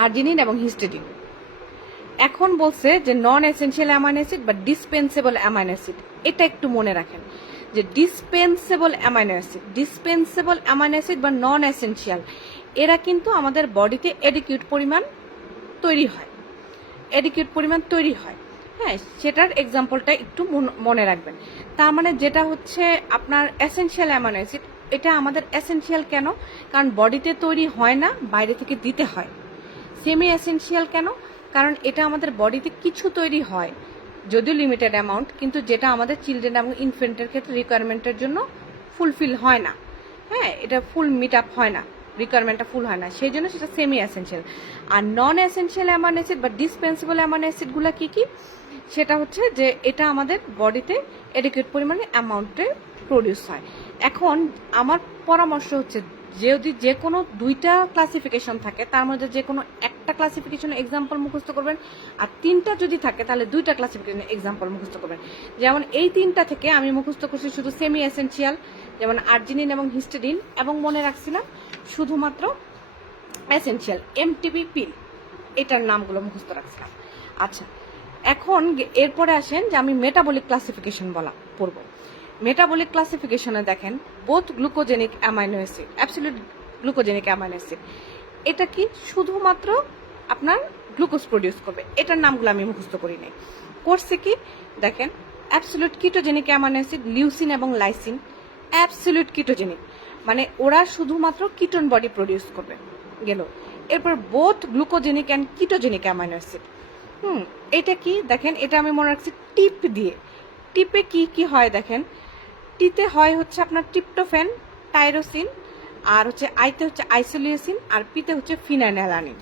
আর্জিনিন এবং হিস্টিডিন। এখন বলছে যে নন এসেনশিয়াল অ্যামাইনো অ্যাসিড বা ডিসপেন্সেবল অ্যামাইনো অ্যাসিড, এটা একটু মনে রাখেন যে ডিসপেন্সেবল অ্যামাইনো অ্যাসিড, ডিসপেন্সেবল অ্যামাইনো অ্যাসিড বা নন এসেনশিয়াল, এরা কিন্তু আমাদের বডিতে এডিকিউট পরিমাণ তৈরি হয়, এডিকিউট পরিমাণ তৈরি হয়। হ্যাঁ, সেটার এক্সাম্পলটা একটু মনে রাখবেন। তার মানে যেটা হচ্ছে আপনার এসেনশিয়াল অ্যামাইনো অ্যাসিড, এটা আমাদের এসেনশিয়াল কেন? কারণ বডিতে তৈরি হয় না, বাইরে থেকে দিতে হয়। সেমি এসেনশিয়াল কেন? কারণ এটা আমাদের বডিতে কিছু তৈরি হয়, যদিও লিমিটেড অ্যামাউন্ট, কিন্তু যেটা আমাদের চিলড্রেন এবং ইনফেন্টের ক্ষেত্রে রিকোয়ারমেন্টের জন্য ফুলফিল হয় না। হ্যাঁ, এটা ফুল মিট আপ হয় না, রিকোয়ারমেন্টটা ফুল হয় না, সেই জন্য সেটা সেমি এসেনশিয়াল। আর নন এসেনশিয়াল অ্যামাইনো অ্যাসিড বা ডিসপেন্সেবল অ্যামাইনো অ্যাসিডগুলো কি কি? সেটা হচ্ছে যে এটা আমাদের বডিতে এডিকুয়েট পরিমাণে অ্যামাউন্টে প্রডিউস হয়। এখন আমার পরামর্শ হচ্ছে যদি যে কোনো দুইটা ক্লাসিফিকেশন থাকে, তার মধ্যে যে কোনো একটা ক্লাসিফিকেশনের এক্সাম্পল মুখস্থ করবেন, আর তিনটা যদি থাকে তাহলে দুইটা ক্লাসিফিকেশনের এক্সাম্পল মুখস্থ করবেন। যেমন এই তিনটা থেকে আমি মুখস্থ করছি শুধু সেমি এসেনশিয়াল, যেমন আর্জিনিন এবং হিস্টিডিন, এবং মনে রাখছিলাম শুধুমাত্র এসেনশিয়াল এমটিবি পিল, এটার নামগুলো মুখস্থ রাখছিলাম। আচ্ছা, এখন এরপরে আসেন যে আমি মেটাবলিক ক্লাসিফিকেশন পড়ব। মেটাবলিক ক্লাসিফিকেশনে দেখেন both glucogenic amino acid, absolute glucogenic amino acid, এটা কি শুধুমাত্র আপনার গ্লুকোজ প্রডিউস করবে, এটার নামগুলো আমি মুখস্থ করি নাই। করছে কি দেখেন, absolute ketogenic amino acid leucine এবং লাইসিন, অ্যাবসলিউট কিটোজেনিক মানে ওরা শুধুমাত্র কিটোন বডি প্রডিউস করবে, গেল। এরপর both glucogenic and ketogenic amino acid. এটা কি দেখেন, এটা আমি মনে রাখছি টিপ দিয়ে। টিপে কি কি হয় দেখেন, টিতে হয় হচ্ছে আপনার ট্রিপ্টোফ্যান, টাইরোসিন, আর হচ্ছে আইতে হচ্ছে আইসোলিউসিন, আর পিতে হচ্ছে ফিনাইলঅ্যালানিন।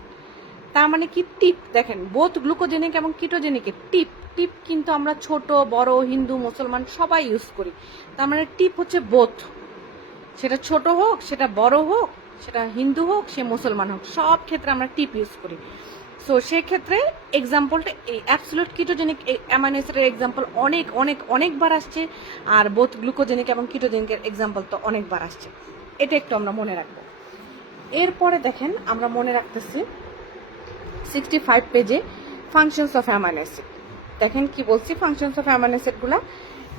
তার মানে কি টিপ দেখেন বোথ গ্লুকোজেনিক এবং কিটোজেনিকের টিপ। টিপ কিন্তু আমরা ছোট বড় হিন্দু মুসলমান সবাই ইউজ করি, তার মানে টিপ হচ্ছে বোথ, সেটা ছোট হোক, সেটা বড় হোক, সেটা হিন্দু হোক, সে মুসলমান হোক, সব ক্ষেত্রে আমরা টিপ ইউজ করি। সো সেক্ষেত্রে এক্সাম্পলটা এই অ্যাবসলিউট কিটোজেনিক অ্যামাইনো অ্যাসিডের এক্সাম্পল অনেক অনেক অনেকবার আসছে, আর বোথ গ্লুকোজেনিক এবং কিটোজেনিকের এক্সাম্পল তো অনেকবার আসছে, এটা একটু আমরা মনে রাখবো। এরপরে দেখেন আমরা মনে রাখতেছি 65 পেজে ফাংশনস অফ অ্যামাইনো অ্যাসিড। দেখেন কি বলছি, ফাংশনস অফ অ্যামাইনো অ্যাসিডগুলো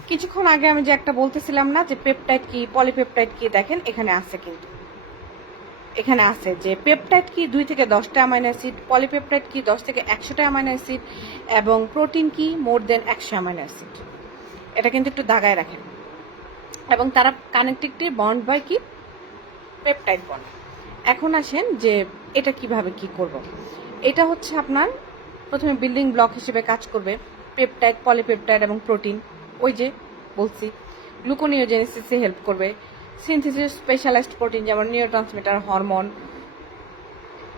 কিছুক্ষণ আগে আমি যে একটা বলতেছিলাম না যে পেপটাইড কি পলিপেপটাইড কি, দেখেন এখানে আছে কিন্তু। এখানে আছে যে পেপটাইড কি 2 থেকে 10টা অ্যামাইনো অ্যাসিড, পলিপেপটাইড কি 10 থেকে 100টা অ্যামাইনো অ্যাসিড, এবং প্রোটিন কি মোর দেন 100 অ্যামাইনো অ্যাসিড। এটা কিন্তু একটু দাগায় রাখেন। এবং তারা কানেক্টিভিটি বন্ড বাই কি পেপটাইড বন্ড। এখন আসেন যে এটা কিভাবে কি করব। এটা হচ্ছে আপনার প্রথমে বিল্ডিং ব্লক হিসেবে কাজ করবে পেপটাইড, পলিপেপটাইড এবং প্রোটিন। ওই যে বলছি গ্লুকোনিওজেনেসিসে হেল্প করবে, সিনথেসিস স্পেশালাইজড প্রোটিন যেমন নিউরোট্রান্সমিটার, হরমোন,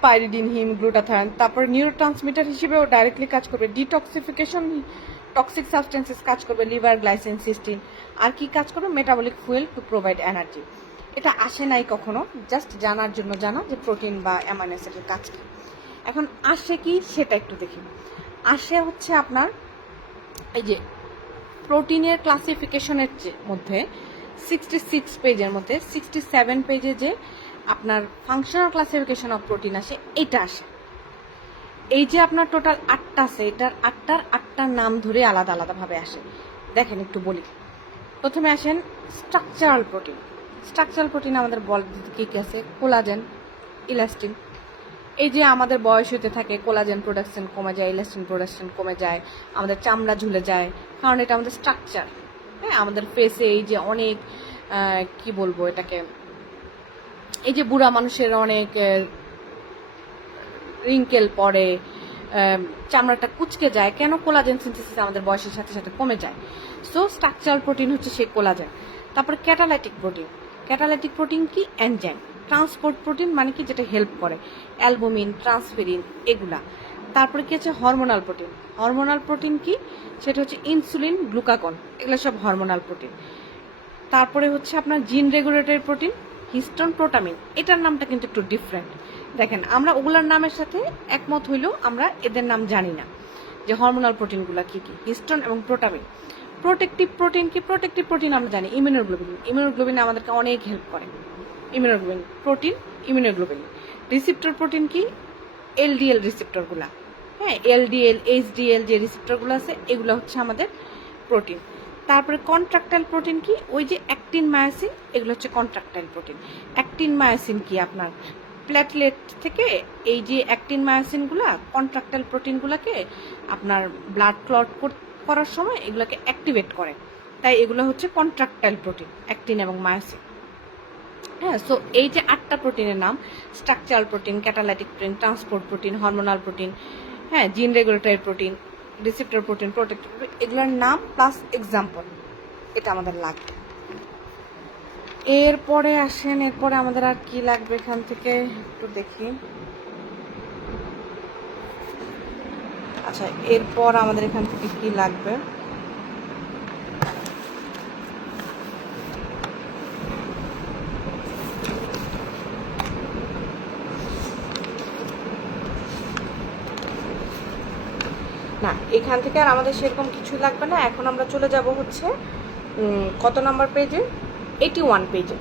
পাইরিডিন, হিম, গ্লুটাথায়ন। তারপর নিউরোট্রান্সমিটার হিসেবেও ডাইরেক্টলি কাজ করবে, ডিটক্সিফিকেশন, টক্সিক সাবস্টেন্সেস কাজ করবে, লিভার, গ্লাইসিন, সিস্টিন। আর কি কাজ করবে, metabolic fuel to provide energy. এটা আসে নাই কখনো, জাস্ট জানার জন্য জানা যে প্রোটিন বা অ্যামাইনো অ্যাসিডের কাজ কি। এখন আসে কি সেটা একটু দেখি। আসে হচ্ছে আপনার এই যে প্রোটিনের ক্লাসিফিকেশনের মধ্যে 66 পেজের মধ্যে 67 পেজে যে আপনার ফাংশনাল ক্লাসিফিকেশন অফ প্রোটিন আসে, এটা আসে। এই যে আপনার টোটাল 8টা আছে, এটার 8টার নাম ধরে আলাদা আলাদাভাবে আসে। দেখেন একটু বলি। প্রথমে আসেন স্ট্রাকচারাল প্রোটিন। স্ট্রাকচারাল প্রোটিন আমাদের কি কি আছে, কোলাজেন, ইলাস্টিন। এই যে আমাদের বয়স হতে থাকে কোলাজেন প্রোডাকশন কমে যায়, ইলাস্টিন প্রোডাকশন কমে যায়, আমাদের চামড়া ঝুলে যায়, কারণ এটা আমাদের স্ট্রাকচার। হ্যাঁ, আমাদের ফেসে এই যে অনেক কি বলবো এটাকে, এই যে বুড়া মানুষের অনেক রিঙ্কেল পড়ে, চামড়াটা কুচকে যায়, কেন? কোলাজেন সিনথেসিস আমাদের বয়সের সাথে সাথে কমে যায়। সো স্ট্রাকচারাল প্রোটিন হচ্ছে সেই কোলাজেন। তারপরে ক্যাটালাইটিক প্রোটিন। ক্যাটালাইটিক প্রোটিন কি? এনজাইম। ট্রান্সপোর্ট প্রোটিন মানে কি, যেটা হেল্প করে, অ্যালবুমিন, ট্রান্সফেরিন, এগুলা। তারপরে কি আছে হরমোনাল প্রোটিন। হরমোনাল প্রোটিন কি? সেটা হচ্ছে ইনসুলিন, গ্লুকাগন, এগুলো সব হরমোনাল প্রোটিন। তারপরে হচ্ছে আপনার জিন রেগুলেটরি প্রোটিন, হিস্টোন, প্রোটামিন। এটার নামটা কিন্তু একটু ডিফারেন্ট। দেখেন, আমরা ওগুলার নামের সাথে একমত হইলেও আমরা এদের নাম জানি না যে হরমোনাল প্রোটিনগুলো কি কি। হিস্টোন এবং প্রোটামিন। প্রোটেক্টিভ প্রোটিন কি? প্রোটেক্টিভ প্রোটিন আমরা জানি ইমিউনোগ্লোবিন। ইমিউনোগ্লোবিন আমাদেরকে অনেক হেল্প করে। Immunoglobulin protein, immunoglobulin. Receptor protein কি? এলডিএল রিসিপ্টরগুলা। হ্যাঁ, এলডিএল, এইচডিএল যে রিসিপ্টরগুলো আছে, এগুলো হচ্ছে আমাদের প্রোটিন। তারপরে কন্ট্রাক্টাইল প্রোটিন কি? ওই যে অ্যাক্টিন, মায়োসিন, এগুলো হচ্ছে কন্ট্রাক্টাইল প্রোটিন। অ্যাক্টিন, মায়োসিন কি? আপনার প্ল্যাটলেট থেকে এই যে অ্যাক্টিন, মায়োসিনগুলা কন্ট্রাক্টাইল প্রোটিনগুলোকে আপনার ব্লাড ক্লট করার সময় এগুলোকে অ্যাক্টিভেট করে, তাই এগুলো হচ্ছে কন্ট্রাক্টাইল প্রোটিন, অ্যাক্টিন এবং মায়োসিন। হ্যাঁ, সো এই যে 8টা প্রোটিনের নাম, structural protein, catalytic protein, transport protein, hormonal protein, হ্যাঁ, জিন regulatory protein, receptor protein, protective protein, এগুলোর নাম প্লাস এক্সাম্পল, এটা আমাদের লাগবে। এরপরে আসেন, এরপরে আমাদের আর কি লাগবে এখান থেকে একটু দেখি। আচ্ছা, এরপর আমাদের এখান থেকে কি লাগবে, না এখান থেকে আর আমাদের সেরকম কিছুই লাগবে না। এখন আমরা চলে যাব হচ্ছে কত নাম্বার পেজে, 81 পেজে।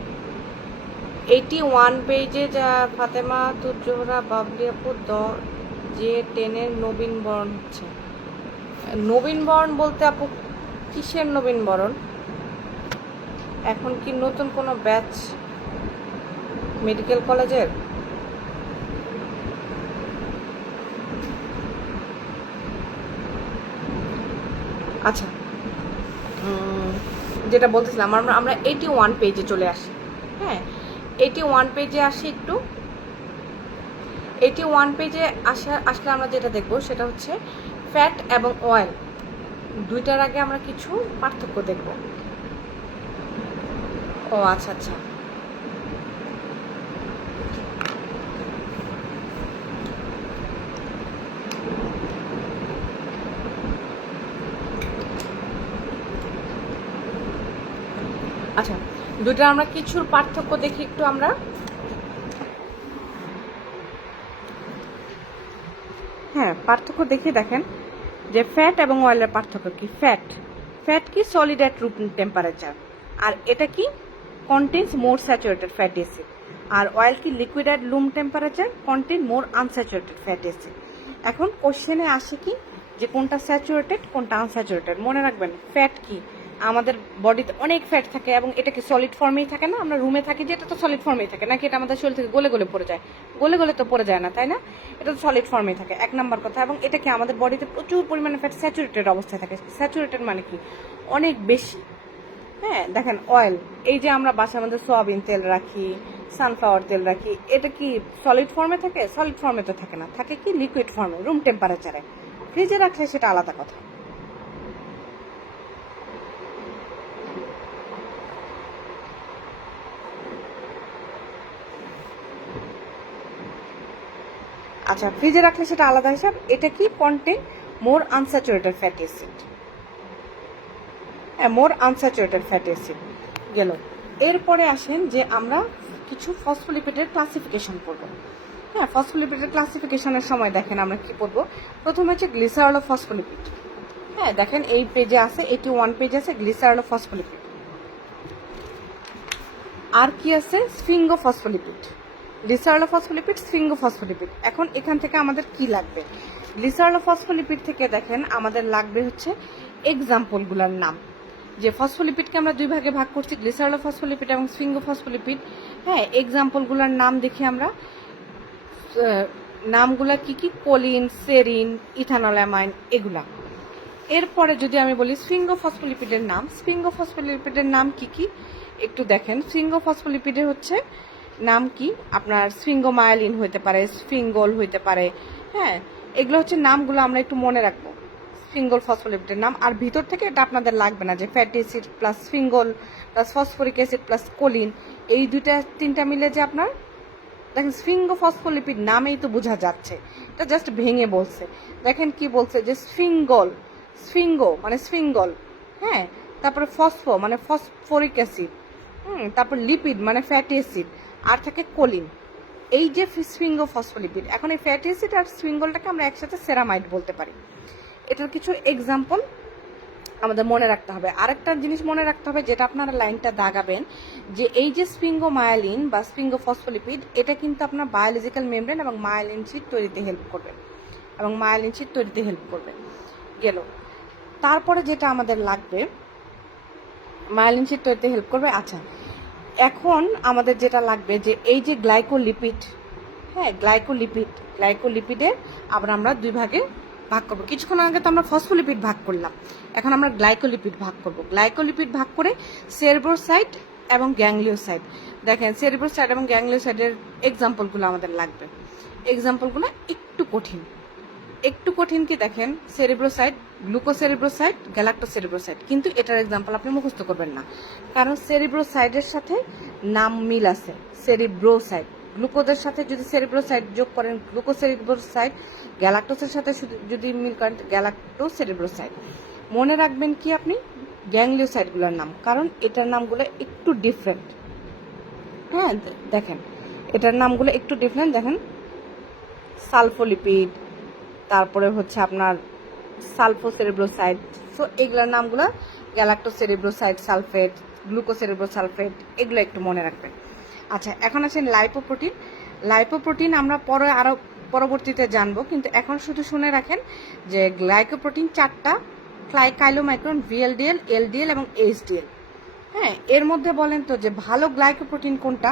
81 পেজে যা ফাতেমা তুজোহরা বাবলি আপু যে 10-এর নবীনবরণ হচ্ছে। নবীনবরণ বলতে আপু কিসের নবীনবরণ? এখন কি নতুন কোনো ব্যাচ মেডিকেল কলেজের? আচ্ছা, যেটা বলতেছিলাম, আমরা 81 পেজে চলে আসি। হ্যাঁ, 81 পেজে আসি একটু। 81 পেজে আসলে আমরা যেটা দেখব সেটা হচ্ছে ফ্যাট এবং অয়েল, দুইটার আগে আমরা কিছু পার্থক্য দেখব। ও আচ্ছা আচ্ছা, আচ্ছা, দুইটা আমরা কিছুর পার্থক্য দেখি একটু আমরা। হ্যাঁ, পার্থক্য দেখি। দেখেন যে ফ্যাট এবং অয়েলের পার্থক্য কি। ফ্যাট কি? Solid at room temperature. আর এটা কি? Contains more saturated fatty acid. আর অয়েল কি? Liquid at room temperature, contain more unsaturated fatty acid. এখন কোশ্চেনে আসে কি যে কোনটা স্যাচুরেটেড, কোনটা আনস্যাচুরেটেড। মনে রাখবেন ফ্যাট কি? আমাদের বডিতে অনেক ফ্যাট থাকে এবং এটা কি সলিড ফর্মেই থাকে না? আমরা রুমে থাকি যে এটা তো সলিড ফর্মেই থাকে নাকি এটা আমাদের শরীর থেকে গলে গলে পড়ে যায়? গলে গলে তো পড়ে যায় না, তাই না? এটা তো সলিড ফর্মেই থাকে, এক নাম্বার কথা। এবং এটা কি আমাদের বডিতে প্রচুর পরিমাণে ফ্যাট স্যাচুরেটেড অবস্থায় থাকে। স্যাচুরেটেড মানে কি? অনেক বেশি। হ্যাঁ, দেখেন অয়েল, এই যে আমরা বাসার মধ্যে সয়াবিন তেল রাখি, সানফ্লাওয়ার তেল রাখি, এটা কি সলিড ফর্মে থাকে? সলিড ফর্মে তো থাকে না, থাকে কি লিকুইড ফর্মে, রুম টেম্পারেচারে। ফ্রিজে রাখলে সেটা আলাদা কথা। আচ্ছা, ফ্রিজে রাখলে সেটা আলাদা হিসাব। এটা কি contain more unsaturated fatty acid. হ্যাঁ, মোর আনস্যাচুরেটেড ফ্যাটি অ্যাসিড গেল। এরপরে আসেন যে আমরা কিছু ফসফোলিপিডের ক্লাসিফিকেশন করব। হ্যাঁ, ফসফোলিপিডের ক্লাসিফিকেশনের সময় দেখেন আমরা কি পড়বো। প্রথমে হচ্ছে গ্লিসারল ফসফোলিপিড। হ্যাঁ, দেখেন এই পেজে আছে, 81 পেজ আছে গ্লিসারল ফসফোলিপিড। আর কি আছে? স্ফিঙ্গোফসফোলিপিড। গ্লিসারোফসফোলিপিড, স্ফিঙ্গোফসফোলিপিড। এখন এখান থেকে আমাদের কি লাগবে? গ্লিসারোফসফোলিপিড থেকে দেখেন আমাদের লাগবে হচ্ছে এক্সাম্পলগুলোর নাম। যে ফসফোলিপিডকে আমরা দুই ভাগে ভাগ করছি, গ্লিসারোফসফোলিপিড এবং স্ফিঙ্গোফসফোলিপিড। হ্যাঁ, এক্সাম্পলগুলোর নাম দেখি আমরা। নামগুলা কি কি? কোলিন, সেরিন, ইথানলামাইন, এগুলা। এরপরে যদি আমি বলি স্ফিঙ্গোফসফোলিপিডের নাম, স্ফিঙ্গোফসফোলিপিডের নাম কি কি একটু দেখেন। স্ফিঙ্গোফসফোলিপিডের হচ্ছে নাম কি আপনার? স্ফিঙ্গোমায়ালিন হইতে পারে, স্ফিঙ্গল হইতে পারে। হ্যাঁ, এগুলো হচ্ছে নামগুলো আমরা একটু মনে রাখবো, স্ফিঙ্গল ফসফোলিপিডের নাম। আর ভিতর থেকে এটা আপনাদের লাগবে না যে fatty acid plus sphingol plus phosphoric acid plus choline, এই দুইটা তিনটা মিলে যে আপনার দেখেন স্ফিঙ্গোফসফোলিপিড নামেই তো বোঝা যাচ্ছে, এটা জাস্ট ভেঙে বলছে। দেখেন কি বলছে যে স্ফিঙ্গল, স্ফিঙ্গো মানে স্ফিঙ্গল, হ্যাঁ, তারপরে ফসফো মানে ফসফরিক অ্যাসিড, তারপর লিপিড মানে ফ্যাটি অ্যাসিড, আর থাকে কোলিন। এই যে স্ফিঙ্গোফসফোলিপিড, এখন এই ফ্যাটি অ্যাসিড আর স্ফিঙ্গলটাকে আমরা একসাথে সেরামাইড বলতে পারি। এটার কিছু এক্সাম্পল আমাদের মনে রাখতে হবে। আরেকটা জিনিস মনে রাখতে হবে, যেটা আপনারা লাইনটা দাগাবেন, যে এই যে স্ফিঙ্গোমায়ালিন বা স্ফিঙ্গোফসফোলিপিড, এটা কিন্তু আপনার বায়োলজিক্যাল মেমব্রেন এবং মায়ালিন শিট তৈরিতে হেল্প করবে, এবং মায়ালিন শিট তৈরিতে হেল্প করবে গেল। তারপরে যেটা আমাদের লাগবে, মায়ালিন শিট তৈরিতে হেল্প করবে। আচ্ছা, এখন আমাদের যেটা লাগবে যে এই যে গ্লাইকোলিপিড, হ্যাঁ গ্লাইকোলিপিডের আবার আমরা দুই ভাগে ভাগ করবো। কিছুক্ষণ আগে তো আমরা ফসফোলিপিড ভাগ করলাম, এখন আমরা গ্লাইকোলিপিড ভাগ করব। গ্লাইকোলিপিড ভাগ করে সেরিব্রোসাইট এবং গ্যাংলিওসাইট। দেখেন সেরিব্রোসাইট এবং গ্যাংলিওসাইটের এক্সাম্পলগুলো আমাদের লাগবে। এক্সাম্পলগুলো একটু কঠিন কি দেখেন, সেরিব্রোসাইট, গ্লুকোসেরিব্রোসাইট, গ্যালাক্টোসেরিব্রোসাইট, কিন্তু এটার এক্সাম্পল আপনি মুখস্থ করবেন না, কারণ সেরিব্রোসাইডের সাথে নাম মিল আছে, সেরিব্রোসাইট। গ্লুকোজের সাথে যদি সেরিব্রোসাইট যোগ করেন গ্লুকোসেরিব্রোসাইট, গ্যালাক্টোসের সাথে যদি মিল করেন গ্যালাক্টোসেরিব্রোসাইট। মনে রাখবেন কি আপনি? গ্যাংলিওসাইটগুলোর নাম, কারণ এটার নামগুলো একটু ডিফারেন্ট। হ্যাঁ, দেখেন এটার নামগুলো একটু ডিফারেন্ট। দেখেন সালফোলিপিড, তারপরে হচ্ছে আপনার সালফোসেরিব্রোসাইট। সো এগুলোর নামগুলো গ্যালাক্টোসেরিব্রোসাইট সালফেট, গ্লুকোসেরিব্রোসালফেট, এগুলো একটু মনে রাখবেন। আচ্ছা, এখন আসেন লাইপোপ্রোটিন। লাইপোপ্রোটিন আমরা আরও পরবর্তীতে জানবো, কিন্তু এখন শুধু শুনে রাখেন যে গ্লাইকোপ্রোটিন 4টা, কাইলোমাইক্রন, ভিএলডিএল, এলডিএল এবং এইচডিএল। হ্যাঁ, এর মধ্যে বলেন তো যে ভালো গ্লাইকোপ্রোটিন কোনটা?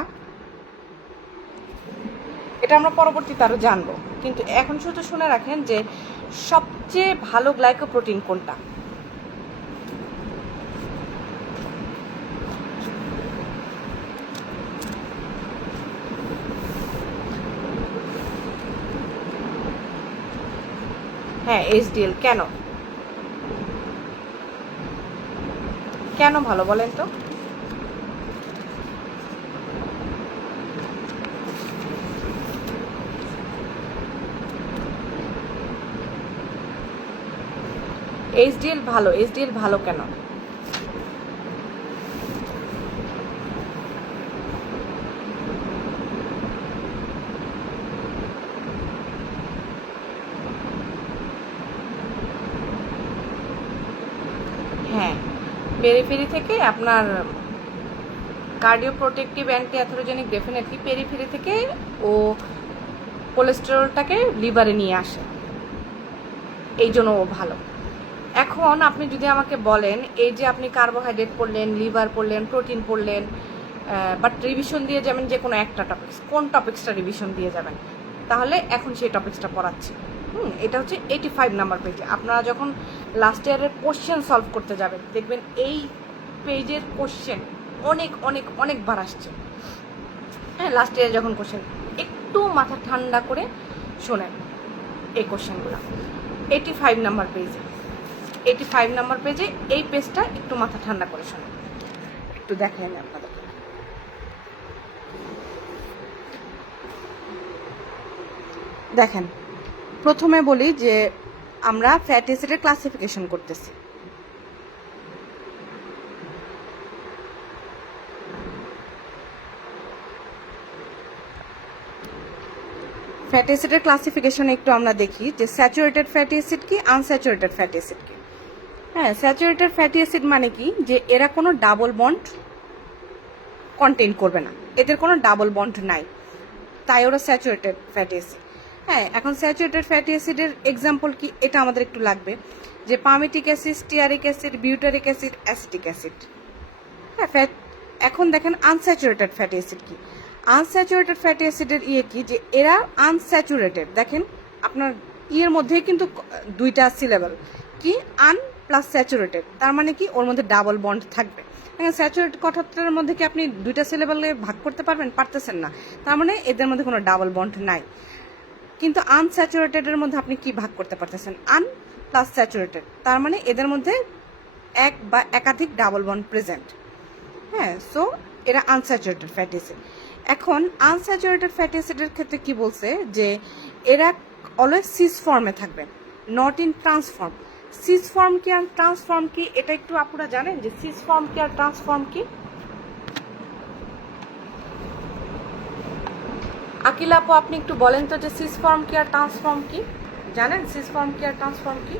এটা আমরা পরবর্তীতে আরও জানবো, কিন্তু এখন শুধু শুনে রাখেন যে সবচেয়ে ভালো গ্লাইকোপ্রোটিন কোনটা। হ্যাঁ, এইচডিএল। কেন কেন ভালো বলেন তো? এইচডিএল ভালো কেন? হ্যাঁ, পেরিফেরি থেকে আপনার cardioprotective anti atherogenic, definitely periphery থেকে ও কোলেস্টেরলটাকে লিভারে নিয়ে আসে, এই জন্য ও ভালো। এখন আপনি যদি আমাকে বলেন এই যে আপনি কার্বোহাইড্রেট পড়লেন, লিভার পড়লেন, প্রোটিন পড়লেন, বাট রিভিশন দিয়ে যাবেন যে কোনো একটা টপিক্স, কোন টপিক্সটা রিভিশন দিয়ে যাবেন? তাহলে এখন সেই টপিক্সটা পড়াচ্ছি। এটা হচ্ছে 85 নাম্বার পেজে। আপনারা যখন লাস্ট ইয়ারের কোশ্চেন সলভ করতে যাবেন দেখবেন এই পেজের কোশ্চেন অনেক অনেক অনেকবার আসছে। হ্যাঁ, লাস্ট ইয়ারে যখন কোশ্চেন, একটু মাথা ঠান্ডা করে শোনেন এই কোশ্চেনগুলো। 85 নাম্বার পেজে, 85 নাম্বার পেজে এই পেজটা একটু মাথা ঠান্ডা করে শোনেন। একটু দেখেন আপনাদের। দেখেন, প্রথমে বলি যে আমরা ফ্যাটি অ্যাসিডের ক্লাসিফিকেশন করতেছি। ফ্যাটি অ্যাসিডের ক্লাসিফিকেশন একটু আমরা দেখি যে স্যাচুরেটেড ফ্যাটি অ্যাসিড কি, আনস্যাচুরেটেড ফ্যাটি অ্যাসিড কি। হ্যাঁ, স্যাচুরেটেড ফ্যাটি অ্যাসিড মানে কি, যে এরা কোনো ডাবল বন্ড কন্টেইন করবে না, এদের কোনো ডাবল বন্ড নাই, তাই ওরা স্যাচুরেটেড ফ্যাটি অ্যাসিড। হ্যাঁ, এখন স্যাচুরেটেড ফ্যাটি অ্যাসিডের এক্সাম্পল কি, এটা আমাদের একটু লাগবে, যে palmitic acid, stearic acid, butyric acid, acetic acid. হ্যাঁ, এখন দেখেন আনস্যাচুরেটেড ফ্যাটি অ্যাসিড কি। আনস্যাচুরেটেড ফ্যাটি অ্যাসিডের কি, যে এরা আনস্যাচুরেটেড, দেখেন আপনার ইয়ের মধ্যেই কিন্তু দুইটা সিলেবল কি, আন প্লাস স্যাচুরেটেড, তার মানে কি ওর মধ্যে ডাবল বন্ড থাকবে। স্যাচুরেটেড কথাটার মধ্যে কি আপনি দুইটা সিলেবলে ভাগ করতে পারবেন? পারতেছেন না, তার মানে এদের মধ্যে কোনো ডাবল বন্ড নাই। কিন্তু আনস্যাচুরেটেডের মধ্যে আপনি কি ভাগ করতে পারতেছেন? আন প্লাস স্যাচুরেটেড, তার মানে এদের মধ্যে এক বা একাধিক ডাবল বন্ড প্রেজেন্ট। হ্যাঁ, সো এরা আনস্যাচুরেটেড ফ্যাটি অ্যাসিড। এখন আনস্যাচুরেটেড ফ্যাটি অ্যাসিডের ক্ষেত্রে কি বলছে, যে এরা অলওয়েজ সিস ফর্মে থাকবে, not in trans form. Cis form কি আর ট্রান্সফর্ম কি, এটা একটু আপনারা জানেন যে সিস ফর্ম কি আর ট্রান্সফর্ম কি? আকিল আপু, আপনি একটু বলেন তো যে সিস ফর্ম কি আর ট্রান্সফর্ম কি? জানেন সিস ফর্ম কি আর ট্রান্সফর্ম কি?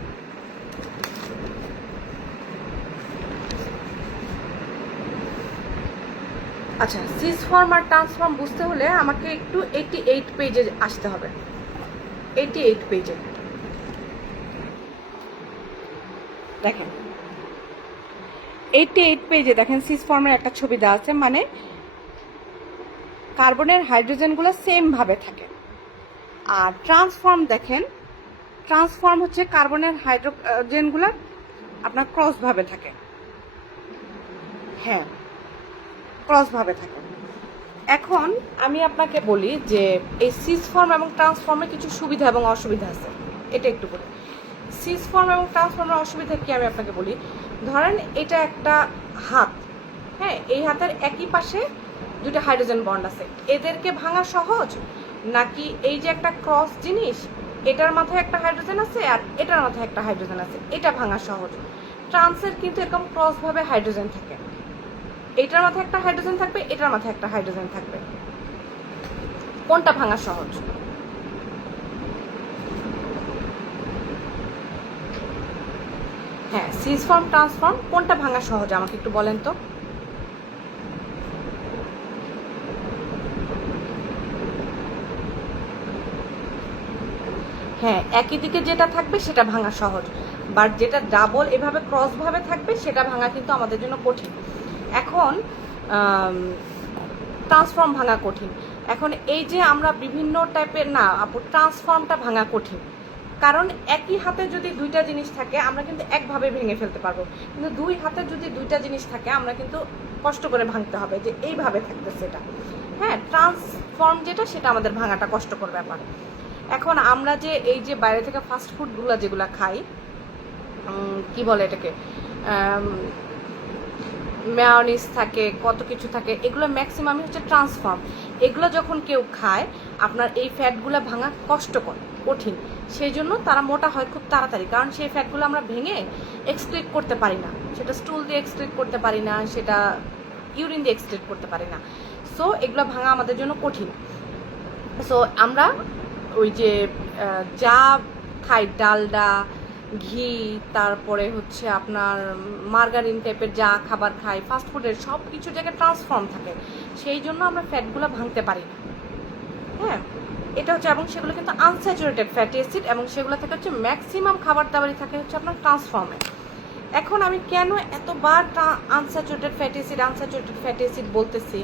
আচ্ছা, সিস ফর্ম আর ট্রান্সফর্ম বুঝতে হলে আমাকে একটু 88 পেজে আসতে হবে। 88 পেজে দেখেন, 88 পেজে দেখেন সিস ফর্মের একটা ছবি দেওয়া আছে, মানে কার্বনের হাইড্রোজেনগুলো সেম ভাবে থাকে। আর ট্রান্সফর্ম দেখেন, ট্রান্সফর্ম হচ্ছে কার্বনের হাইড্রোজেনগুলো আপনার ক্রস ভাবে থাকে। হ্যাঁ, ক্রস ভাবে থাকে। এখন আমি আপনাকে বলি যে এই সিস ফর্ম এবং ট্রান্সফর্মে কিছু সুবিধা এবং অসুবিধা আছে, এটা একটু বলি। সিস ফর্ম এবং ট্রান্সফর্মের অসুবিধা কি আমি আপনাকে বলি। ধরেন এটা একটা হাত, হ্যাঁ, এই হাতের একই পাশে দুটো হাইড্রোজেন বন্ড আছে, এদেরকে ভাঙা সহজ, নাকি এই যে একটা ক্রস জিনিস, এটার মাথায় একটা হাইড্রোজেন আছে আর এটার মাথায় একটা হাইড্রোজেন আছে, এটা ভাঙা সহজ। ট্রান্সের কিন্তু এরকম ক্রস ভাবে হাইড্রোজেন থাকে, এটার মাথায় একটা হাইড্রোজেন থাকবে, এটার মাথায় একটা হাইড্রোজেন থাকবে, কোনটা ভাঙা সহজ? হ্যাঁ, সিস ফর্ম ট্রান্সফর্ম কোনটা ভাঙা সহজ আমাকে একটু বলেন তো। হ্যাঁ, একই দিকে যেটা থাকবে সেটা ভাঙা সহজ, বাট যেটা ডাবল এভাবে ক্রস ভাবে থাকবে সেটা ভাঙা কিন্তু আমাদের জন্য কঠিন। এখন ট্রান্সফর্ম ভাঙা কঠিন। এখন এই যে আমরা বিভিন্ন টাইপের, না আপু ট্রান্সফর্মটা ভাঙা কঠিন, কারণ একই হাতে যদি দুইটা জিনিস থাকে আমরা কিন্তু একভাবে ভেঙে ফেলতে পারবো, কিন্তু দুই হাতে যদি দুইটা জিনিস থাকে আমরা কিন্তু কষ্ট করে ভাঙতে হবে, যে এইভাবে থাকতেছে এটা। হ্যাঁ, ট্রান্সফর্ম যেটা সেটা আমাদের ভাঙাটা কষ্টকর ব্যাপার। এখন আমরা যে এই যে বাইরে থেকে ফাস্ট ফুডগুলো যেগুলো খাই, কি বলে এটাকে, মেয়োনিজ থাকে, কত কিছু থাকে, এগুলো ম্যাক্সিমামই হচ্ছে ট্রান্সফর্ম। এগুলো যখন কেউ খায় আপনার এই ফ্যাটগুলো ভাঙা কষ্টকর, কঠিন, সেই জন্য তারা মোটা হয় খুব তাড়াতাড়ি, কারণ সেই ফ্যাটগুলো আমরা ভেঙে এক্সক্রিট করতে পারি না, সেটা স্টুল দিয়ে এক্সক্রিট করতে পারি না, সেটা ইউরিন দিয়ে এক্সক্রিট করতে পারি না। সো এগুলো ভাঙা আমাদের জন্য কঠিন। সো আমরা ওই যে যা খাই, ডালডা, ঘি, তারপরে হচ্ছে আপনার মার্গারিন টাইপের যা খাবার খাই, ফাস্টফুডের সব কিছু জায়গায় ট্রান্সফর্ম থাকে, সেই জন্য আমরা ফ্যাটগুলো ভাঙতে পারি না। হ্যাঁ, এটা হচ্ছে, এবং সেগুলো কিন্তু আনস্যাচুরেটেড ফ্যাটি অ্যাসিড, এবং সেগুলো থেকে হচ্ছে ম্যাক্সিমাম খাবার দাবারই থাকে হচ্ছে আপনার ট্রান্সফর্মে। এখন আমি কেন এতবার আনস্যাচুরেটেড ফ্যাটি অ্যাসিড বলতেছি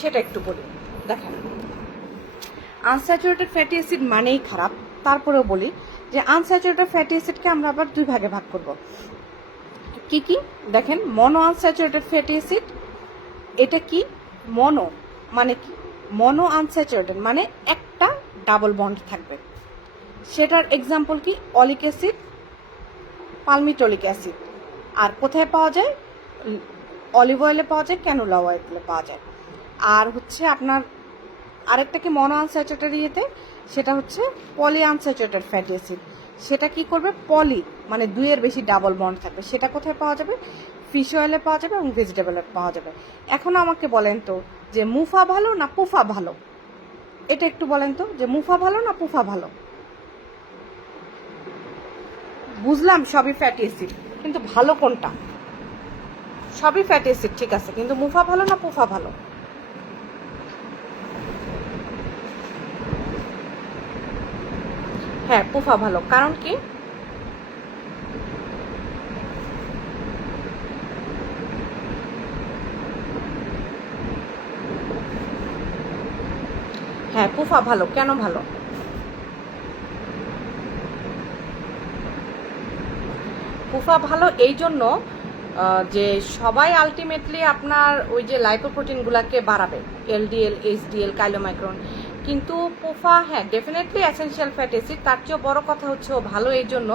সেটা একটু বলি। দেখেন, আনস্যাচুরেটেড ফ্যাটি অ্যাসিড মানেই খারাপ, তারপরেও বলি যে আনস্যাচুরেটেড ফ্যাটি অ্যাসিডকে আমরা আবার দুই ভাগে ভাগ করব। কি কি? দেখেন, মনো আনস্যাচুরেটেড ফ্যাটি অ্যাসিড, এটা কি? মনো মানে কি? মনো আনস্যাচুরেটেড মানে একটা ডাবল বন্ড থাকবে। সেটার এক্সাম্পল কি? অলিক অ্যাসিড, পালমিটলিক অ্যাসিড। আর কোথায় পাওয়া যায়? অলিভ অয়েলে পাওয়া যায়, ক্যানোলা অয়েলে পাওয়া যায়। আর হচ্ছে আপনার আরেকটা কি মনো আনস্যাচুরেটেড ইয়েতে, সেটা হচ্ছে পলি আনস্যাচুরেটেড ফ্যাটি অ্যাসিড। সেটা কি করবে? পলি মানে দুইয়ের বেশি ডাবল বন্ড থাকবে। সেটা কোথায় পাওয়া যাবে? ফিশ অয়েলে পাওয়া যাবে এবং ভেজিটেবলে পাওয়া যাবে। এখন আমাকে বলেন তো যে মুফা ভালো না পুফা ভালো? এটা একটু বলেন তো যে মুফা ভালো না পুফা ভালো? বুঝলাম সবই ফ্যাটি অ্যাসিড, কিন্তু ভালো কোনটা? সবই ফ্যাটি অ্যাসিড, ঠিক আছে, কিন্তু মুফা ভালো না পুফা ভালো? হ্যাঁ, পুফা ভালো। কারণ কি? হ্যাঁ, পুফা ভালো। কেন ভালো? পুফা ভালো এই জন্য যে সবাই আলটিমেটলি আপনার ওই যে লাইপোপ্রোটিনগুলোকে বাড়াবে, এলডিএল, এইচডিএল, কাইলোমাইক্রন। কিন্তু পুফা হ্যাঁ ডেফিনেটলি এসেনশিয়াল ফ্যাট অ্যাসিড, তার চেয়েও বড় কথা হচ্ছে ও ভালো এই জন্য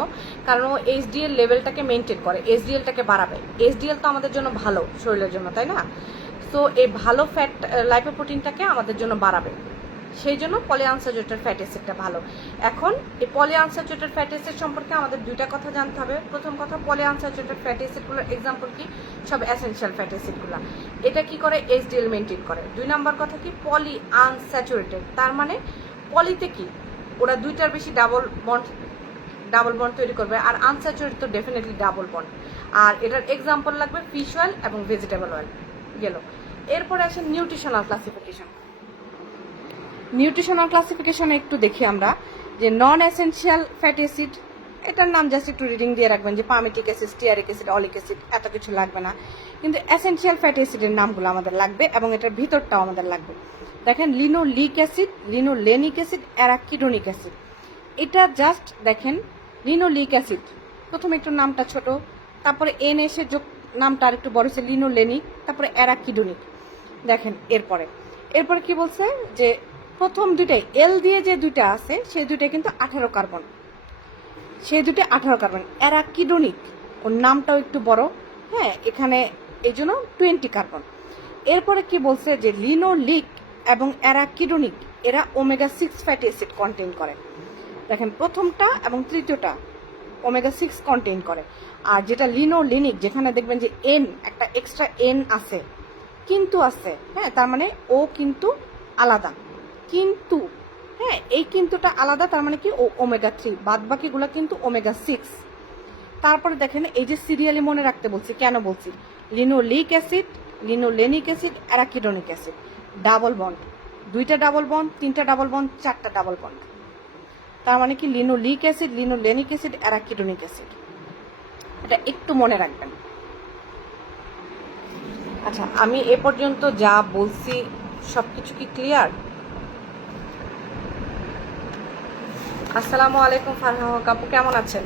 কারণ ও এইচডিএল লেভেলটাকে মেনটেন করে, এইচডিএলটাকে বাড়াবে। এইচডিএল তো আমাদের জন্য ভালো, শরীরের জন্য, তাই না? সো এই ভালো ফ্যাট লাইপোপ্রোটিনটাকে আমাদের জন্য বাড়াবে, সেই জন্য পলিআনস্যাচুরেটেড ফ্যাটি অ্যাসিডটা ভালো। এখন এই পলিআনস্যাচুরেটেড ফ্যাটি অ্যাসিড সম্পর্কে আমাদের দুইটা কথা জানতে হবে। প্রথম কথা, পলিআনস্যাচুরেটেড ফ্যাটি অ্যাসিডগুলোর এক্সাম্পল কি? সব এসেনশিয়াল ফ্যাটি অ্যাসিডগুলো। এটা কি করে? এইচডিএল মেনটেন করে। দুই নম্বর কথা কি? পলি আনস্যাচুরেটেড, তার মানে পলিতে কি? ওরা দুইটার বেশি ডাবল বন্ড তৈরি করবে, আর আনস্যাচুরেটেড তো ডেফিনেটলি ডাবল বন্ড। আর এটার এক্সাম্পল লাগবে ফিশ অয়েল এবং ভেজিটেবল অয়েল, গেল। এরপরে আসে নিউট্রিশনাল ক্লাসিফিকেশন। নিউট্রিশনাল ক্লাসিফিকেশনে একটু দেখি আমরা যে নন এসেনশিয়াল ফ্যাটি অ্যাসিড, এটার নাম জাস্ট একটু রিডিং দিয়ে রাখবেন যে পামিটিক অ্যাসিড, স্টিয়ারিক অ্যাসিড, অলিক অ্যাসিড, এত কিছু লাগবে না। কিন্তু এসেনশিয়াল ফ্যাটি অ্যাসিডের নামগুলো আমাদের লাগবে এবং এটার ভিতরটাও আমাদের লাগবে। দেখেন, linoleic acid, linolenic acid, arachidonic acid. এটা জাস্ট দেখেন, লিনোলিক অ্যাসিড প্রথমে একটু নামটা ছোট, তারপরে এন এসে যোগ নামটা আর একটু বড় হচ্ছে লিনোলেনিক, তারপরে অ্যারাকিডোনিক। দেখেন এরপরে কি বলছে যে প্রথম দুইটাই এল দিয়ে যে দুইটা আছে সেই দুইটা কিন্তু 18 কার্বন, সেই দুইটা 18 কার্বন। অ্যারাকিডোনিক ওর নামটাও একটু বড়, হ্যাঁ, এখানে এই জন্য 20 কার্বন। এরপরে কি বলছে যে লিনোলিক এবং অ্যারাকিডোনিক এরা ওমেগা 6 ফ্যাটি অ্যাসিড কন্টেইন করে। দেখেন, প্রথমটা এবং তৃতীয়টা ওমেগা 6 কন্টেইন করে। আর যেটা লিনোলেনিক, যেখানে দেখবেন যে এন একটা এক্সট্রা এন আছে, কিন্তু আছে, হ্যাঁ, তার মানে ও কিন্তু আলাদা, কিন্তু হ্যাঁ এই কিন্তুটা আলাদা, তার মানে কি ও ওমেগা 3, বাদ বাকিগুলো কিন্তু ওমেগা 6। তারপরে দেখেন, এই যে সিরিয়ালি মনে রাখতে বলছি, কেন বলছি? Linoleic acid, linolenic acid, arachidonic acid, double bond, দুইটা ডাবল বন্ড, তিনটা ডাবল বন্ড, চারটা ডাবল বন্ড। তার মানে কি linoleic acid, linolenic acid, arachidonic acid. এটা একটু মনে রাখবেন। আচ্ছা, আমি এ পর্যন্ত যা বলছি সবকিছু কি ক্লিয়ার? আসসালামু আলাইকুম ফারহানা কাপু, কেমন আছেন?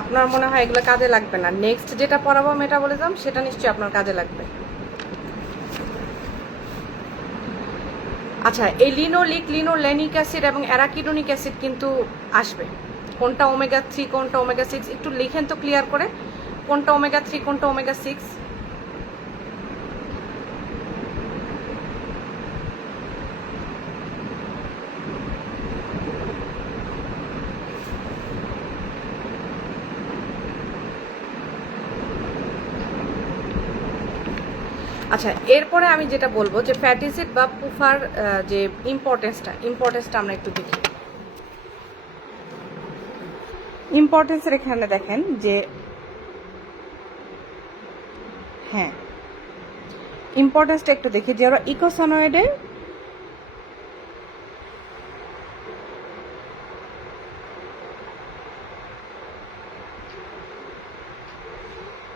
আপনার মনে হয় এগুলো কাজে লাগবে না, নেক্সট যেটা পড়াবো মেটাবলিজম সেটা নিশ্চয়ই আপনার কাজে লাগবে। আচ্ছা, এই লিনোলিক, লিনোলেনিক অ্যাসিড এবং অ্যারাকিডোনিক অ্যাসিড কিন্তু আসবে। কোনটা ওমেগা 3 কোনটা ওমেগা 6 একটু লিখেন তো ক্লিয়ার করে, কোনটা ওমেগা 3 কোনটা ওমেগা 6? আচ্ছা, এরপরে আমি যেটা বলবো যে ফ্যাটি অ্যাসিড বা পুফার যে ইম্পর্টেন্সটা আমরা একটু দেখি। ইম্পর্টেন্সের এখানে দেখেন যে হ্যাঁ, ইম্পর্টেন্সটা একটু দেখি যে ওরা ইকোসানোয়েডে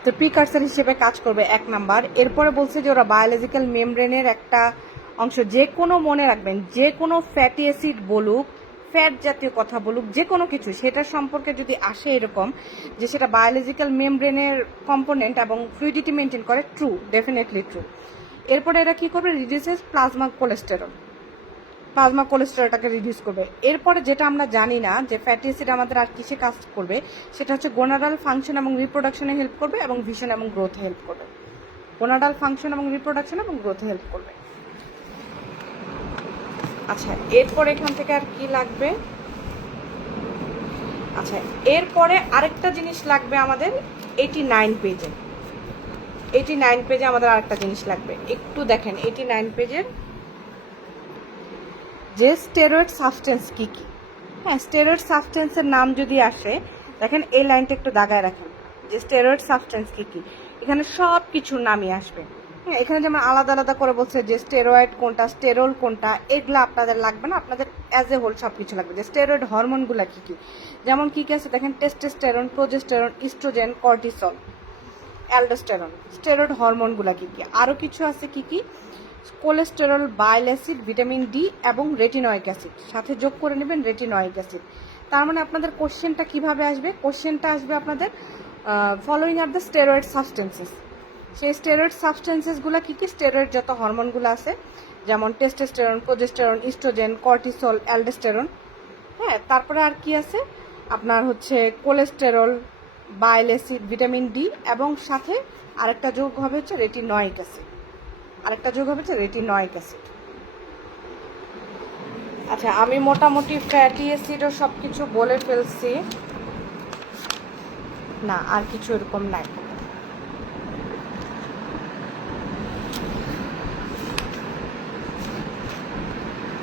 তো প্রিকারসার হিসেবে কাজ করবে 1 নাম্বার। এরপরে বলছে যে ওরা বায়োলজিক্যাল মেমব্রেনের একটা অংশ, যে কোনো মনে রাখবেন, যে কোনো ফ্যাটি অ্যাসিড বলুক, ফ্যাট জাতীয় কথা বলুক, যে কোনো কিছু সেটা সম্পর্কে যদি আসে এরকম যে সেটা বায়োলজিক্যাল মেমব্রেনের কম্পোনেন্ট এবং ফ্লুইডিটি মেনটেন করে, ট্রু, ডেফিনেটলি ট্রু। এরপরে এরা কি করবে, রিডিউসেস প্লাজমা কোলেস্টেরল, প্লাজমা কোলেস্টেরলটাকে রিডিউস করবে। এরপরে যেটা আমরা জানি না যে ফ্যাটি অ্যাসিড আমাদের আর কিসে কাজ করবে, সেটা হচ্ছে গোনাডাল ফাংশন এবং রিপ্রোডাকশনে হেল্প করবে এবং ভিশন এবং গ্রোথে হেল্প করবে। গোনাডাল ফাংশন এবং রিপ্রোডাকশন এবং গ্রোথে হেল্প করবে। আচ্ছা, এরপর এখান থেকে আর কি লাগবে? আচ্ছা, এরপরে আরেকটা জিনিস লাগবে আমাদের 89 পেজে। 89 পেজে আমাদের আরেকটা জিনিস লাগবে, একটু দেখেন 89 পেজের যে স্টেরয়েড সাবস্টেন্স কি কি। হ্যাঁ, স্টেরয়েড সাবস্টেন্সের নাম যদি আসে, দেখেন এই লাইনটা একটু দাগায় রাখেন যে স্টেরয়েড সাবস্টেন্স কি কি, এখানে সব কিছুর নামই আসবে। হ্যাঁ, এখানে যেমন আলাদা আলাদা করে বলছে যে স্টেরয়েড কোনটা, স্টেরল কোনটা, এগুলো আপনাদের লাগবে না, আপনাদের অ্যাজ এ হোল সব কিছু লাগবে। যে স্টেরয়েড হরমোনগুলো কি কি, যেমন কি কি আছে দেখেন, testosterone, progesterone, oestrogen, cortisol, aldosterone, steroid হরমোনগুলো কি কি। আরও কিছু আছে কি কি, cholesterol, bile acid, vitamin D এবং রেটিনয়েক অ্যাসিড, সাথে যোগ করে নেবেন রেটিনয়েক অ্যাসিড। তার মানে আপনাদের কোশ্চেনটা কিভাবে আসবে, কোশ্চেনটা আসবে আপনাদের following are the steroid substances. সেই স্টেরয়েড সাবস্টেন্সেসগুলো কি কি, স্টেরয়েড যত হরমোনগুলো আছে, যেমন testosterone, progesterone, oestrogen, cortisol, aldosterone. হ্যাঁ, তারপরে আর কি আছে আপনার হচ্ছে cholesterol, bile acid, vitamin D এবং সাথে আরেকটা যোগ হবে হচ্ছে রেটিনয়েক অ্যাসিড, আরেকটা যোগ হবে হচ্ছে রেটিনয়েক অ্যাসিড। আচ্ছা, আমি মোটামুটি ফ্যাটি অ্যাসিডও সব কিছু বলে ফেলছি, না আর কিছু এরকম নাই।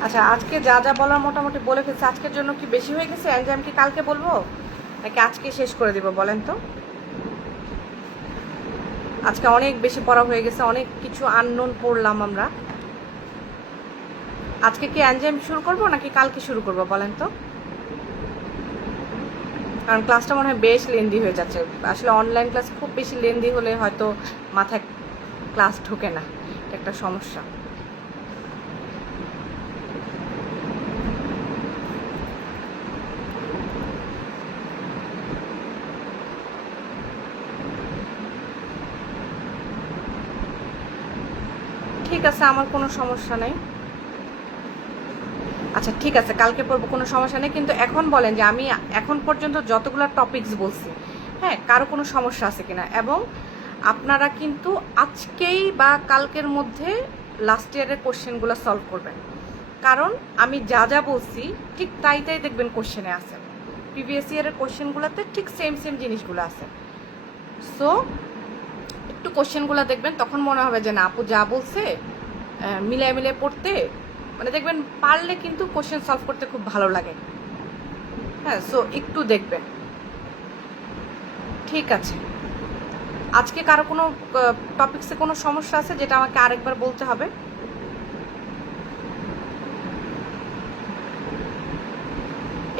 আচ্ছা, আজকে যা যা বলার মোটামুটি বলে ফেলছি। আজকের জন্য কি বেশি হয়ে গেছে? এনজাইম কি কালকে বলবো নাকি আজকে শেষ করে দিব বলেন তো? আজকে অনেক বেশি পড়া হয়ে গেছে, অনেক কিছু আননোন পড়লাম আমরা। আজকে কি এনজাইম শুরু করব নাকি কালকে শুরু করব বলেন তো? কারণ ক্লাসটা মনে হয় বেশ লেন্দি হয়ে যাচ্ছে। আসলে অনলাইন ক্লাস খুব বেশি লেন্দি হলে হয়তো মাথায় ক্লাস ঢোকে না, এটা একটা সমস্যা। ঠিক আছে, আমার কোনো সমস্যা নেই। আচ্ছা ঠিক আছে, কালকে পড়বো, কোনো সমস্যা নেই। কিন্তু এখন বলেন যে আমি এখন পর্যন্ত যতগুলো টপিকস বলছি, হ্যাঁ, কারো কোনো সমস্যা আছে কিনা, এবং আপনারা কিন্তু আজকেই বা কালকের মধ্যে লাস্ট ইয়ারের কোশ্চেনগুলো সলভ করবেন। কারণ আমি যা যা বলছি ঠিক তাই তাই দেখবেন কোশ্চেনে আছে, প্রিভিয়াস ইয়ারের কোশ্চেনগুলোতে ঠিক সেম সেম জিনিসগুলো আছে। সো একটু কোশ্চেনগুলো দেখবেন, তখন মনে হবে যে না আপু যা বলছে মিলিয়ে মিলিয়ে পড়তে, মানে দেখবেন পারলে কিন্তু কোশ্চেন সলভ করতে খুব ভালো লাগে। হ্যাঁ, সো একটু দেখবেন। ঠিক আছে, আজকে কারো কোনো টপিক্সে কোনো সমস্যা আছে যেটা আমাকে আরেকবার বলতে হবে?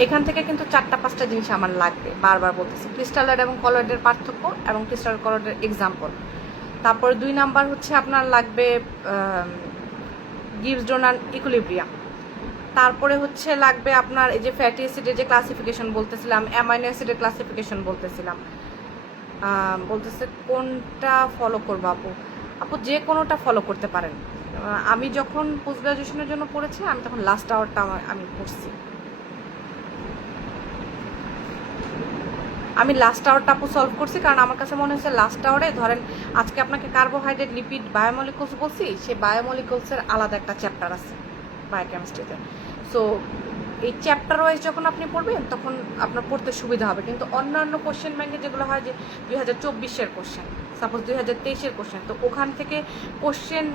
এখান থেকে কিন্তু 4-5টা জিনিস আমার লাগবে, বারবার বলতেছি। ক্রিস্টালয়েড এবং কলয়েডের পার্থক্য এবং ক্রিস্টাল কলয়েডের এক্সাম্পল। তারপরে 2 নাম্বার হচ্ছে আপনার লাগবে গিভস ডোনার ইকুইলিব্রিয়াম। তারপরে হচ্ছে লাগবে আপনার এই যে ফ্যাটি অ্যাসিডের যে ক্লাসিফিকেশন বলতেছিলাম, অ্যামাইনো অ্যাসিডের ক্লাসিফিকেশন বলতেছিলাম, বলতেছে কোনটা ফলো করবো আপু? আপু যে কোনোটা ফলো করতে পারেন। আমি যখন পোস্ট গ্রাজুয়েশনের জন্য পড়েছি, আমি তখন লাস্ট আওয়ারটা আমি পড়ছি। আমি লাস্ট আওয়ারটা আপু সলভ করছি, কারণ আমার কাছে মনে হচ্ছে লাস্ট আওয়ারে ধরেন আজকে আপনাকে কার্বোহাইড্রেট, লিপিড, বায়োমলিকুলস বলছি, সেই বায়োমলিকুলসের আলাদা একটা চ্যাপ্টার আছে বায়োকেমিস্ট্রিতে। সো এই চ্যাপ্টার ওয়াইজ যখন আপনি পড়বেন তখন আপনার পড়তে সুবিধা হবে। কিন্তু অন্যান্য কোশ্চেন ব্যাংকে যেগুলো হয় যে 2024-এর কোশ্চেন, সাপোজ 2023-এর কোশ্চেন, তো ওখান থেকে কোশ্চেন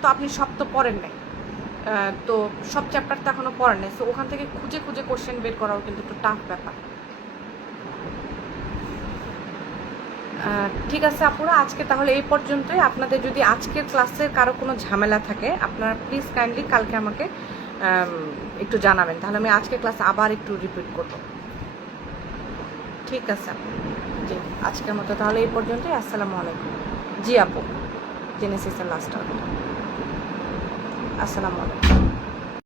তো আপনি সব তো পড়েন নাই, তো সব চ্যাপ্টার তো এখনও পড়েন নাই। সো ওখান থেকে খুঁজে খুঁজে কোশ্চেন বের করাও কিন্তু একটু টাফ ব্যাপার। ঠিক আছে আপুরা, আজকে তাহলে এই পর্যন্তই। আপনাদের যদি আজকের ক্লাসের কারো কোনো ঝামেলা থাকে আপনারা প্লিজ কাইন্ডলি কালকে আমাকে একটু জানাবেন, তাহলে আমি আজকের ক্লাস আবার একটু রিপিট করব। ঠিক আছে আপু, জি আজকের মতো তাহলে এই পর্যন্তই। আসসালামু আলাইকুম। জি আপু, জেনেসিসের লাস্ট আসসালামু আলাইকুম।